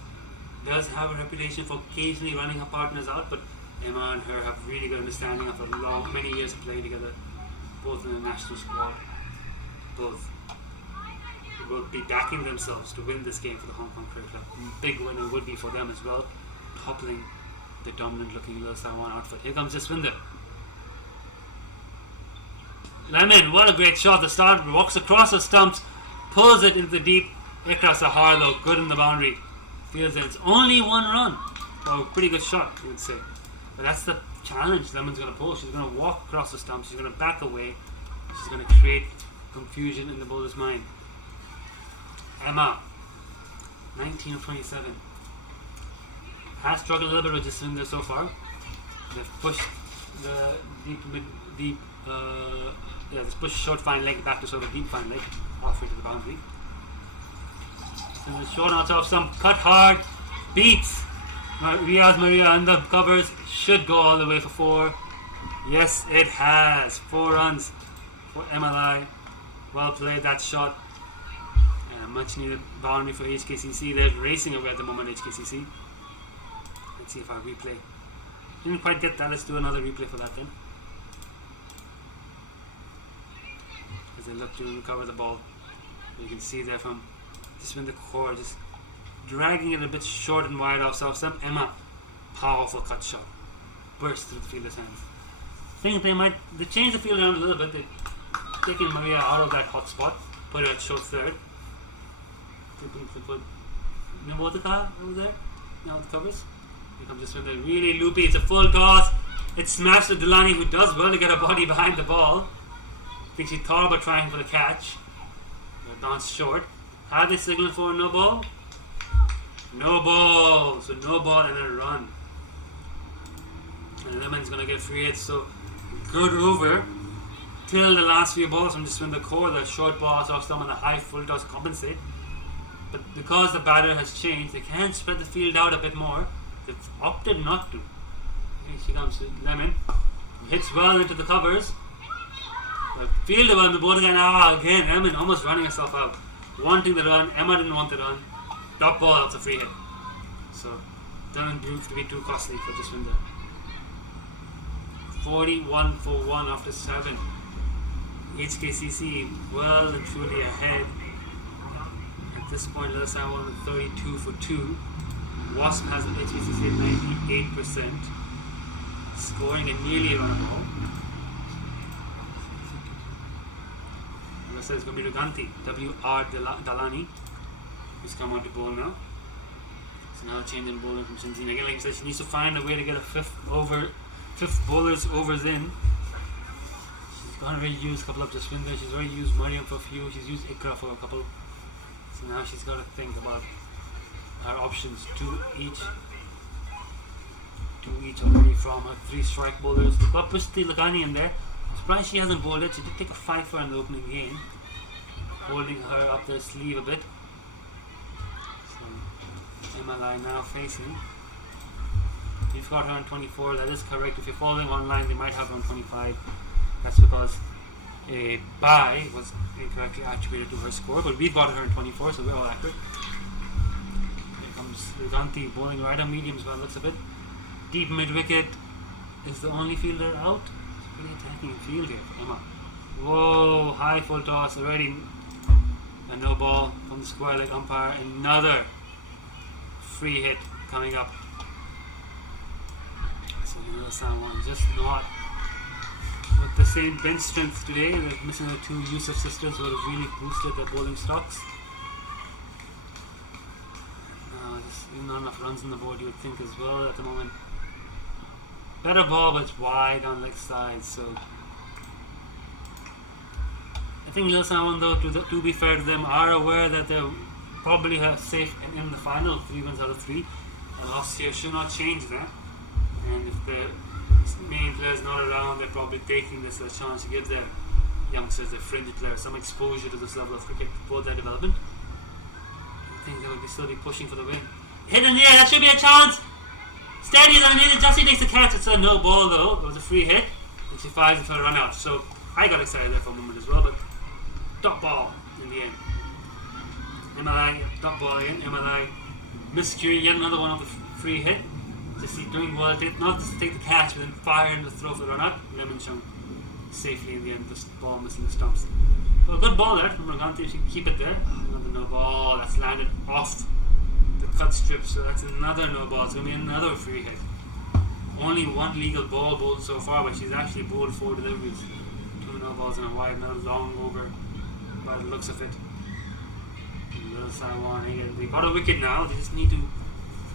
Does have a reputation for occasionally running her partners out, but Emma and her have really good understanding after many years of playing together, both in the national squad. Both will be backing themselves to win this game for the Hong Kong Cricket Club. Big winner would be for them as well, toppling the dominant looking little Saiwan outfit. Here comes Jaswinder. Lemon, what a great shot. The start walks across the stumps, pulls it into the deep. Ikra Sahar though, good in the boundary. Feels that it's only one run. Oh, pretty good shot, you would say. But that's the challenge Lemon's going to pose. She's going to walk across the stumps. She's going to back away. She's going to create confusion in the bowler's mind. Emma, 19 of 27. Has struggled a little bit with Jaswinder so far. They've pushed the they've pushed short fine leg back to sort of deep fine leg, halfway to the boundary. So the short out of some cut hard, beats Riaz Maria under covers, should go all the way for 4. Yes, it has. 4 runs for MLI. Well played that shot. Much needed boundary for HKCC. They're racing away at the moment, HKCC. Let's see if I replay. Didn't quite get that. Let's do another replay for that then. As they look to recover the ball. You can see there from Jaswinder Kaur just dragging it a bit short and wide off stump. Emma, powerful cut shot. Burst through the fielder's hands. I think they changed the field around a little bit. They've taken Maria out of that hot spot, put her at short third. Put Nimodaka over there, now with the covers. Here comes Jaswinder, really loopy. It's a full toss. It smashed to Delani, who does well to get her body behind the ball. I think she thought about trying for the catch. Bounced short. Had they signaled for a no ball? No ball. So no ball and a run. And Lemon's going to get free hit. So good over till the last few balls from Jaswinder Kaur. The short ball off stump and the high full toss compensate. But because the batter has changed, they can spread the field out a bit more. They've opted not to. Here she comes with Lemon. Hits well into the covers. The fielder on the bowling now again. Lemon almost running herself out. Wanting the run. Emma didn't want the run. Top ball, that's a free hit. So doesn't prove to be too costly for Jaswinder. 41 for 1 after 7. HKCC well and truly ahead. At this point, let's have on 32 for 2. Wasp has an HKCC at 98%, scoring at nearly a run a ball. It's going to be Ruganti, W.R. Dalani, who's come on to bowl now. So now change in bowling from Shinzine. Again, like I said, she needs to find a way to get a fifth bowler's overs in. She's going to really use a couple of Jaswinder. She's already used Mariam for a few. She's used Ikra for a couple. So now she's got to think about her options. 2 each already from her 3 strike bowlers. They've got Pushti Lagani in there. I'm surprised she hasn't bowled it. She did take a 5-4 in the opening game, holding her up their sleeve a bit. So MLI now facing. We've got her on 24. That is correct. If you're following online, they might have her on 25. That's because a bye was incorrectly attributed to her score, but we've got her in 24, so we're all accurate. Here comes Ruganti bowling right on mediums by the looks of it. Deep mid wicket is the only fielder out. It's pretty attacking field here for Emma. Whoa, high full toss already. A no ball from the square leg umpire. Another free hit coming up. So another someone just not with the same bench strength today. They're missing the 2 Yusuf sisters who have really boosted their bowling stocks. there's not enough runs on the board, you would think as well at the moment. Better ball, but it's wide on leg side, so I think Lil Simon, though, to be fair to them, are aware that they probably have safe in the final 3 wins out of 3. A loss here should not change that, and if the main player is not around, they're probably taking this as a chance to give their youngsters, their fringe players, some exposure to this level of cricket for their development. I think they will still be pushing for the win. Hit in the air, that should be a chance! Steady as I needed, Jussie takes the catch. It's a no ball though, it was a free hit, and she fires it for a run out. So I got excited there for a moment as well, but dot ball in the end. MLI, dot ball again, MLI miscuing yet another one of the free hit. Just doing well, not just to take the catch, but then fire and the throw for the run out. Lemon Chung safely in the end, the ball missing the stumps. So a good ball there from Raganti, if she can keep it there. Another no ball, that's landed off the cut strip, so that's another no ball. It's going to be another free hit. Only one legal ball bowled so far, but she's actually bowled 4 deliveries. 2 no balls and a wide, another long over by the looks of it. Little Saiwan again. They got a wicket now, they just need to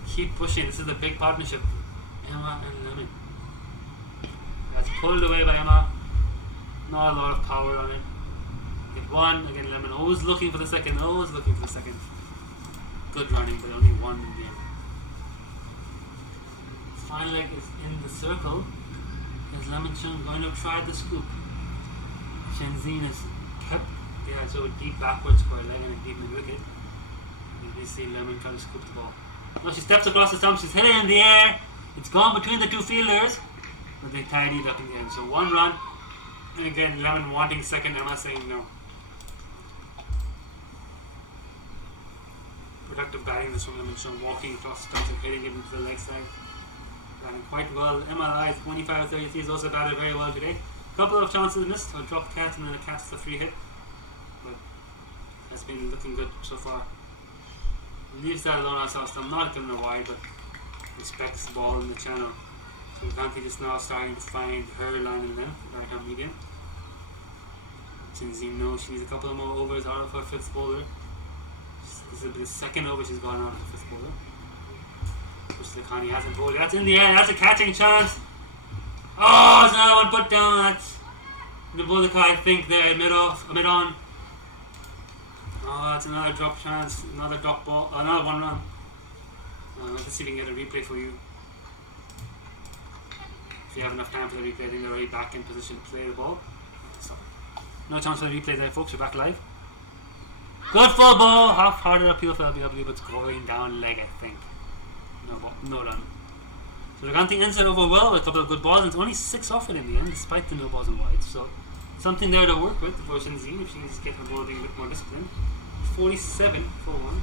keep pushing. This is a big partnership. Emma and Lemon. That's pulled away by Emma. Not a lot of power on it. Get one, again Lemon always looking for the second, Good running, but only one in the end. Final leg is in the circle. Is Lemon Chung going to try the scoop? Shenzhen is kept so deep backwards for a leg and a deep in the wicket. You can see Lemon try to scoop the ball. No, she steps across the stump, she's hit it in the air. It's gone between the 2 fielders, but they tidied it up in the end. So 1 run, and again Lemon wanting second, Emma saying no. Productive batting this from Lemon Chung, walking across the stumps and hitting it into the leg side. Batting quite well. MLI 25-33 is also batted very well today. Couple of chances missed, a drop catch and then a catch for 3 hit. But has been looking good so far. Leaves that alone ourselves. I'm not giving her wide, but respects the ball in the channel. So Gandhi just now starting to find her line in length, right hand medium. Shenzhen knows she needs a couple of more overs out of her 5th bowler. This will be the 2nd over she's gone out of the 5th bowler. Which Lakhani hasn't bowled. That's in the air, that's a catching chance. Oh, it's another one put down. That's Nabulika, I think, there, mid on. Oh, that's another drop chance, another drop ball, another 1 run. Let's see if we can get a replay for you. If you have enough time for the replay, I think they're already back in position to play the ball. So, no chance for the replay there, folks. We're back live. Good full ball, half-hearted appeal for LBW, but it's going down leg, I think. No ball, no run. So Raganti ends it over well with a couple of good balls, and it's only 6 off it in the end, despite the no balls and wide. So something there to work with for Shenzhen if she needs to get the ball being a bit more disciplined. 47 for 1.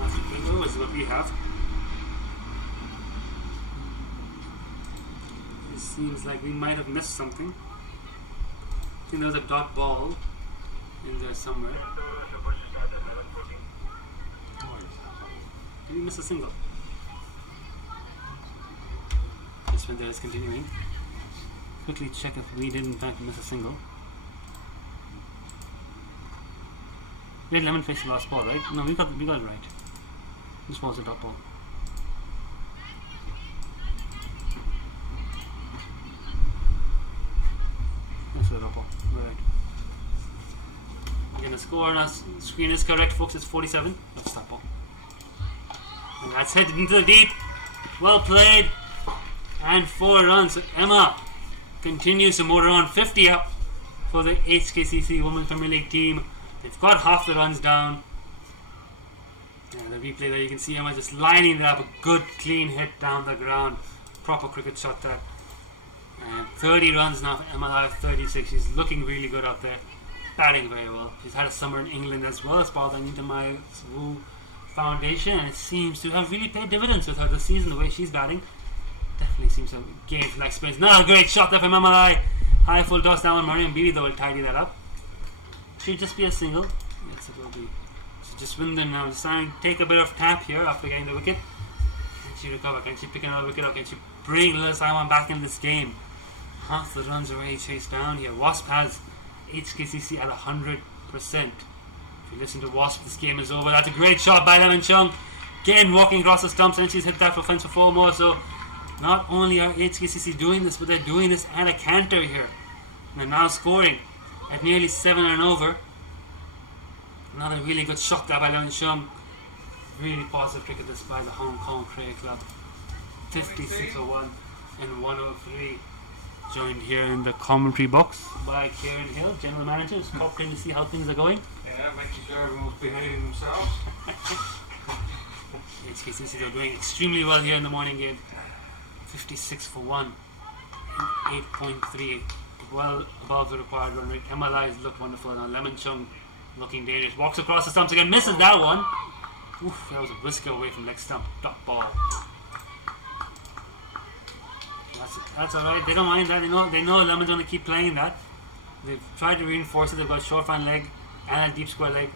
After bingo is what we have. It seems like we might have missed something. I think there was a dot ball in there somewhere. Did we miss a single? This one there is continuing. Quickly check if we did in fact miss a single. We had Lemon face the last ball, right? No, we got it right. This ball's a dot ball. That's a dot ball. Right. Again, the score on our screen is correct, folks. It's 47. That's that ball. And that's hit into the deep. Well played. And 4 runs. So Emma continues to motor on. 50 up for the HKCC Women's Premier League team. They've got half the runs down. And the replay there, you can see Emma just lining it up. A good clean hit down the ground. Proper cricket shot there. And 30 runs now for Emma out of 36. She's looking really good out there. Batting very well. She's had a summer in England as well as part of the Nitamai Wu Foundation, and it seems to have really paid dividends with her this season. The way she's batting definitely seems to have gained some experience. Now a great shot there from MLI. High full toss down, and Mariam Bibi though will tidy that up. Should just be a single. Yes, it will be. So just win them now. Just trying to take a bit of tap here after getting the wicket. Can she recover? Can she pick another wicket up? Can she bring Lil Simon back in this game? Half the runs already chased down here. Wasp has HKCC at 100% If you listen to Wasp, this game is over. That's a great shot by Lemon Chung. Again, walking across the stumps, and she's hit that for fence for 4 more. So not only are HKCC doing this, but they're doing this at a canter here. And they're now scoring at nearly 7 and over. Another really good shot there by Lemon Chung. Really positive cricket this by the Hong Kong Cricket Club. 56-01 and 103. Joined here in the commentary box by Kieran Hill, General Manager. Just popped in to see how things are going. Yeah, making sure everyone's behaving themselves. HKCC are doing extremely well here in the morning game. 56 for 1. 8.3. Well above the required run rate. MLI's look wonderful. Now Lemon Chung looking dangerous. Walks across the stumps again. Misses that one. Oof, that was a whisker away from leg stump. Top ball. That's alright. They don't mind that. They know Lemon's going to keep playing that. They've tried to reinforce it. They've got short front leg and a deep square leg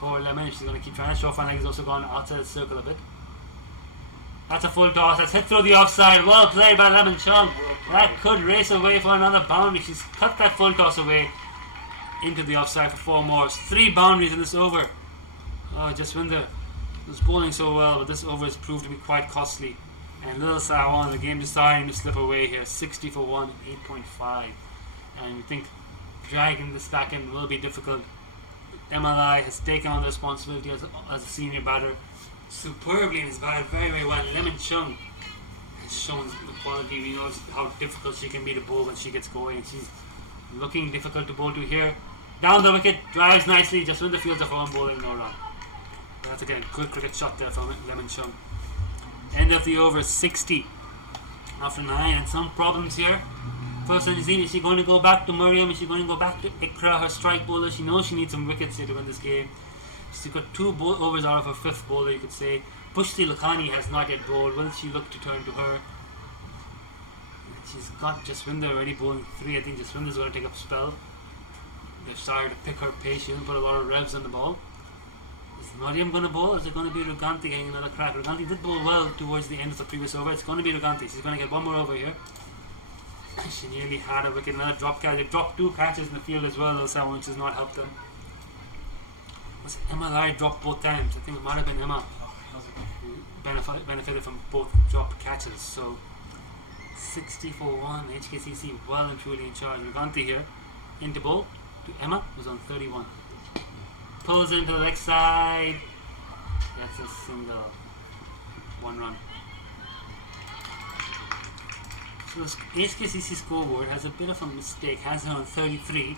for Lemon. She's going to keep trying. Short front leg has also gone outside the circle a bit. That's a full toss. That's hit through the offside. Well played by Lemon Chung. That could race away for another boundary. She's cut that full toss away into the offside for 4 more. 3 boundaries in this over. Oh, Jaswinder was bowling so well, but this over has proved to be quite costly. And Little Sawan, the game is starting to slip away here. 60 for 1, 8.5. And we think dragging this back in will be difficult. MLI has taken on the responsibility as a senior batter superbly and has batted very, very well. Lemon Chung has shown the quality. We know how difficult she can be to bowl when she gets going. She's looking difficult to bowl to here. Down the wicket, drives nicely. Just when the fields are firm, bowling no run. That's again a good cricket shot there from Lemon Chung. End of the over, 60 after 9, and some problems here. First one, is she going to go back to Miriam? Is she going to go back to Ikra, her strike bowler? She knows she needs some wickets here to win this game. She's got 2 overs out of her 5th bowler, you could say. Pushti Lakhani has not yet bowled. Will she look to turn to her? She's got Jaswinder already bowling 3. I think Jaswinder's going to take up a spell. They've started to pick her pace. She hasn't put a lot of revs on the ball. Is Mariam going to bowl, or is it going to be Ruganti getting another crack? Ruganti did bowl well towards the end of the previous over. It's going to be Ruganti. She's going to get 1 more over here. She nearly had a wicket, another drop catch. They dropped 2 catches in the field as well, which has not helped them. Was MLI dropped both times? I think it might have been Emma who benefited from both drop catches. So 60 for 1. HKCC well and truly in charge. Ruganti here into bowl to Emma, who's on 31. Pulls into the leg side. That's a single. 1 run. So HKCC scoreboard has a bit of a mistake. Has her on 33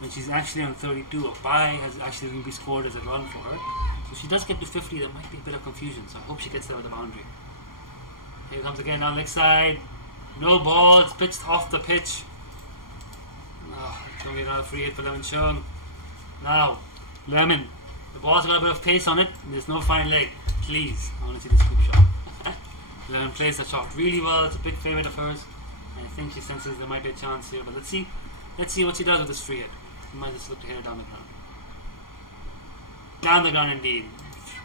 when she's actually on 32. A bye has actually been scored as a run for her. So she does get to 50. There might be a bit of confusion. So I hope she gets there with the boundary. Here comes again down leg side. No ball. It's pitched off the pitch. Oh, it's going to be another free hit for Lemon Chung. Now, Lemon. The ball's got a bit of pace on it. And there's no fine leg. Please, I want to see this scoop shot. Lemon plays the shot really well. It's a big favourite of hers. And I think she senses there might be a chance here. But let's see what she does with this free hit. We might just look to hit it down the ground. Down the ground indeed.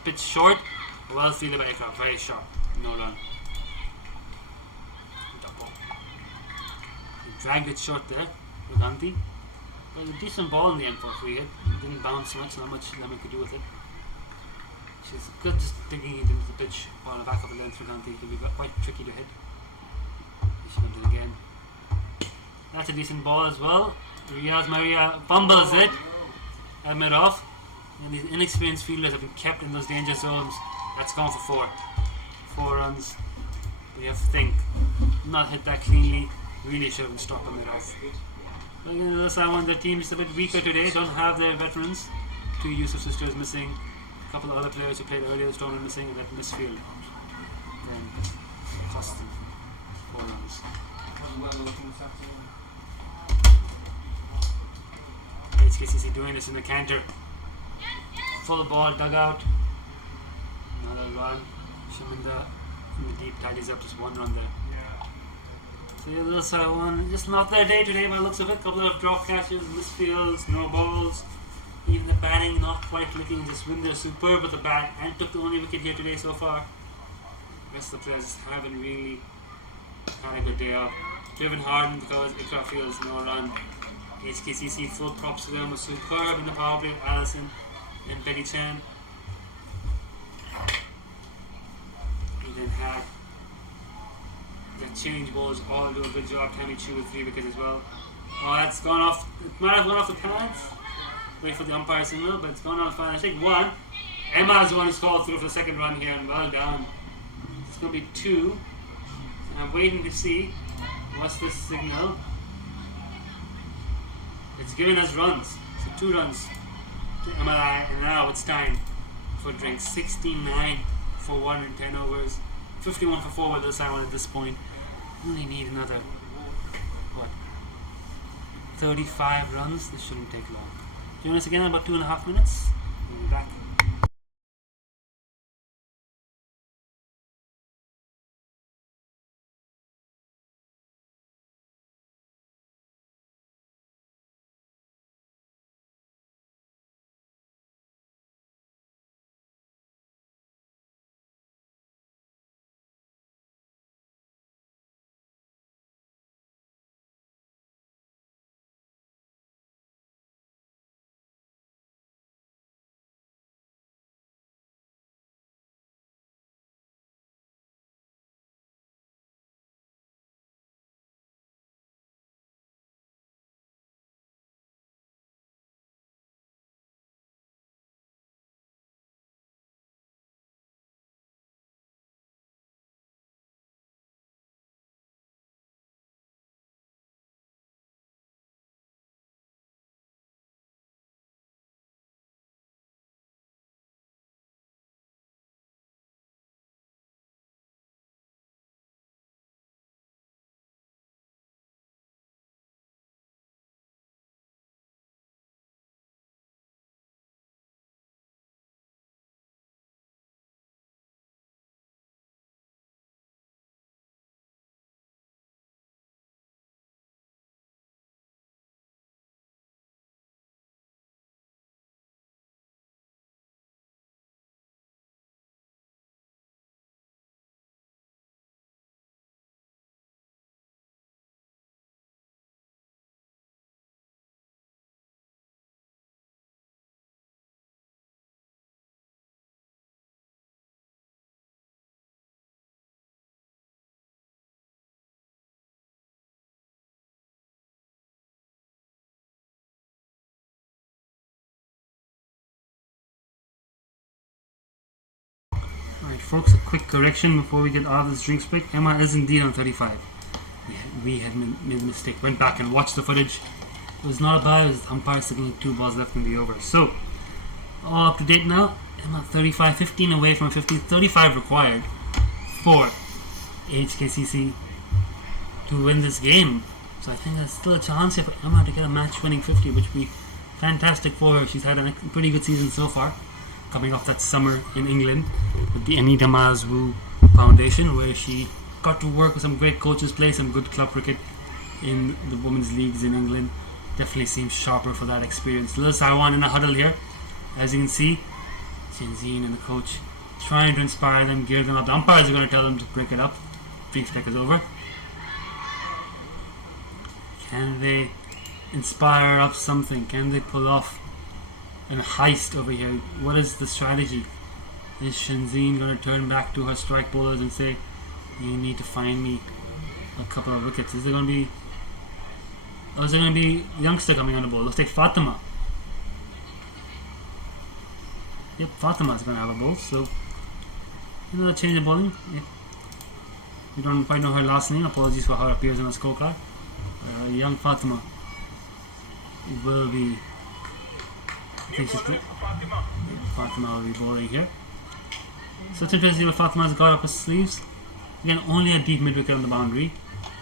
Pitch short. Well fielded by Ikra. Very sharp. No run. Top ball. He dragged it short there. Ruganti. Well, a decent ball in the end for a free hit. It didn't bounce much. Not much Lemon could do with it. She's good just digging it into the pitch on the back of the length. Ruganti can be quite tricky to hit. She comes in again. That's a decent ball as well. Riaz Maria fumbles it. Mid off. And these inexperienced fielders have been kept in those danger zones. That's gone for 4. 4 runs. We have to think. Not hit that cleanly. Really should have stopped them mid off. The team is a bit weaker today. Don't have their veterans. 2 Yusuf sisters missing. A couple of other players who played earlier this tournament missing. And that misfield then cost them 4 runs. HKCC doing this in the canter. Full ball dugout. Another run. Shaminda in the deep tidies up just 1 run there. So yeah, little Sawan, just not their day today by the looks of it. Couple of drop catches, misfields, no balls. Even the batting not quite looking. Jaswinder superb with the bat and took the only wicket here today so far. The rest of the players haven't really had a good day out. Driven hard because Ikra fields no run. HKCC full props to them was superb in the power play. Allison and Betty Chan. We then have the change bowls all do a good job. Tammy Chu with 3 wickets as well. Oh, that's gone off. It might have gone off the pads. Wait for the umpire signal, but it's gone off the pads. I think 1. Emma's the one who's called through for the second run here, and well done. It's going to be 2. And I'm waiting to see what's the signal. It's giving us runs. So 2 runs to MLI, and now it's time for drinks. 69 for 1 in 10 overs. 51 for 4 with this one at this point. Only need another, 35 runs. This shouldn't take long. Join us again in about 2.5 minutes. We'll be back. Alright folks, a quick correction before we get out of this drinks break. Emma is indeed on 35. We had made a mistake. Went back and watched the footage. It was not a bad. It was the umpire signaling 2 balls left in the over. So, all up to date now. Emma 35, 15 away from 50, 35 required for HKCC to win this game. So I think there's still a chance here for Emma to get a match-winning 50, which would be fantastic for her. She's had a pretty good season so far, coming off that summer in England with the Anita Miles Wu Foundation, where she got to work with some great coaches, play some good club cricket in the women's leagues in England. Definitely seems sharper for that experience. Little Saiwan in a huddle here, as you can see. Shenzhen and the coach trying to inspire them, gear them up. The umpires are going to tell them to break it up. Free spec is over. Can they inspire up something? Can they pull off a heist over here? What is the strategy? Is Shenzhen going to turn back to her strike bowlers and say, you need to find me a couple of wickets? Is there going to be a youngster coming on the bowl? Let's take Fatima. Yep, Fatima is going to have a bowl. So another change of bowling. Yep. We don't quite know her last name. Apologies for how it appears on the scorecard. Young Fatima will be. I think Fatima will be bowling here. So it's interesting to see what Fatima's got up her sleeves. Again, only a deep mid wicket on the boundary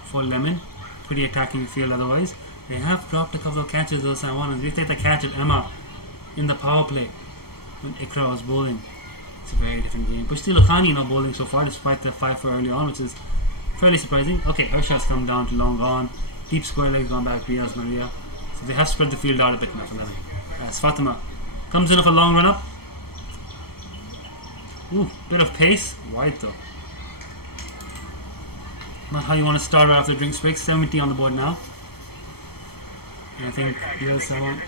for Lemon. Pretty attacking field otherwise. They have dropped a couple of catches though, so I want to take the catch at Emma in the power play when Ikra was bowling. It's a very different game. But still Lakhani not bowling so far despite the 5 for early on, which is fairly surprising. Okay, her shot's come down to long gone. Deep square legs gone back, Riaz Maria. So they have spread the field out a bit now for Lemon. As Fatima comes in off a long run up. Ooh, bit of pace. Wide though. Not how you want to start right after drinks break. 70 on the board now. And I think DLSW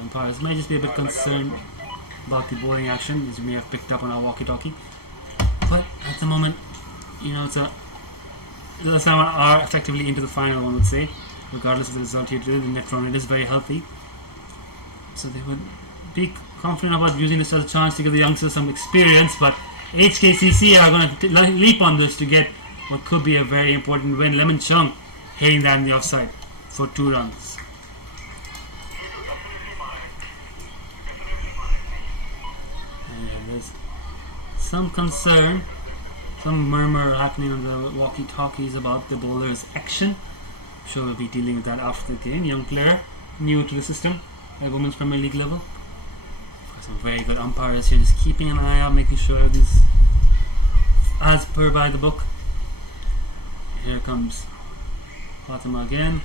umpires might just be a bit concerned about the bowling action, as we may have picked up on our walkie-talkie. But at the moment, you know, the Salmon are effectively into the final, one would say, regardless of the result here today. The net run rate is very healthy, so they would be confident about using this as a chance to give the youngsters some experience. But HKCC are going to leap on this to get what could be a very important win. Lemon Chung hitting that in the offside for 2 runs. And there's some concern, some murmur happening on the walkie-talkies about the bowler's action. I'm sure we'll be dealing with that after the game. Young player, new to the system at Women's Premier League level. Some very good umpires here, just keeping an eye out, making sure this as per by the book. Here comes Fatima again.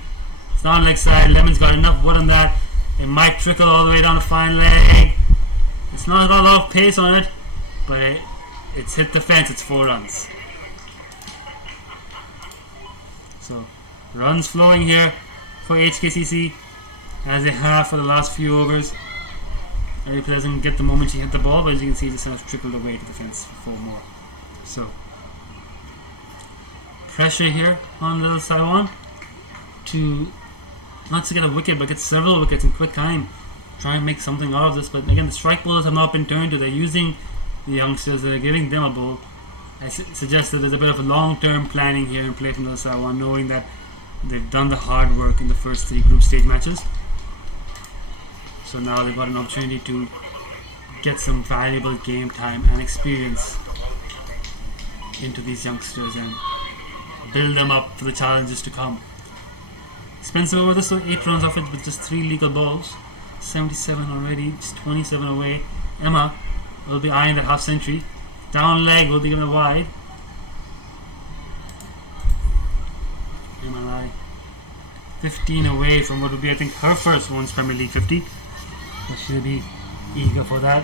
It's not leg side. Lemon's got enough wood on that. It might trickle all the way down the fine leg. It's not got a lot of pace on it, but it's hit the fence. It's 4 runs. So runs flowing here for HKCC as they have for the last few overs. Every player doesn't get the moment she hit the ball, but as you can see, it just kind of trickled away to the fence for 4 more. So pressure here on Little Taiwan to not to get a wicket, but get several wickets in quick time. Try and make something out of this, but again, the strike bowlers have not been turned to. They're using the youngsters, they're giving them a bowl. I suggest that there's a bit of a long-term planning here in play from Little Taiwan, knowing that they've done the hard work in the first 3 group stage matches. So now they've got an opportunity to get some valuable game time and experience into these youngsters and build them up for the challenges to come. Spencer over this, so 8 runs off it with just 3 legal balls. 77 already, just 27 away. Emma will be eyeing that half century. Down leg will be given a wide. Emma Lai 15 away from what would be, I think, her first Women's Premier League 50. So she'll be eager for that.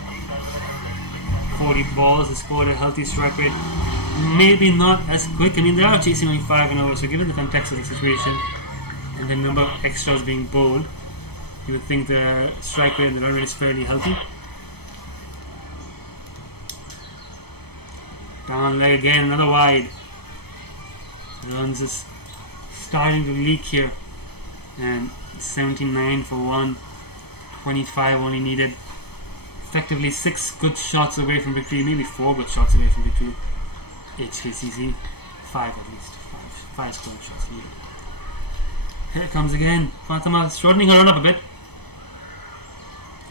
40 balls, has scored a healthy strike rate. Maybe not as quick. I mean, they are chasing only 5 and over, so given the context of the situation and the number of extras being bowled, you would think the strike rate and the run rate is fairly healthy. Down leg again, another wide. Runs is starting to leak here. And 79 for 1. 25 only needed. Effectively 6 good shots away from victory, maybe 4 good shots away from victory. HKCC, 5 at least. 5 scoring shots here. Here it comes again. Fatima shortening her run up a bit,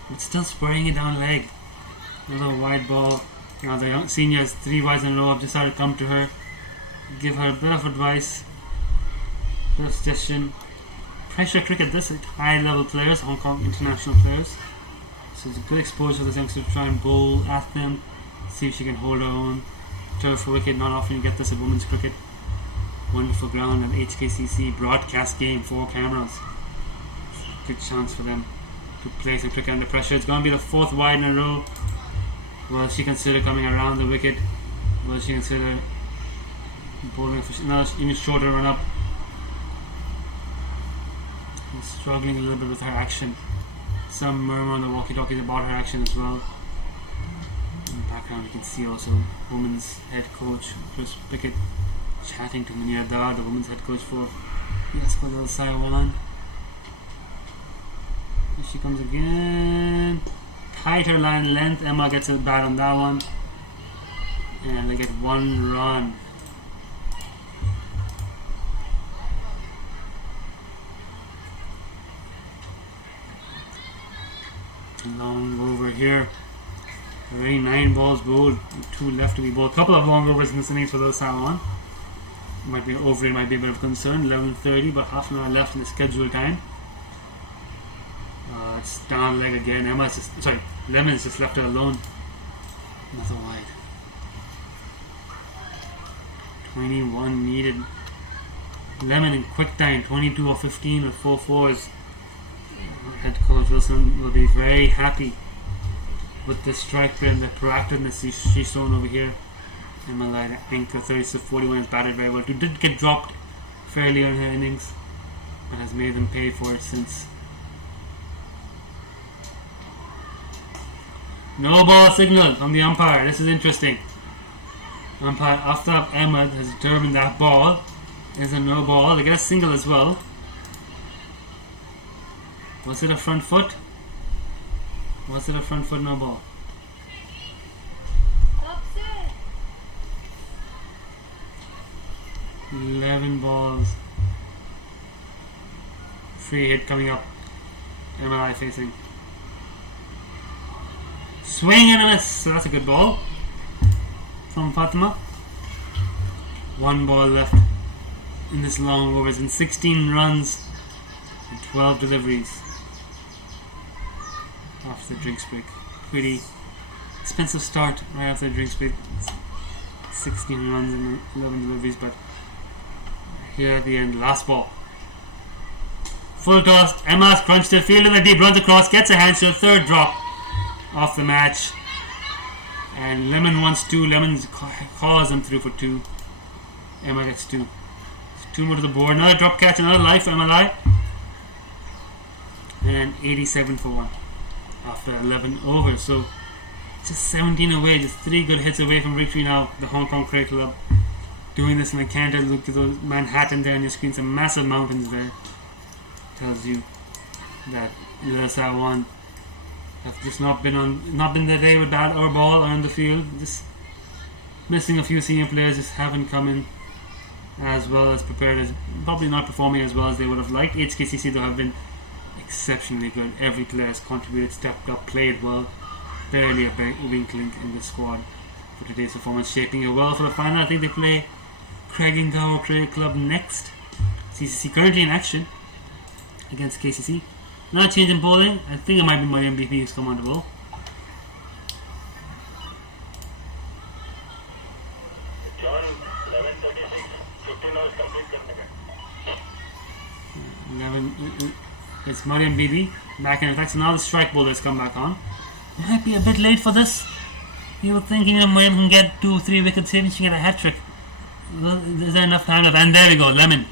but still spraying it down leg. Another wide ball. You know, the young seniors, 3 wides in a row, have just started to come to her, give her a bit of advice, bit of suggestion. Pressure cricket, this is high level players, Hong Kong international players. So it's a good exposure for the youngster to try and bowl at them, see if she can hold her own. Turf wicket, not often you get this at women's cricket. Wonderful ground and HKCC broadcast game, 4 cameras. Good chance for them to play some cricket under pressure. It's going to be the 4th wide in a row. Will she consider coming around the wicket? Will she consider bowling another even shorter run up? She's struggling a little bit with her action. Some murmur on the walkie-talkies about her action as well. In the background you can see also women's head coach Chris Pickett chatting to Munia Dar, the women's head coach for Little Taiwan. Here she comes again. Tighter line length. Emma gets a bat on that one. And they get 1 run. Long over here. Already 9 balls bowled, 2 left to be bowled. Couple of long overs in this innings for Little Taiwan. Might be over, it might be a bit of concern. 11:30, but half an hour left in the scheduled time. It's down leg again. Lemon's just left her alone. Another wide. 21 needed. Lemon in quick time, 22 or 15 with 4 fours. Head coach Wilson will be very happy with the strike rate and the proactiveness she's shown over here. Emma Light, I think the 36-41 has batted very well. She did get dropped fairly on her innings, but has made them pay for it since. No ball signal from the umpire. This is interesting. Umpire Aftab Ahmed has determined that ball is a no ball. They get a single as well. Was it a front foot? Was it a front foot no ball? 11 balls. Free hit coming up. MLI facing. Swing and a miss. So that's a good ball from Fatima. 1 ball left in this long overs and 16 runs and 12 deliveries after the drinks break. Pretty expensive start right after the drinks break. 16 runs and 11 deliveries, but here at the end, last ball. Full toss. Emma's crunched it, fielded the deep, runs across, gets a handshake, third drop off the match. And Lemon wants 2. Lemon calls him through for 2. Emma gets 2. 2 more to the board. Another drop catch, another life for MLI. And 87 for 1 after 11 overs. So just 17 away, just 3 good hits away from victory now. The Hong Kong Cricket Club doing this in the canter. Look at those Manhattan there on your screen, some massive mountains there. Tells you that DLSW 1 have just not been the day with bat or ball on the field. Just missing a few senior players, just haven't come in as well as prepared, as probably not performing as well as they would have liked. HKCC though have been exceptionally good. Every player has contributed, stepped up, played well. Barely a wink link in the squad for today's performance, shaping it well for the final. I think they play Craigengower Cricket Club next. CCC currently in action against KCC. Now change in bowling. I think it might be Mariam BP who's come on the bowl. John, 11:36, 15 hours complete. 11. It's Mariam BB back in effect. So now the strike bowlers come back on. Might be a bit late for this. You were thinking Mariam can get 2-3 wickets here and she can get a hat trick. Well, is there enough time left? And there we go, Lemon.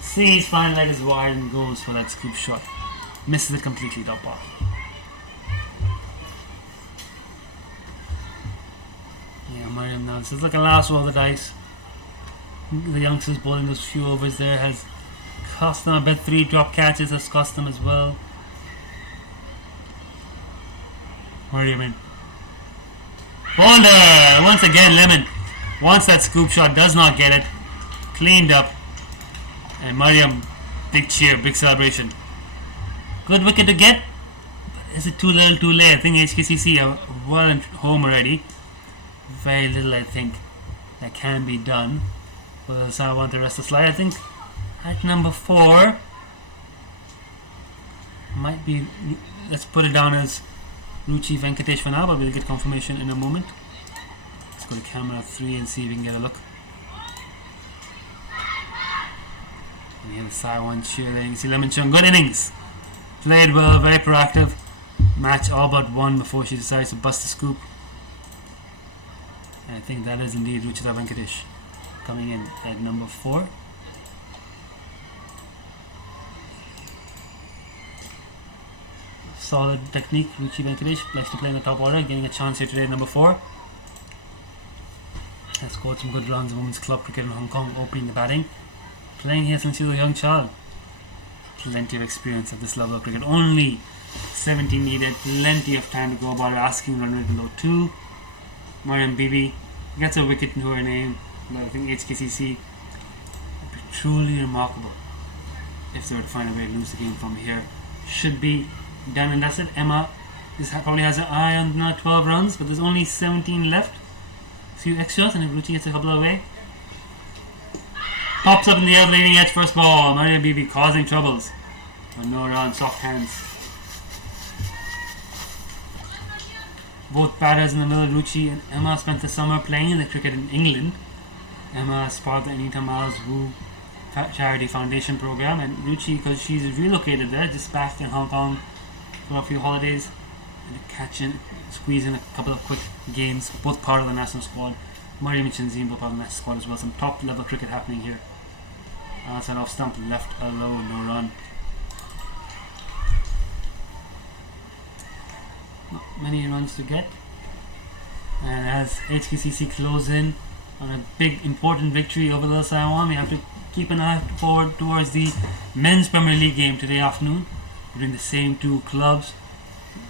Sees fine leg is wide and goes for that scoop shot. Misses it completely, top off. Yeah, Mariam now. This is like a last roll of the dice. The youngsters bowling those few overs there has cost them a bit. 3 drop catches has cost them as well. Mariam in. Boulder! Once again, Lemon wants that scoop shot, does not get it. Cleaned up. And Mariam, big cheer, big celebration. Good wicket to get. But is it too little, too late? I think HKCC are well home already. Very little, I think, that can be done. Well, so I want the rest to slide. I think at number 4 might be. Let's put it down as Ruchi Venkatesh for now, but we'll get confirmation in a moment. Let's go to camera 3 and see if we can get a look. We have the Saiwan cheer there. You can see Lemon Chung, good innings. Played well, very proactive. Match all but won before she decides to bust the scoop. And I think that is indeed Ruchita Venkatesh coming in at number 4. Solid technique, Ruchi Venkatesh likes to play in the top order, getting a chance here today at number 4. Has scored some good runs in women's club cricket in Hong Kong, opening the batting. Playing here since she was a young child. Plenty of experience at this level of cricket. Only 17 needed, plenty of time to go about it, asking run rate below 2. Mariam Bibi gets a wicket into her name, but I think HKCC would be truly remarkable if they were to find a way to lose the game from here. Should be done and dusted. Emma probably has an eye on 12 runs, but there's only 17 left. A few extras, and if Ruchi gets a couple away. Pops up in the air, leading edge, first ball. Mariam Bibi causing troubles. But no run, soft hands. Both batters in the middle, Ruchi and Emma, spent the summer playing in the cricket in England. Emma is part of the Anita Miles Wu Charity Foundation program, and Ruchi, because she's relocated there, just back in Hong Kong for a few holidays, and squeeze in a couple of quick games, both part of the national squad. Mariam and Shinzin both part of the national squad as well. Some top level cricket happening here. Outside off stump, left alone, no run. Not many runs to get. And as HKCC close in on a big important victory over the Taiwan, we have to keep an eye forward towards the men's Premier League game today afternoon between the same two clubs.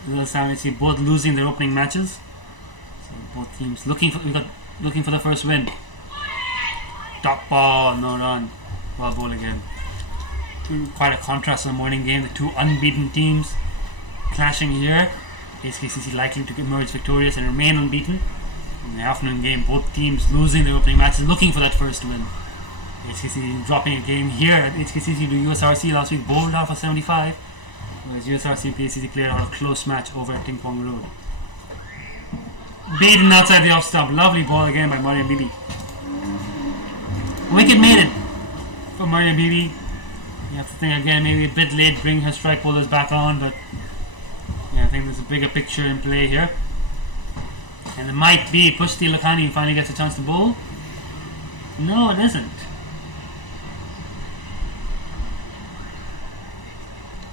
The Taiwan both losing their opening matches. So both teams looking for the first win. Top ball, no run. Well ball again. Quite a contrast in the morning game. The two unbeaten teams clashing here. HKCC likely to emerge victorious and remain unbeaten. In the afternoon game, both teams losing their opening matches, looking for that first win. HKCC dropping a game here at HKCC to USRC last week, bowled out for 75. Whereas USRC and PACC cleared out a close match over at Ting Kwong Road. Beaten outside the off stump. Lovely ball again by Mariam Bibi. Wicket made it for Mariam Bibi. You have to think again, maybe a bit late, bring her strike bowlers back on, but yeah, I think there's a bigger picture in play here. And it might be Pushti Lakhani finally gets a chance to bowl. No, it isn't.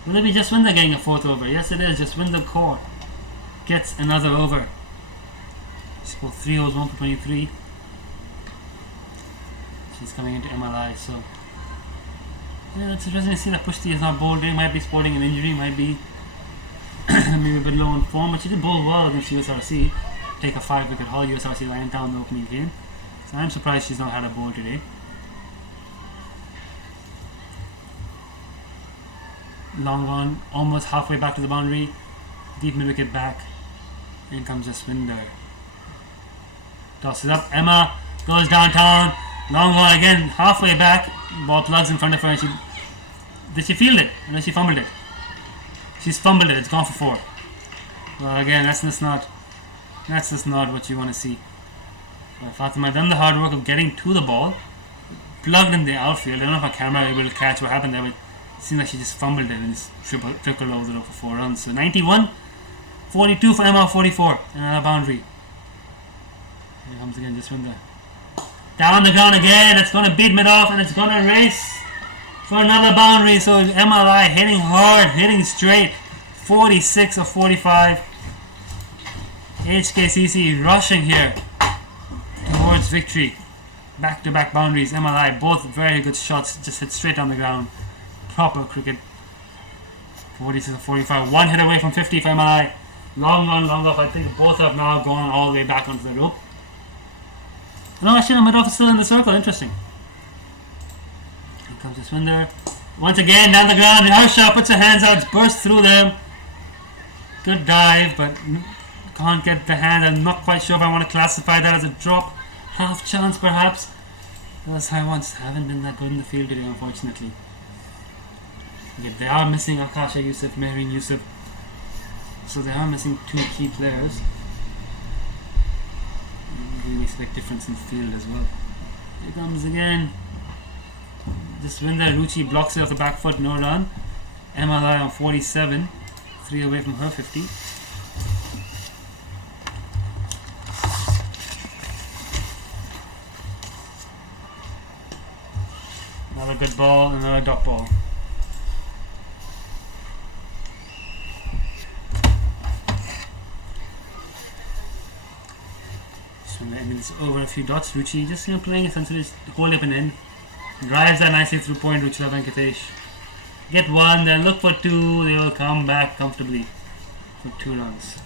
Will it be Jaswinder getting a fourth over? Yes, it is. Jaswinder Kaur gets another over. She scored 3 overs, 1 for 23. She's coming into MLI, so yeah, it's interesting to see that Pushti is not bowled. He might be sporting an injury, might be maybe a bit low in form, but she did bowl well against USRC. Take a 5-wicket haul. USRC lying down the opening game, so I'm surprised she's not had a bowl today. Long on, almost halfway back to the boundary. Deep mid-wicket back. In comes Jaswinder. Tosses up. Emma goes downtown. Long ball again, halfway back. Ball plugs in front of her. And did she field it? No, she fumbled it. She's fumbled it. It's gone for 4. Well, again, that's just not what you want to see. Well, Fatima done the hard work of getting to the ball, plugged in the outfield. I don't know if our camera was able to catch what happened there, but it seems like she just fumbled it and just trickled over the road for 4 runs. So 91, 42 for Emma, 44, and another boundary. Here comes again Jaswinder. Down the ground again. It's going to beat mid off, and it's going to race for another boundary. So MLI hitting hard, hitting straight. 46 of 45. HKCC rushing here towards victory. Back-to-back boundaries. MLI, both very good shots. Just hit straight on the ground. Proper cricket. 46 of 45. 1 hit away from 50 for MLI. Long on, long off. I think both have now gone all the way back onto the rope. No, actually, mid-off is still in the circle. Interesting. Here comes Jaswinder. Once again, down the ground. Harsha puts her hands out, bursts through them. Good dive, but can't get the hand. I'm not quite sure if I want to classify that as a drop. Half chance, perhaps. Those Taiwans haven't been that good in the field today, unfortunately. Yet they are missing Akasha Yusuf, Mehreen Yusuf. So they are missing 2 key players. Really makes a big difference in the field as well. Here comes again. Jaswinder. Ruchi blocks it off the back foot, no run. MLI on 47, 3 away from her 50. Another good ball, another dot ball. So it's over a few dots. Ruchi just playing essentially hold up and in. Drives that nicely through point. Ruchila Venkatesh. Get 1, then look for 2. They will come back comfortably for 2 runs.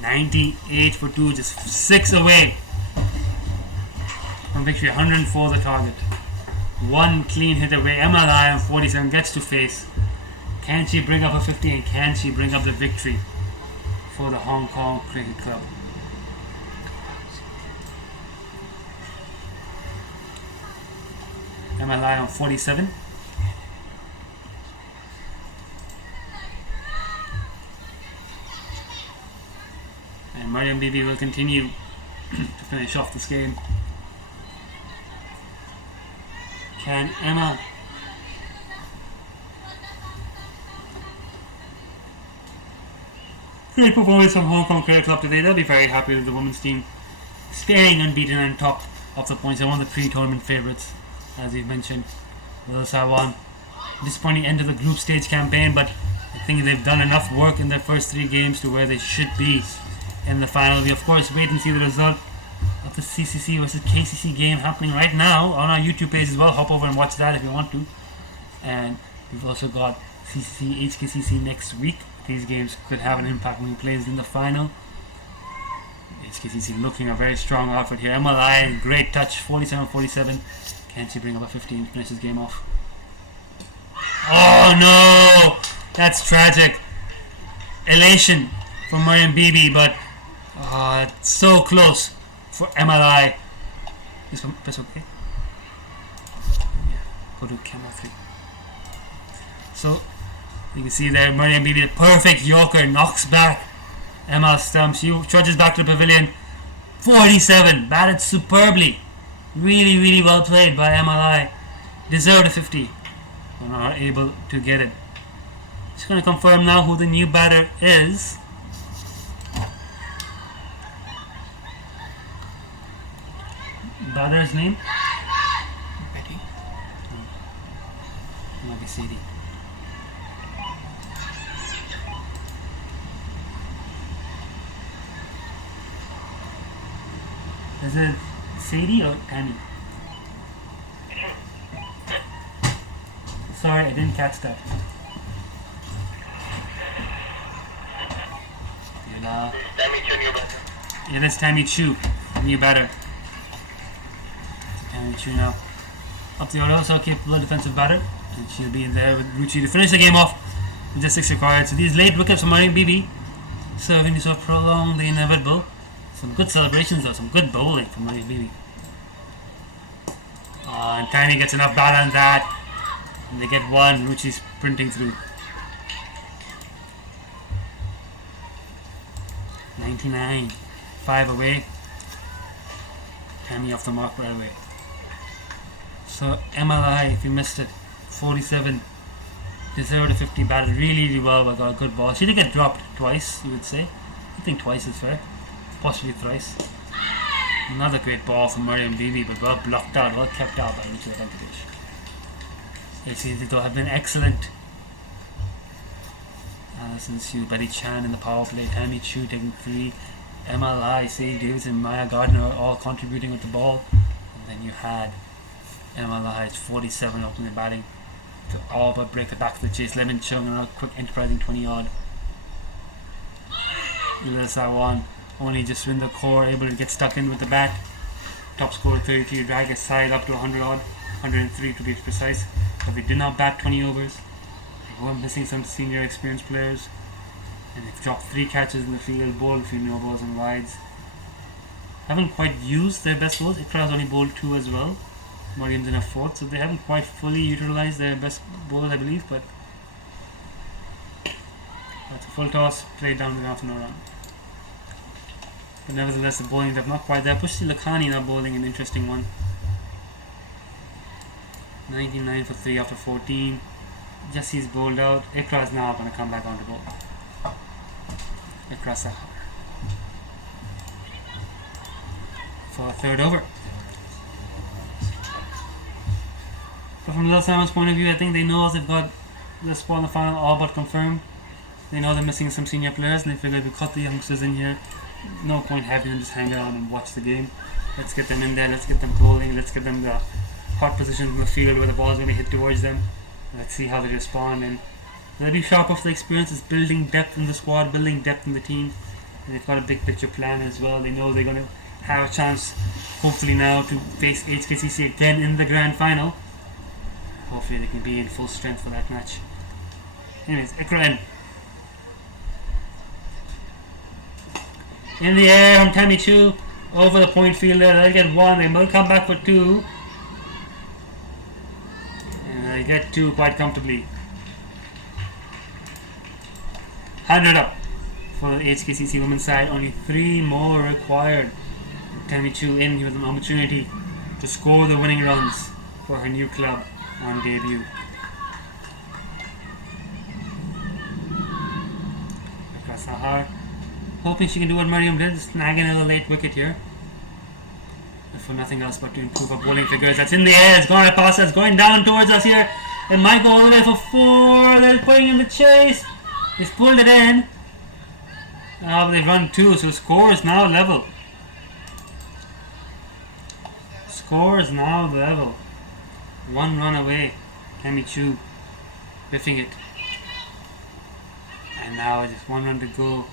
.98 for 2, just 6 away from victory. 104 the target. 1 clean hit away. MLI on 47 gets to face. Can she bring up a 50 and can she bring up the victory for the Hong Kong Cricket Club? MLI on 47. And Mariam Bibi will continue to finish off this game. Can Emma great performance from Hong Kong Cricket Club today. They'll be very happy with the women's team staying unbeaten and top of the points. They're one of the pre-tournament favourites, as we've mentioned. Will Taiwan disappointing end of the group stage campaign, but I think they've done enough work in their first 3 games to where they should be in the final. We of course wait and see the result of the CCC versus KCC game happening right now on our YouTube page as well. Hop over and watch that if you want to. And we've also got CCC HKCC next week. These games could have an impact when he plays in the final. HKCC looking a very strong outfit here. MLI, great touch, 47-47. Can she bring up a 15 to finish this game off? Oh no! That's tragic. Elation from Mariam Bibi, but it's so close for MLI. This one, that's okay. Yeah, go to camera 3. So, you can see there, Mariam Bibi, the perfect Yorker, knocks back Emma Stump. She trudges back to the pavilion. 47, batted superbly. Really, really well played by MLI. Deserved a 50. But not able to get it. Just going to confirm now who the new batter is. Batter's name? Betty. Might be CD. Is it Sadie or Tammy? Sorry, I didn't catch that. Tammy Chu, new batter. Yeah, that's Tammy Chu, new batter. Tammy Chu now. Up the order, also capable defensive batter. And she'll be in there with Ruchi to finish the game off with just 6 required. So these late wickets from Mariam Bibi serving to sort of prolong the inevitable. Some good celebrations though, some good bowling from Mariam Bibi. And Tammy gets enough bat on that. And they get 1, Ruchi sprinting through. 99, 5 away. Tammy off the mark right away. So MLI, if you missed it, 47, deserved a 50, batted really, really well, but got a good ball. She did get dropped twice, you would say. I think twice is fair, possibly thrice. Another great ball from Mariam Bibi, but well blocked out, well kept out by Ruchi Venkatesh. HCC though have been excellent. Alison Sue, Betty Chan in the power play, Tammy Chu taking 3, MLI, Sadie Davis and Maya Gardner all contributing with the ball. And then you had MLI's 47 opening batting to all but break the back of the chase. Lemon Chung and a quick enterprising 20 odd. DLSW won, only just win the core, able to get stuck in with the bat. Top scorer 33, drag his side up to 100 odd, 103 to be precise. But they did not bat 20 overs. They were missing some senior experienced players. And they've dropped 3 catches in the field, bowled a few no balls and wides. Haven't quite used their best balls. Ikra's only bowled 2 as well. Mariam's in a 4th, so they haven't quite fully utilized their best bowlers, I believe, but that's a full toss, played down the ground for no run. But nevertheless, the bowling is not quite there. Pushti Lakhani now bowling an interesting one. 99 for 3 after 14. Jesse's bowled out. Ikra's now going to come back on to bowl. Ikra Sahar for a 3rd over. But from Lil Simon's point of view, I think they know they've got the squad in the final all but confirmed. They know they're missing some senior players, and they figure if we cut the youngsters in here, no point having them just hang around and watch the game. Let's get them in there, let's get them bowling, let's get them the hot positions in the field where the ball's going to hit towards them. Let's see how they respond, and they'll be sharp off the experience. Is building depth in the squad, building depth in the team, and they've got a big picture plan as well. They know they're going to have a chance, hopefully now, to face HKCC again in the grand final. Hopefully they can be in full strength for that match. Anyways, Ikra in the air from Tammy Chu over the point fielder. They'll get 1, they will come back for 2. And they get 2 quite comfortably. 100 up for the HKCC women's side. Only 3 more required. Tammy Chu in with an opportunity to score the winning runs for her new club on debut. Sahar hoping she can do what Mariam did, snagging a late wicket here. for nothing else but to improve our bowling figures. That's in the air, it's going right past us, going down towards us here. It might go all the way for 4. They're putting in the chase. He's pulled it in. They've run 2, so score is now level. Score is now level. 1 run away. Kemi Chu biffing it. And now just 1 run to go.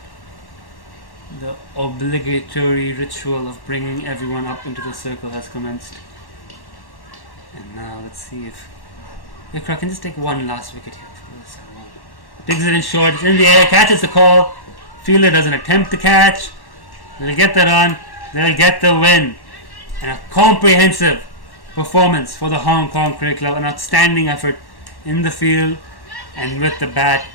The obligatory ritual of bringing everyone up into the circle has commenced. And now let's see if Gencor can just take 1 last wicket here. Digs it in short, it's in the air, catches the call. Fielder doesn't attempt to catch. They'll get the run, they'll get the win. And a comprehensive performance for the Hong Kong Cricket Club. An outstanding effort in the field and with the bat.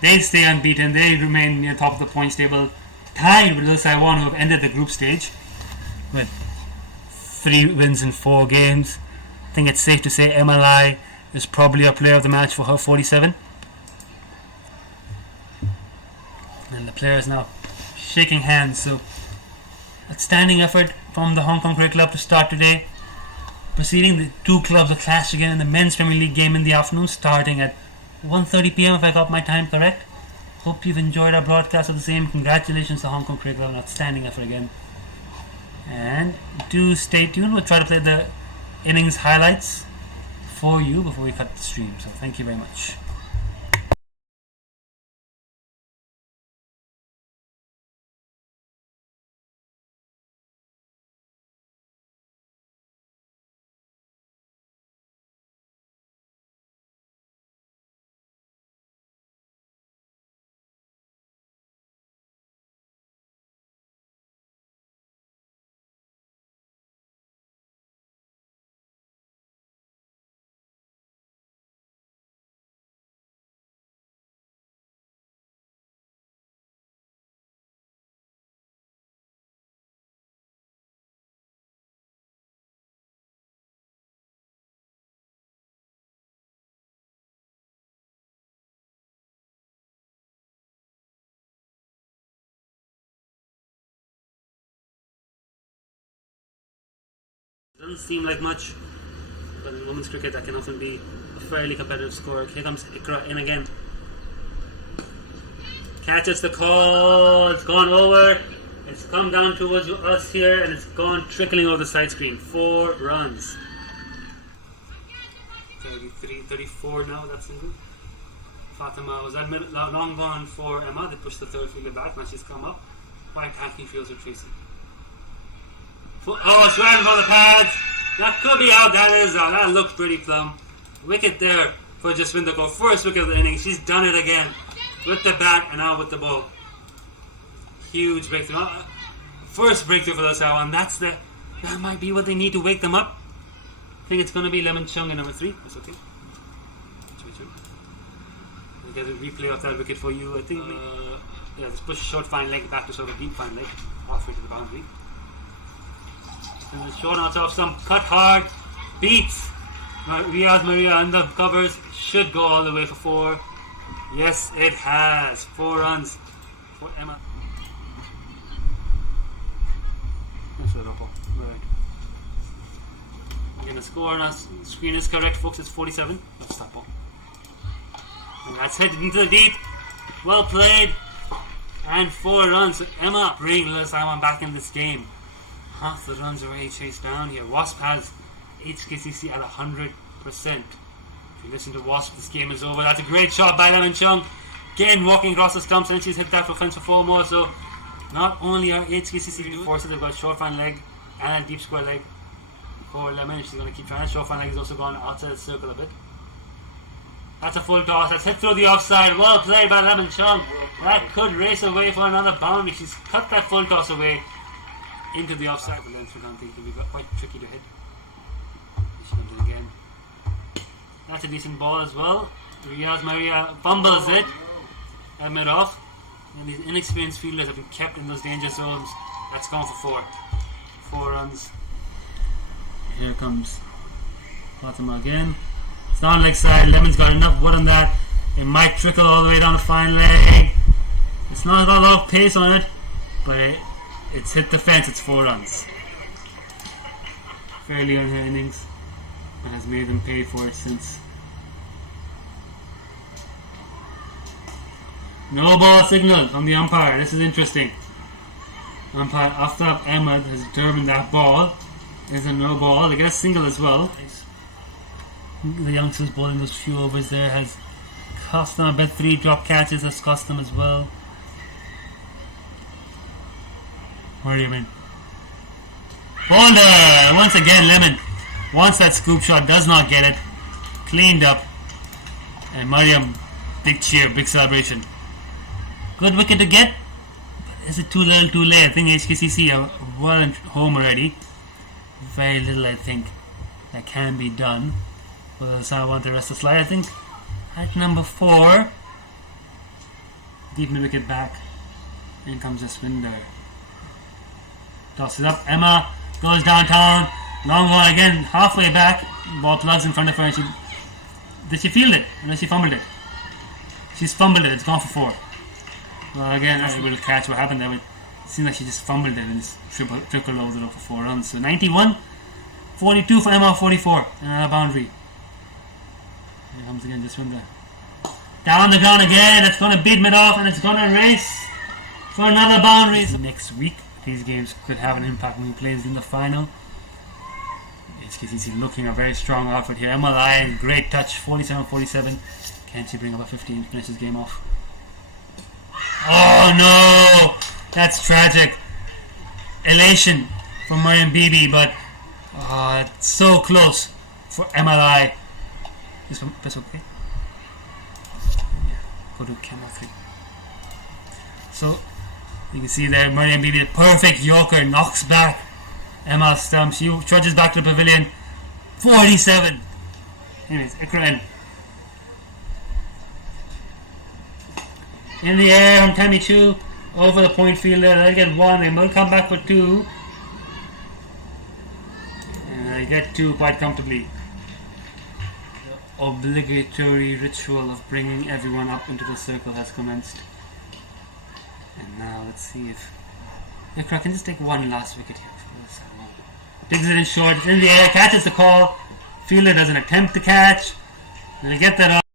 They stay unbeaten, they remain near top of the points table, tied with Little Taiwan, who have ended the group stage with 3 wins in 4 games. I think it's safe to say MLI is probably our player of the match for her 47. And the players now shaking hands. So outstanding effort from the Hong Kong Cricket Club to start today. Preceding, the 2 clubs will clash again in the Men's Premier League game in the afternoon, starting at 1:30 p.m. if I got my time correct. Hope you've enjoyed our broadcast of the same. Congratulations to Hong Kong Cricket Club, an outstanding effort again. And do stay tuned. We'll try to play the innings highlights for you before we cut the stream. So thank you very much. Doesn't seem like much, but in women's cricket that can often be a fairly competitive score. Here comes Ikra in again. Catches the call, it's gone over. It's come down towards us here and it's gone trickling over the side screen. 4 runs. 33, 34 now, that's single. Fatima was long gone for Emma. They pushed the third fielder back, now she's come up. White attacking fields with Tracy. Oh, it's right on the pads. That could be out. That looked pretty plumb. Wicket there for Jaswinder Kaur. First wicket of the inning. She's done it again with the bat and now with the ball. Huge breakthrough. First breakthrough for the Sawan. That might be what they need to wake them up. I think it's going to be Lemon Chung in number 3. That's okay. We'll get a replay of that wicket for you. I think. Just push short fine leg back to sort of deep fine leg, halfway to the boundary. And the short outs of some cut hard beats. Riaz Maria in the covers should go all the way for 4. Yes, it has. 4 runs for Emma. That's a double. Right. Again, the score on our screen is correct, folks. It's 47. That's that ball. And that's hit into the deep. Well played. And 4 runs. So Emma bring Little Taiwan back in this game. Half the runs already chased down here. Wasp has HKCC at 100%. If you listen to Wasp, this game is over. That's a great shot by Lemon Chung. Again, walking across the stumps, and she's hit that for fence for 4 more. So, not only are HKCC forces, they've got short fine leg and a deep square leg for Lemon. She's going to keep trying. Short fine leg has also gone outside the circle a bit. That's a full toss. That's hit through the offside. Well played by Lemon Chung. That could race away for another boundary. She's cut that full toss away into the offside. The length I think will be quite tricky to hit. She's going to do it again. That's a decent ball as well. Riaz Maria fumbles it. Mid off. And these inexperienced fielders have been kept in those danger zones. That's gone for 4. 4 runs. Here comes Fatima again. It's not leg side. Lemon's got enough wood on that. It might trickle all the way down a fine leg. It's not got a lot of pace on it, but it's hit the fence. It's 4 runs. fairly on her innings, but has made them pay for it since. No ball signal from the umpire. This is interesting. Umpire Aftab Ahmed has determined that ball is a no ball. They get a single as well. The youngsters bowling those few overs there has cost them. I bet 3 drop catches has cost them as well. Where do you mean? Boulder! Once again, Lemon wants that scoop shot, does not get it. Cleaned up. And Mariam, big cheer, big celebration. Good wicket to get. But is it too little, too late? I think HKCC are well and home already. Very little, I think, that can be done. Whether I want the rest of the slide, I think at number 4, deep in the wicket back. In comes Jaswinder. Tosses up. Emma goes downtown. Long ball again, halfway back. Ball plugs in front of her. And did she field it? And then she fumbled it. She's fumbled it. It's gone for 4. Well, again, that's a little catch. What happened there? It seems like she just fumbled it and just trickled over it for 4 runs. So 91, 42 for Emma, 44. And a boundary. Here comes again Jaswinder. Down the ground again. It's going to beat mid off and it's going to race for another boundary. So next week, these games could have an impact when he plays in the final. HKCC looking a very strong outfit here. Emma Lyon, great touch, 47-47. Can she bring up a 15 to finish this game off? Oh no! That's tragic. Elation from Mariam Bibi, but it's so close for MLI. This one, that's okay. Yeah, go to camera 3. So you can see there, Mariam Bibi, the perfect Yorker, knocks back Emma's stump. She trudges back to the pavilion. 47. Anyways, Ikra in the air on Tammy Chu over the point fielder. They'll get 1. They will come back for 2. And they get 2 quite comfortably. The obligatory ritual of bringing everyone up into the circle has commenced. And now let's see if Ikra can just take 1 last wicket here. Digs it in short, it's in the air, catches the call. Fielder doesn't attempt to catch. They'll get that off.